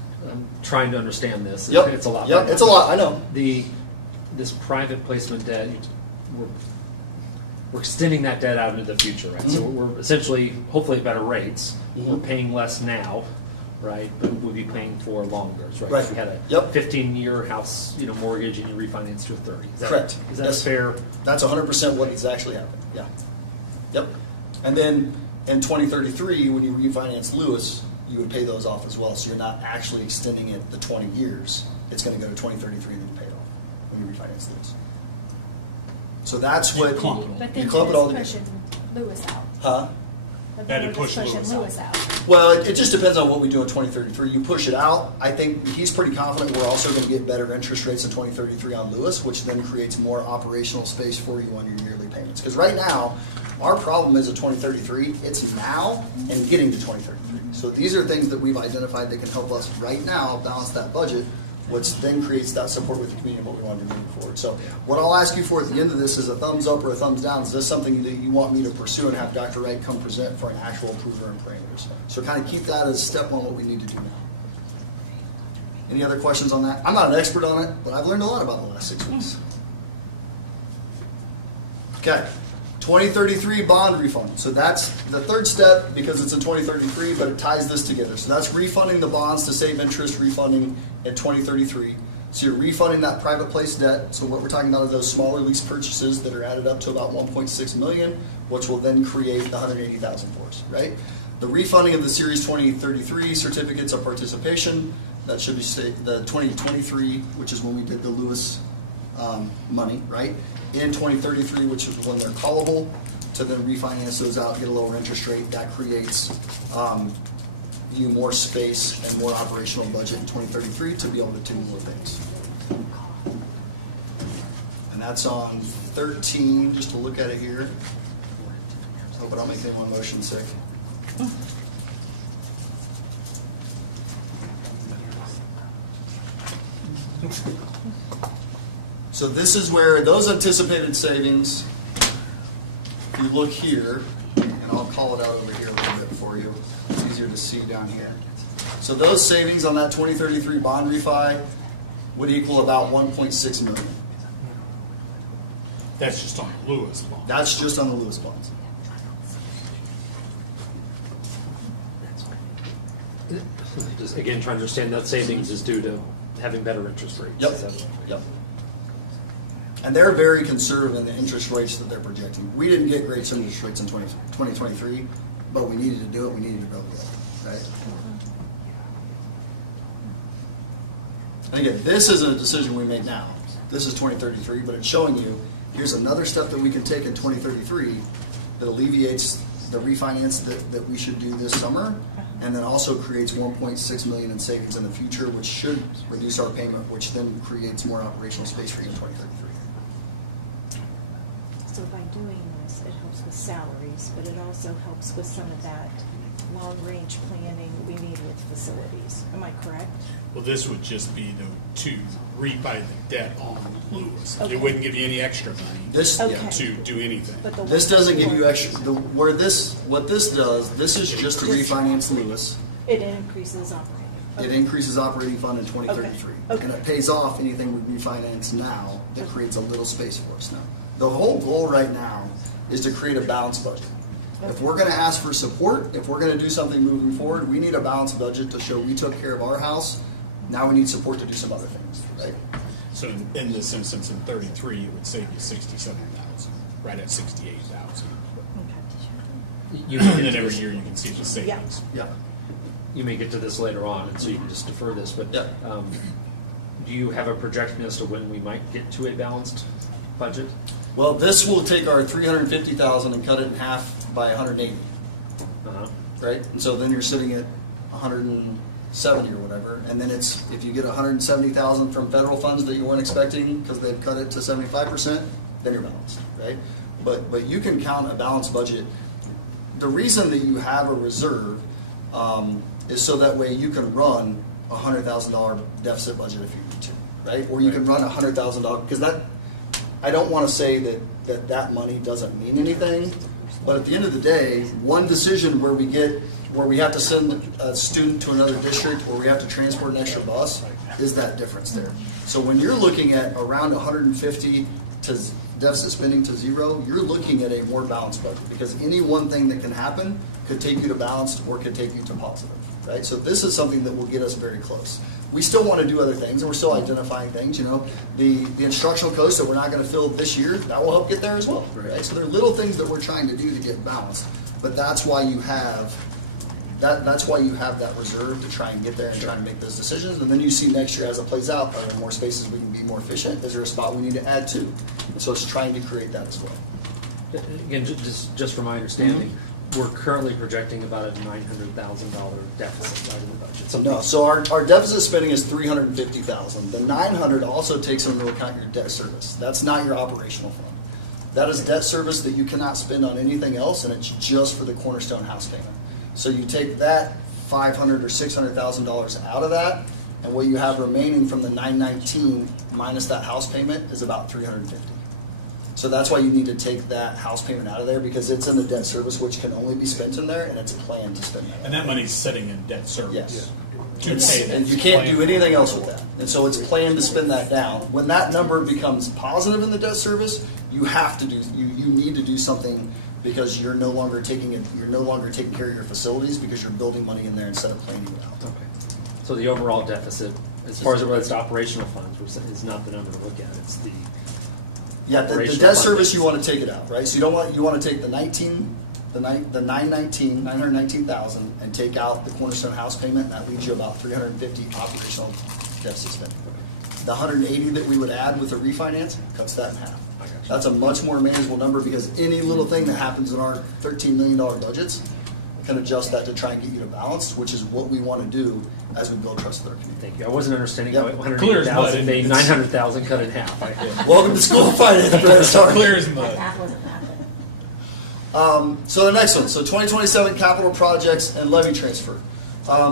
trying to understand this. Yep. It's a lot. Yep, it's a lot, I know. This private placement debt, we're extending that debt out into the future, right? So we're essentially, hopefully at better rates. We're paying less now, right? But we'll be paying for longer, right? Right. If you had a Yep. 15-year house, mortgage, and you refinance to a 30. Correct. Is that fair? That's 100% what is actually happening. Yeah. Yep. And then in 2033, when you refinance Lewis, you would pay those off as well. So you're not actually extending it the 20 years. It's going to go to 2033 and then you pay it off when you refinance Lewis. So that's what But then you clump it all together. pushing Lewis out. Huh? But That'd then we're push just pushing Lewis Lewis out. Well, it just depends on what we do in 2033. You push it out. I think he's pretty confident we're also going to get better interest rates in 2033 on Lewis, which then creates more operational space for you on your yearly payments. Because right now, our problem is at 2033. It's now and getting to 2033. So these are things that we've identified that can help us right now balance that budget, which then creates that support with the community and what we want to do moving forward. So what I'll ask you for at the end of this is a thumbs up or a thumbs down. Is this something that you want me to pursue and have Dr. Wright come present for an actual approval and parameters? So kind of keep that as step one, what we need to do now. Any other questions on that? I'm not an expert on it, but I've learned a lot about the last 6 weeks. Okay. 2033 bond refund. So that's the third step because it's in 2033, but it ties this together. So that's refunding the bonds to save interest, refunding at 2033. So you're refunding that private place debt. So what we're talking about are those smaller lease purchases that are added up to about 1.6 million, which will then create the 180,000 for us, right? The refunding of the Series 2033 certificates of participation, that should be the 2023, which is when we did the Lewis money, right? In 2033, which is when they're callable, to then refinance those out, get a lower interest rate. That creates you more space and more operational budget in 2033 to be able to do more things. And that's on 13, just to look at it here. Hope I don't make anyone motion sick. So this is where those anticipated savings, if you look here, and I'll call it out over here a little bit for you. It's easier to see down here. So those savings on that 2033 bond refi would equal about 1.6 million. That's just on the Lewis bond. That's just on the Lewis bonds. Just again, trying to understand that savings is due to having better interest rates. Yep. Yep. And they're very conservative in the interest rates that they're projecting. We didn't get great interest rates in 2023, but we needed to do it. We needed to grow it, right? And again, this isn't a decision we made now. This is 2033, but it's showing you here's another step that we can take in 2033 that alleviates the refinance that we should do this summer, and then also creates 1.6 million in savings in the future, which should reduce our payment, which then creates more operational space for you in 2033. So by doing this, it helps with salaries, but it also helps with some of that long-range planning we need with facilities. Am I correct? Well, this would just be to rebuy the debt on Lewis. Okay. It wouldn't give you any extra money to do anything. This doesn't give you extra. What this does, this is just to refinance Lewis. It increases operating. It increases operating fund in 2033. Okay. And it pays off anything we refinance now that creates a little space for us now. The whole goal right now is to create a balanced budget. If we're going to ask for support, if we're going to do something moving forward, we need a balanced budget to show we took care of our house. Now we need support to do some other things, right? So in this instance, in 33, it would save you 67,000, right at 68,000. And then every year you can see the savings. Yeah. You may get to this later on, and so you can just defer this, but do you have a projection as to when we might get to a balanced budget? Well, this will take our 350,000 and cut it in half by 180. Right? And so then you're sitting at 170 or whatever. And then it's, if you get 170,000 from federal funds that you weren't expecting because they've cut it to 75%, then you're balanced, right? But you can count a balanced budget. The reason that you have a reserve is so that way you can run a $100,000 deficit budget if you need to, right? Or you can run a $100,000, because that, I don't want to say that money doesn't mean anything, but at the end of the day, one decision where we have to send a student to another district or we have to transport an extra bus is that difference there. So when you're looking at around 150 to deficit spending to zero, you're looking at a more balanced budget, because any one thing that can happen could take you to balanced or could take you to positive, right? So this is something that will get us very close. We still want to do other things, and we're still identifying things. You know, the instructional coach that we're not going to fill this year, that will help get there as well, right? So there are little things that we're trying to do to get balanced, but that's why you have that's why you have that reserve to try and get there and try to make those decisions. And then you see next year as it plays out, are there more spaces we can be more efficient? Is there a spot we need to add to? And so it's trying to create that as well. Again, just from my understanding, we're currently projecting about a $900,000 deficit right in the budget. So our deficit spending is $350,000. The $900 also takes into account your debt service. That's not your operational fund. That is debt service that you cannot spend on anything else, and it's just for the Cornerstone house payment. So you take that $500,000 or $600,000 out of that, and what you have remaining from the 919 minus that house payment is about $350,000. So that's why you need to take that house payment out of there, because it's in the debt service, which can only be spent in there, and it's planned to spend that. And that money's sitting in debt service. Yes. To pay And you can't do anything else with that. And so it's planned to spend that down. When that number becomes positive in the debt service, you have to do, you need to do something, because you're no longer taking care of your facilities, because you're building money in there instead of planning it out. Okay. So the overall deficit, as far as it relates to operational funds, is not the number to look at. It's the the debt service, you want to take it out, right? So you want to take the 919,000 and take out the Cornerstone house payment, and that leaves you about 350 operational deficit spending. The 180 that we would add with a refinance cuts that in half. That's a much more manageable number, because any little thing that happens in our $13 million budgets can adjust that to try and get you to balance, which is what we want to do as we build trust with our community. Thank you. I wasn't understanding how 180,000 made 900,000 cut in half. Welcome to School of Finance, Brett. Clear as mud. So the next one, so 2027 capital projects and levy transfer.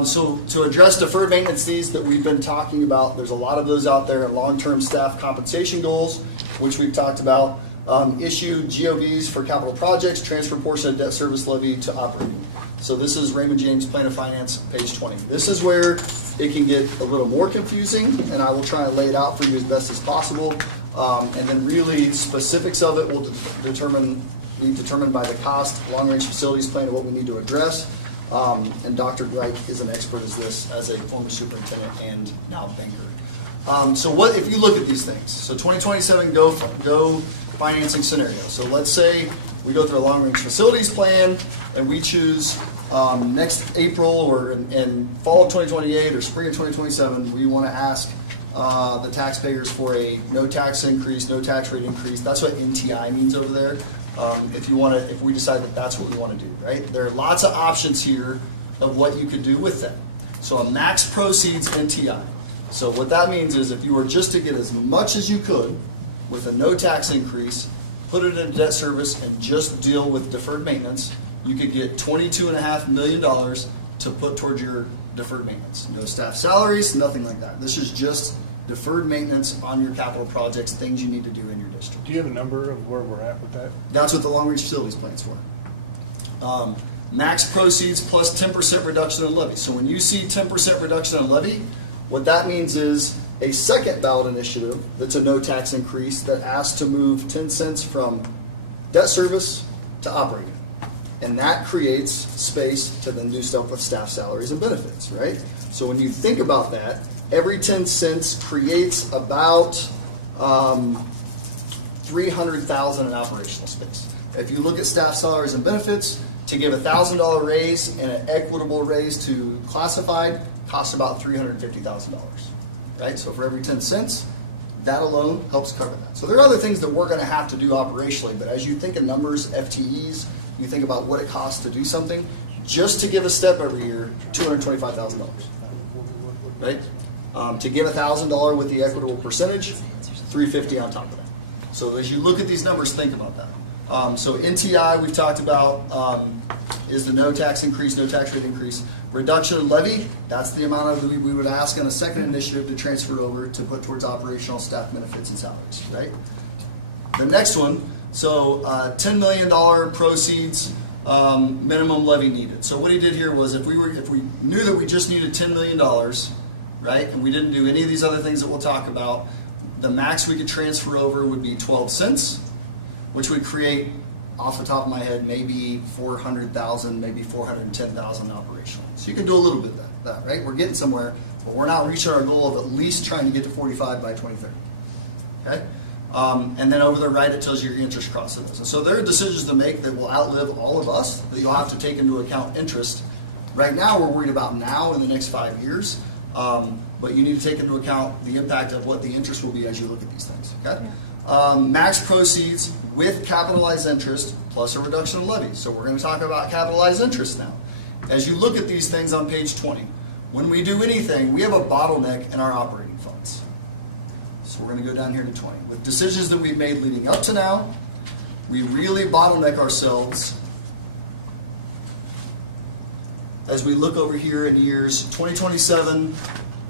So to address deferred maintenance fees that we've been talking about, there's a lot of those out there, and long-term staff compensation goals, which we've talked about. Issue GOVs for capital projects, transfer portion of debt service levy to operating. So this is Raymond James Plan of Finance, page 20. This is where it can get a little more confusing, and I will try and lay it out for you as best as possible. And then really specifics of it will be determined by the cost, long-range facilities plan, and what we need to address. And Dr. Reich is an expert as a former superintendent and now banker. So what if you look at these things? So 2027 go financing scenario. So let's say we go through a long-range facilities plan, and we choose next April or in fall of 2028 or spring of 2027, we want to ask the taxpayers for a no tax increase, no tax rate increase. That's what NTI means over there. If we decide that that's what we want to do, right? There are lots of options here of what you could do with them. So a max proceeds NTI. So what that means is, if you were just to get as much as you could with a no tax increase, put it in debt service, and just deal with deferred maintenance, you could get $22.5 million to put towards your deferred maintenance. No staff salaries, nothing like that. This is just deferred maintenance on your capital projects, things you need to do in your district. Do you have a number of where we're at with that? That's what the long-range facilities plan's for. Max proceeds plus 10% reduction in levy. So when you see 10% reduction in levy, what that means is a second ballot initiative that's a no tax increase that asks to move 10 cents from debt service to operating. And that creates space to then do stuff with staff salaries and benefits, right? So when you think about that, every 10 cents creates about $300,000 in operational space. If you look at staff salaries and benefits, to give a $1,000 raise and an equitable raise to classified costs about $350,000, right? So for every 10 cents, that alone helps cover that. So there are other things that we're going to have to do operationally, but as you think of numbers, FTEs, you think about what it costs to do something, just to give a step every year, $225,000, right? To give $1,000 with the equitable percentage, $350 on top of that. So as you look at these numbers, think about that. So NTI we've talked about is the no tax increase, no tax rate increase. Reduction in levy, that's the amount of we would ask on a second initiative to transfer over to put towards operational staff benefits and salaries, right? The next one, so $10 million proceeds, minimum levy needed. So what he did here was if we knew that we just needed $10 million, right, and we didn't do any of these other things that we'll talk about, the max we could transfer over would be 12 cents, which would create, off the top of my head, maybe 400,000, maybe 410,000 operational. So you can do a little bit of that, right? We're getting somewhere, but we're not reaching our goal of at least trying to get to 45 by 2030. Okay? And then over the right, it tells you your interest costs of this. And so there are decisions to make that will outlive all of us, that you'll have to take into account interest. Right now, we're worried about now in the next 5 years, but you need to take into account the impact of what the interest will be as you look at these things. Okay? Max proceeds with capitalized interest plus a reduction in levies. So we're going to talk about capitalized interest now. As you look at these things on page 20, when we do anything, we have a bottleneck in our operating funds. So we're going to go down here to 20. With decisions that we've made leading up to now, we really bottleneck ourselves as we look over here in years 2027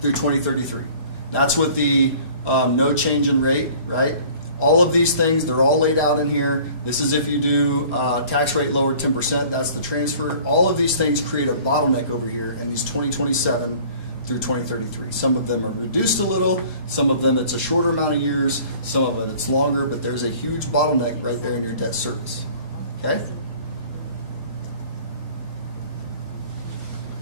through 2033. That's with the no change in rate, right? All of these things, they're all laid out in here. This is if you do tax rate lowered 10%, that's the transfer. All of these things create a bottleneck over here in these 2027 through 2033. Some of them are reduced a little, some of them it's a shorter amount of years, some of it it's longer, but there's a huge bottleneck right there in your debt service. Okay?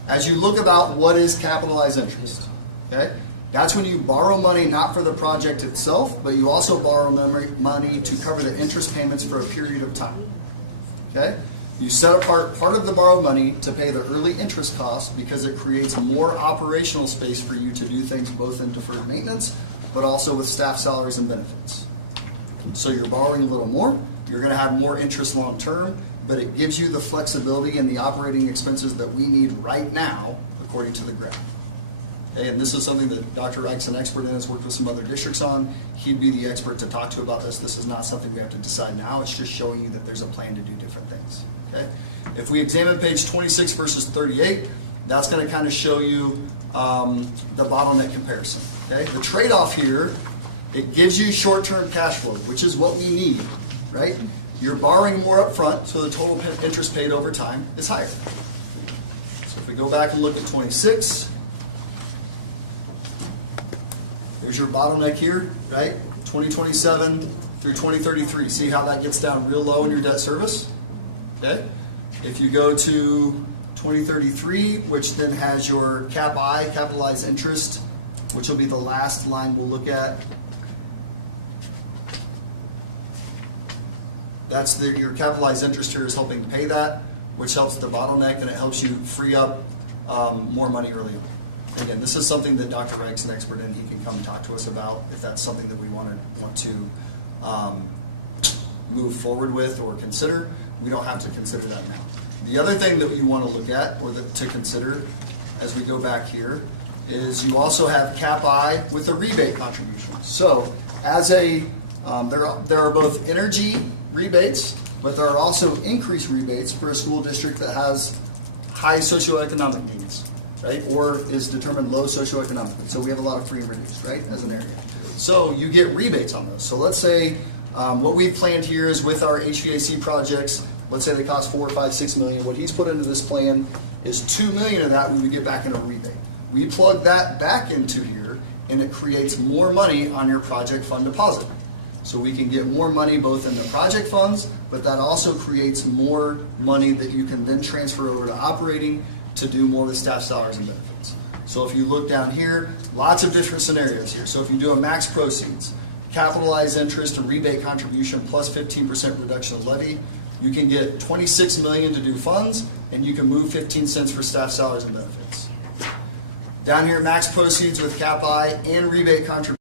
As you look about what is capitalized interest, okay? That's when you borrow money not for the project itself, but you also borrow money to cover the interest payments for a period of time. Okay? You set apart part of the borrowed money to pay the early interest costs because it creates more operational space for you to do things both in deferred maintenance, but also with staff salaries and benefits. So you're borrowing a little more, you're going to have more interest long term, but it gives you the flexibility and the operating expenses that we need right now, according to the graph. Okay, and this is something that Dr. Reich's an expert in, has worked with some other districts on. He'd be the expert to talk to about this. This is not something we have to decide now. It's just showing you that there's a plan to do different things. Okay? If we examine page 26 versus 38, that's going to kind of show you the bottleneck comparison. Okay? The trade-off here, it gives you short-term cash flow, which is what we need, right? You're borrowing more up front, so the total interest paid over time is higher. So if we go back and look at 26, there's your bottleneck here, right? 2027 through 2033. See how that gets down real low in your debt service? Okay? If you go to 2033, which then has your cap I, capitalized interest, which will be the last line we'll look at. That's your capitalized interest here is helping pay that, which helps the bottleneck and it helps you free up more money early on. Again, this is something that Dr. Reich's an expert in. He can come and talk to us about if that's something that we want to move forward with or consider. We don't have to consider that now. The other thing that you want to look at or to consider as we go back here is you also have cap I with a rebate contribution. So as a there are both energy rebates, but there are also increased rebates for a school district that has high socioeconomic needs, right, or is determined low socioeconomically. So we have a lot of free and reduced, right, as an area. So you get rebates on those. So let's say what we've planned here is with our HVAC projects, let's say they cost $4, $5, $6 million. What he's put into this plan is $2 million of that we would get back in a rebate. We plug that back into here, and it creates more money on your project fund deposit. So we can get more money both in the project funds, but that also creates more money that you can then transfer over to operating to do more with staff salaries and benefits. So if you look down here, lots of different scenarios here. So if you do a max proceeds, capitalized interest and rebate contribution plus 15% reduction of levy, you can get $26 million to do funds, and you can move 15 cents for staff salaries and benefits. Down here, max proceeds with cap I and rebate contribution.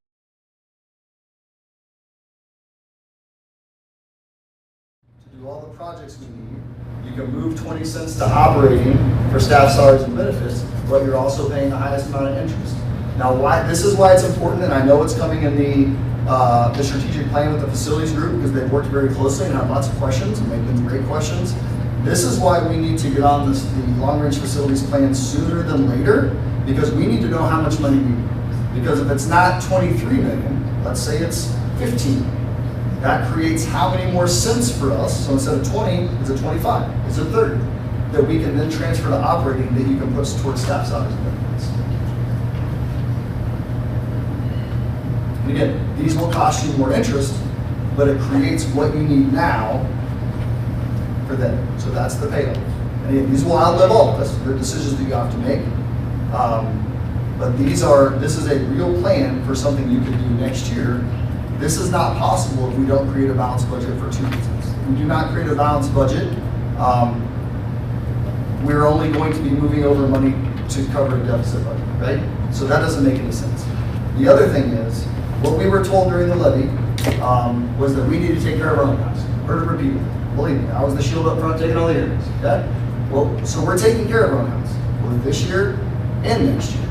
To do all the projects we need, you can move 20 cents to operating for staff salaries and benefits, but you're also paying the highest amount of interest. Now, this is why it's important, and I know it's coming in the strategic plan with the facilities group, because they've worked very closely and have lots of questions, and they've been great questions. This is why we need to get on the long-range facilities plan sooner than later, because we need to know how much money we need. Because if it's not 23 million, let's say it's 15. That creates how many more cents for us? So instead of 20, it's a 25, it's a 30, that we can then transfer to operating that you can put towards staff salaries and benefits. And again, these will cost you more interest, but it creates what you need now for them. So that's the payoff. And again, these will outlive all of us. They're decisions that you have to make. But this is a real plan for something you can do next year. This is not possible if we don't create a balanced budget for 2 reasons. If we do not create a balanced budget, we're only going to be moving over money to cover a deficit budget, right? So that doesn't make any sense. The other thing is, what we were told during the levy was that we need to take care of our own house. Heard it repeatedly. Believe me, I was the shield up front taking all the areas. Okay? Well, so we're taking care of our own house, both this year and next year.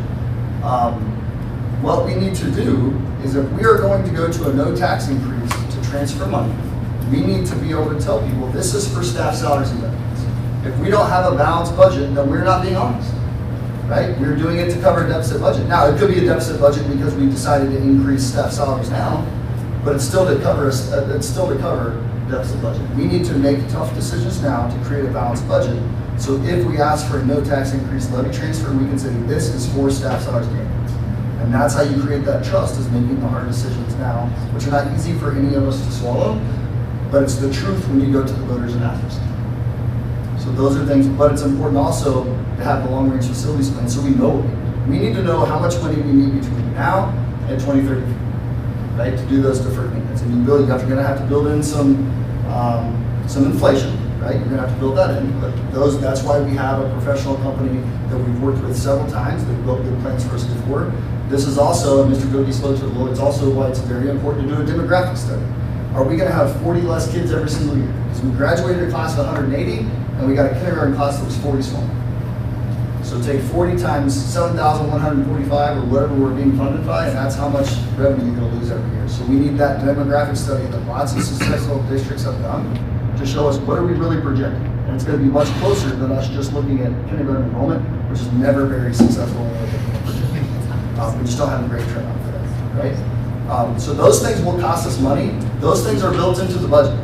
What we need to do is, if we are going to go to a no tax increase to transfer money, we need to be able to tell people this is for staff salaries and benefits. If we don't have a balanced budget, then we're not being honest. Right? We're doing it to cover a deficit budget. Now, it could be a deficit budget because we decided to increase staff salaries now, but it's still to cover deficit budget. We need to make tough decisions now to create a balanced budget. So if we ask for a no tax increase levy transfer, we can say this is for staff salaries and benefits. And that's how you create that trust, is making the hard decisions now, which are not easy for any of us to swallow, but it's the truth when you go to the voters and ask for something. So those are things, but it's important also to have the long-range facilities plan so we know what we need. We need to know how much money we need between now and 2030, right, to do those deferred maintenance. And you're going to have to build in some inflation, right? You're going to have to build that in. But that's why we have a professional company that we've worked with several times. They've built good plans for us before. This is also, and Mr. Gogi spoke to it a little, it's also why it's very important to do a demographic study. Are we going to have 40 less kids every single year? Because we graduated a class of 180, and we got a kindergarten class that was 40 small. So take 40 times 7,145 or whatever we're being funded by, and that's how much revenue you're going to lose every year. So we need that demographic study that lots of successful districts have done to show us what are we really projecting. And it's going to be much closer than us just looking at kindergarten enrollment, which is never very successful when we're looking at projecting. We just don't have a great turnout for that, right? So those things will cost us money. Those things are built into the budget.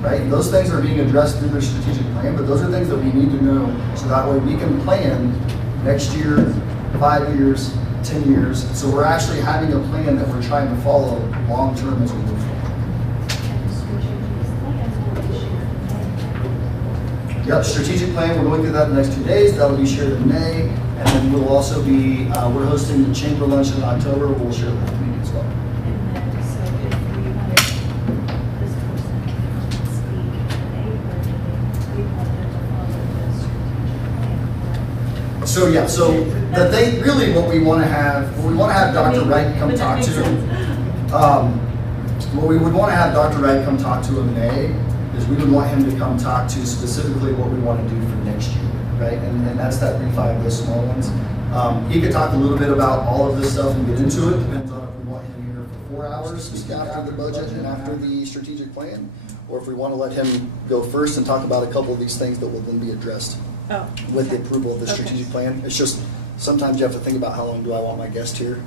Right? Those things are being addressed through their strategic plan, but those are things that we need to know so that way we can plan next year, 5 years, 10 years. So we're actually having a plan that we're trying to follow long term as we move forward. Yep, strategic plan, we're going through that in the next 2 days. That'll be shared in May, and then we'll also be, we're hosting the chamber lunch in October. We'll share that with the meeting as well. So yeah, so the thing, really what we want to have Dr. Wright come talk to, what we would want to have Dr. Wright come talk to in May is we would want him to come talk to specifically what we want to do for next year, right? And that's that refi of those small ones. He could talk a little bit about all of this stuff and get into it. Depends on if we want him here for 4 hours just after the budget and after the strategic plan, or if we want to let him go first and talk about a couple of these things that will then be addressed with the approval of the strategic plan. It's just sometimes you have to think about how long do I want my guest here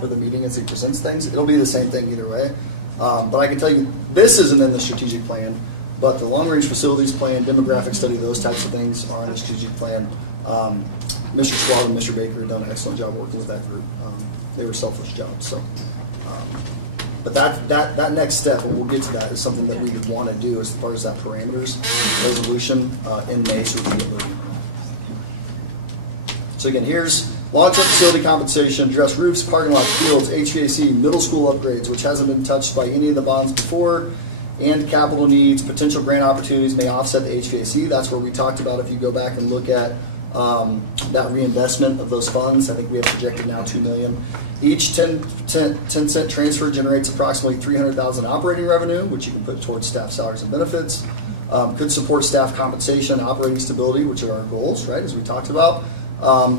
for the meeting as he presents things. It'll be the same thing either way. But I can tell you this isn't in the strategic plan, but the long-range facilities plan, demographic study, those types of things are in the strategic plan. Mr. Schwab and Mr. Baker have done an excellent job working with that group. They were selfless jobs. So, but that next step, and we'll get to that, is something that we would want to do as far as that parameters resolution in May, so we can get moving. So again, here's Long-term facility compensation, address roofs, parking lots, fields, HVAC, middle school upgrades, which hasn't been touched by any of the bonds before, and capital needs, potential grant opportunities may offset the HVAC. That's where we talked about, if you go back and look at that reinvestment of those funds, I think we have projected now $2 million. Each 10 cent transfer generates approximately $300,000 operating revenue, which you can put towards staff salaries and benefits. Could support staff compensation, operating stability, which are our goals, right, as we talked about.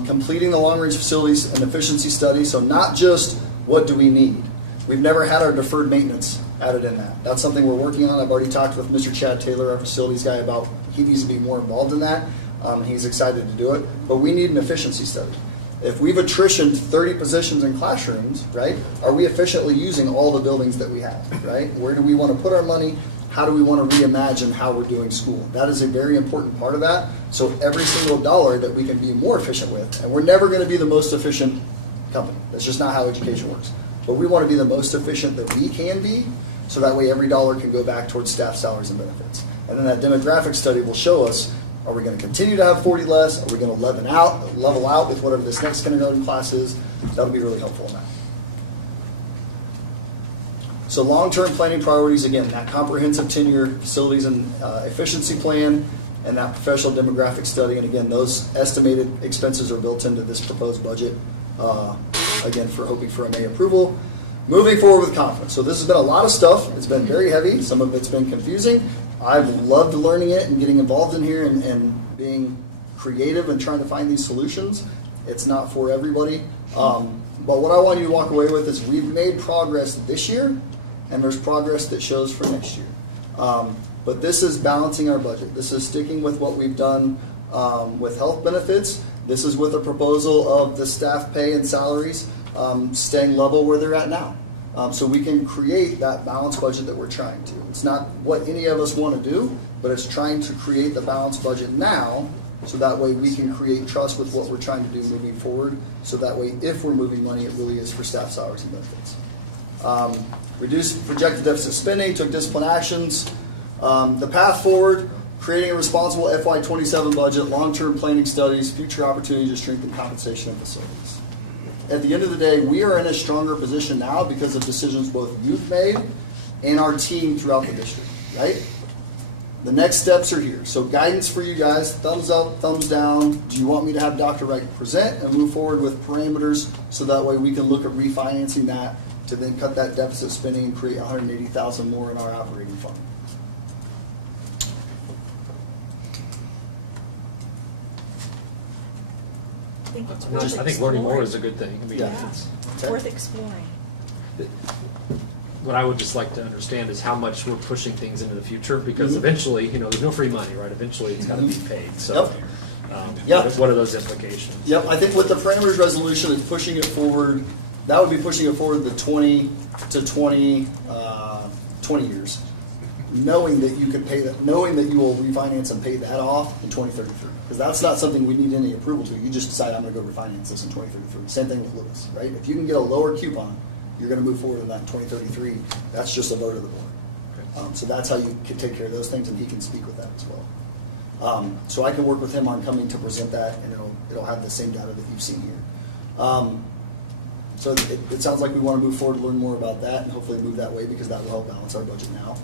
Completing the long-range facilities and efficiency study, so not just what do we need. We've never had our deferred maintenance added in that. That's something we're working on. I've already talked with Mr. Chad Taylor, our facilities guy, about he needs to be more involved in that. He's excited to do it, but we need an efficiency study. If we've attritioned 30 positions in classrooms, right, are we efficiently using all the buildings that we have, right? Where do we want to put our money? How do we want to reimagine how we're doing school? That is a very important part of that. So every single dollar that we can be more efficient with, and we're never going to be the most efficient company. That's just not how education works. But we want to be the most efficient that we can be, so that way every dollar can go back towards staff salaries and benefits. And then that demographic study will show us, are we going to continue to have 40 less? Are we going to level out with whatever this next kindergarten class is? That'll be really helpful in that. So long-term planning priorities, again, that comprehensive 10-year facilities and efficiency plan and that professional demographic study. And again, those estimated expenses are built into this proposed budget, again, for hoping for a May approval. Moving forward with confidence. So this has been a lot of stuff. It's been very heavy. Some of it's been confusing. I've loved learning it and getting involved in here and being creative and trying to find these solutions. It's not for everybody. But what I want you to walk away with is we've made progress this year, and there's progress that shows for next year. But this is balancing our budget. This is sticking with what we've done with health benefits. This is with a proposal of the staff pay and salaries staying level where they're at now. So we can create that balanced budget that we're trying to. It's not what any of us want to do, but it's trying to create the balanced budget now, so that way we can create trust with what we're trying to do moving forward, so that way if we're moving money, it really is for staff salaries and benefits. Reduce projected deficit spending, took discipline actions. The path forward, creating a responsible FY27 budget, long-term planning studies, future opportunities to strengthen compensation and facilities. At the end of the day, we are in a stronger position now because of decisions both you've made and our team throughout the district, right? The next steps are here. So guidance for you guys, thumbs up, thumbs down. Do you want me to have Dr. Wright present and move forward with parameters so that way we can look at refinancing that to then cut that deficit spending and create $180,000 more in our operating fund? I think learning more is a good thing. I mean, it's worth exploring. What I would just like to understand is how much we're pushing things into the future, because eventually, there's no free money, right? Eventually, it's got to be paid. So, what are those implications? Yep, I think with the parameters resolution, it's pushing it forward. That would be pushing it forward the 20 years, knowing that you could pay that, knowing that you will refinance and pay that off in 2033. Because that's not something we need any approval to. You just decide, I'm going to go refinance this in 2033. Same thing with Lewis, right? If you can get a lower coupon, you're going to move forward in that in 2033. That's just a vote of the board. Okay. So that's how you can take care of those things, and he can speak with that as well. So I can work with him on coming to present that, and it'll have the same data that you've seen here. So it sounds like we want to move forward, learn more about that, and hopefully move that way, because that will help balance our budget now.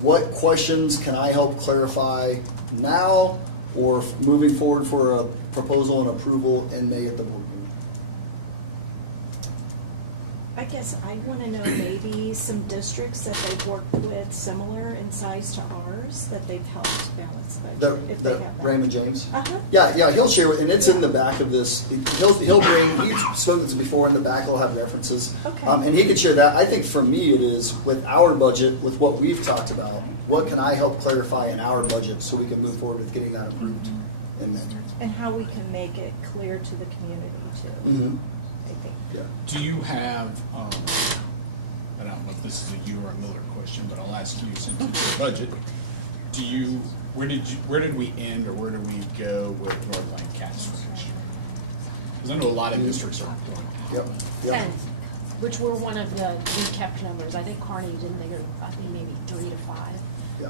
What questions can I help clarify now, or moving forward for a proposal and approval in May at the board meeting? I guess I want to know maybe some districts that they've worked with similar in size to ours that they've helped balance budget. If they have that. Raymond James? Yeah, he'll share it, and it's in the back of this. He'll bring, he's spoken to this before, in the back he'll have references. Okay. And he could share that. I think for me it is, with our budget, with what we've talked about, what can I help clarify in our budget so we can move forward with getting that approved in there. And how we can make it clear to the community too. Mm-hmm. I think. Yeah. Do you have, I don't know if this is a you or a Miller question, but I'll ask you, since it's your budget, where did we end, or where did we go with North Lancaster next year? Because I know a lot of districts are going. Yep. 10, which were one of the kept numbers. I think Kearney didn't think I think maybe 3 to 5. Yeah.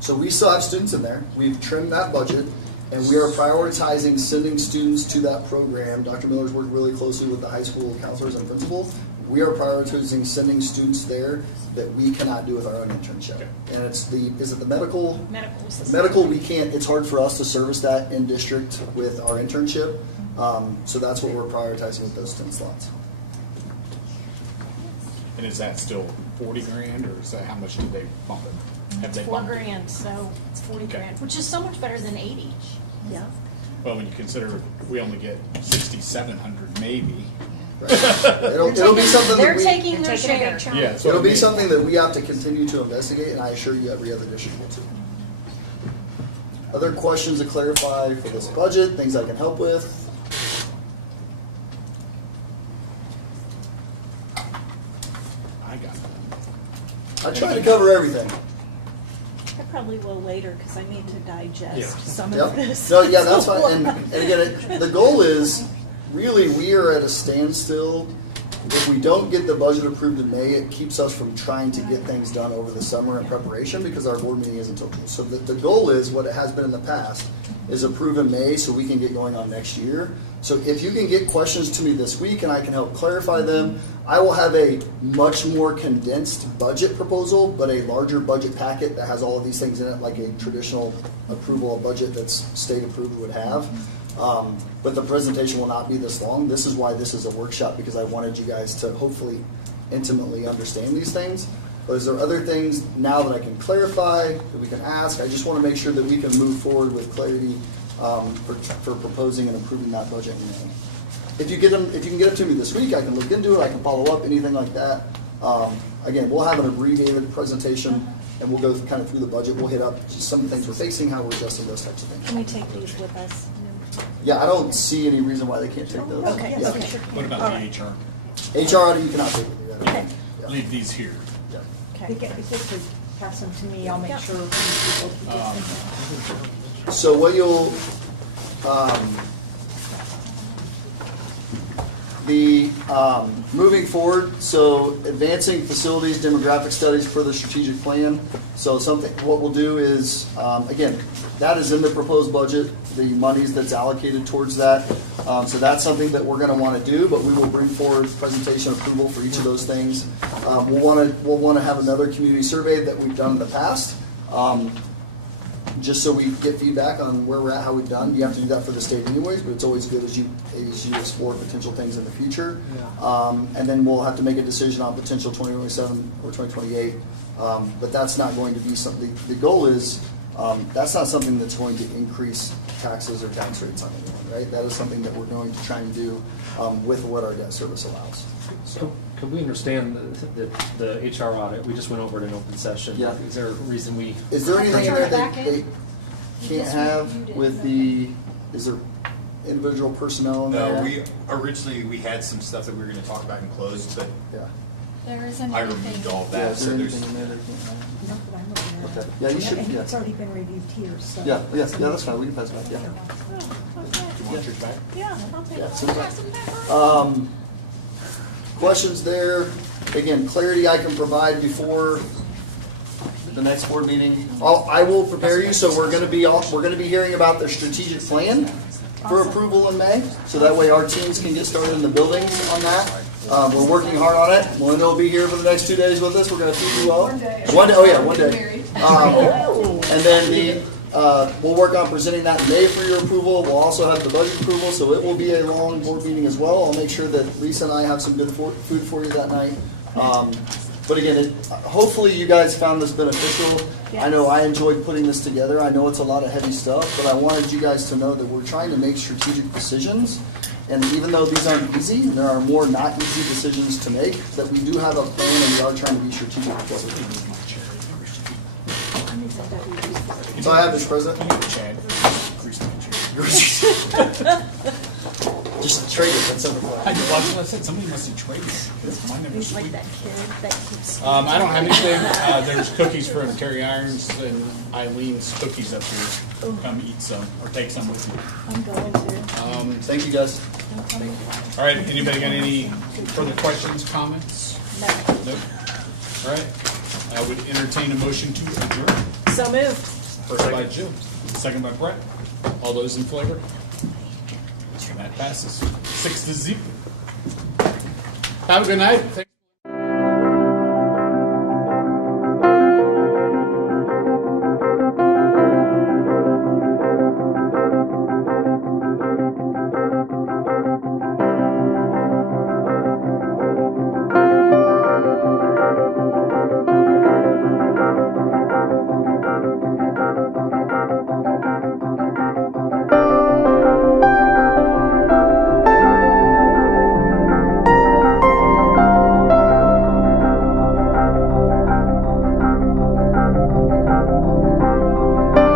So we still have students in there. We've trimmed that budget, And we are prioritizing sending students to that program. Dr. Miller's worked really closely with the high school counselors and principals. We are prioritizing sending students there that we cannot do with our own internship. And it's is it the medical? Medical, we can't, it's hard for us to service that in district with our internship. So that's what we're prioritizing with those 10 slots. And is that still 40 grand, or is that, how much did they bump it? Have It's they $4 bumped it? grand, so it's 40 Okay. grand, which is so much better than 80. Yeah. Well, when you consider we only get 6,700 maybe. It'll be something They're that we, taking their share. Yeah, that's what it'll I be mean. something that we have to continue to investigate, and I assure you every other district will too. Other questions to clarify for this budget, things I can help with? I got it. I try to cover everything. I probably will later because I need to digest Yeah. some Yep. of this. No, yeah, that's fine. And again, the goal is, really, we are at a standstill. If we don't get the budget approved in May, it keeps us from trying to get things done over the summer in preparation because our board meeting isn't until June. So the goal is, what it has been in the past, is approve in May so we can get going on next year. So if you can get questions to me this week and I can help clarify them, I will have a much more condensed budget proposal, but a larger budget packet that has all of these things in it, like a traditional approval of budget that's state approved would have. But the presentation will not be this long. This is why this is a workshop, because I wanted you guys to hopefully intimately understand these things. But is there other things now that I can clarify, that we can ask? I just want to make sure that we can move forward with clarity for proposing and approving that budget in May. If you can get it to me this week, I can look into it, I can follow up, anything like that. Again, we'll have an abbreviated presentation, and we'll go kind of through the budget. We'll hit up just some things we're facing, how we're adjusting those types of things. Can we take these with us? Yeah, I don't see any reason why they can't take those. Okay, Yeah. okay. What about All the right. HR? HR, you cannot take it. Okay. Leave these here. Yeah. Okay. If you could pass them to me, I'll make sure people can get them. So what you'll, moving forward, so advancing facilities, demographic studies for the strategic plan. So what we'll do is, again, that is in the proposed budget, the monies that's allocated towards that. So that's something that we're gonna wanna do, but we will bring forward presentation approval for each of those things. We'll wanna have another community survey that we've done in the past. Just so we get feedback on where we're at, how we've done. You have to do that for the state anyways, but it's always good as you explore potential things in the future. And then we'll have to make a decision on potential 2027 or 2028. But that's not going to be something, the goal is, that's not something that's going to increase taxes or tax rates on anyone, right? That is something that we're going to try and do with what our debt service allows. So. Could we understand the HR audit? We just went over it in open session. Yeah. Is there a reason we? Is there anything in there that they can't have with is there individual personnel in there? No, we originally had some stuff that we were going to talk about in closed, but Yeah. There isn't I anything. removed all of Yeah, that. is So there there's anything in there that can't have? Not that I'm looking at. Okay. Yeah, you should, And yeah. it's already been reviewed here, so. Yeah, that's fine, we can pass it back, yeah. Do you want yours back? Yeah, I'll take Yeah, it. send it back. Questions there? Again, clarity I can provide before the next board meeting. I will prepare you, so we're gonna be hearing about the strategic plan for approval in May, so that way our teams can get started in the buildings on that. We're working hard on it. Melinda will be here for the next 2 days with us. We're gonna feed you well. One day. Oh yeah, one day. And then we'll work on presenting that in May for your approval. We'll also have the budget approval, so it will be a long board meeting as well. I'll make sure that Lisa and I have some good food for you that night. But again, hopefully you guys found this beneficial. I know I enjoyed putting this together. I know it's a lot of heavy stuff, but I wanted you guys to know that we're trying to make strategic decisions. And even though these aren't easy, and there are more not easy decisions to make, that we do have a plan and we are trying to be strategic with what we do. So I have this present. Chad. Just trade it. That's over. I said somebody must have traded. Mine never He's like sweet. that kid that keeps. I don't have anything. There's cookies from Terry Irons and Eileen's cookies up here. Come eat some or take some with you. I'm going to. Thank you, guys. All right. Anybody got any further questions, comments? No. Nope. All right. I would entertain a motion to adjourn. So moved. First by Jim, second by Brett. All those in favor? And that passes 6-0. Have a good night.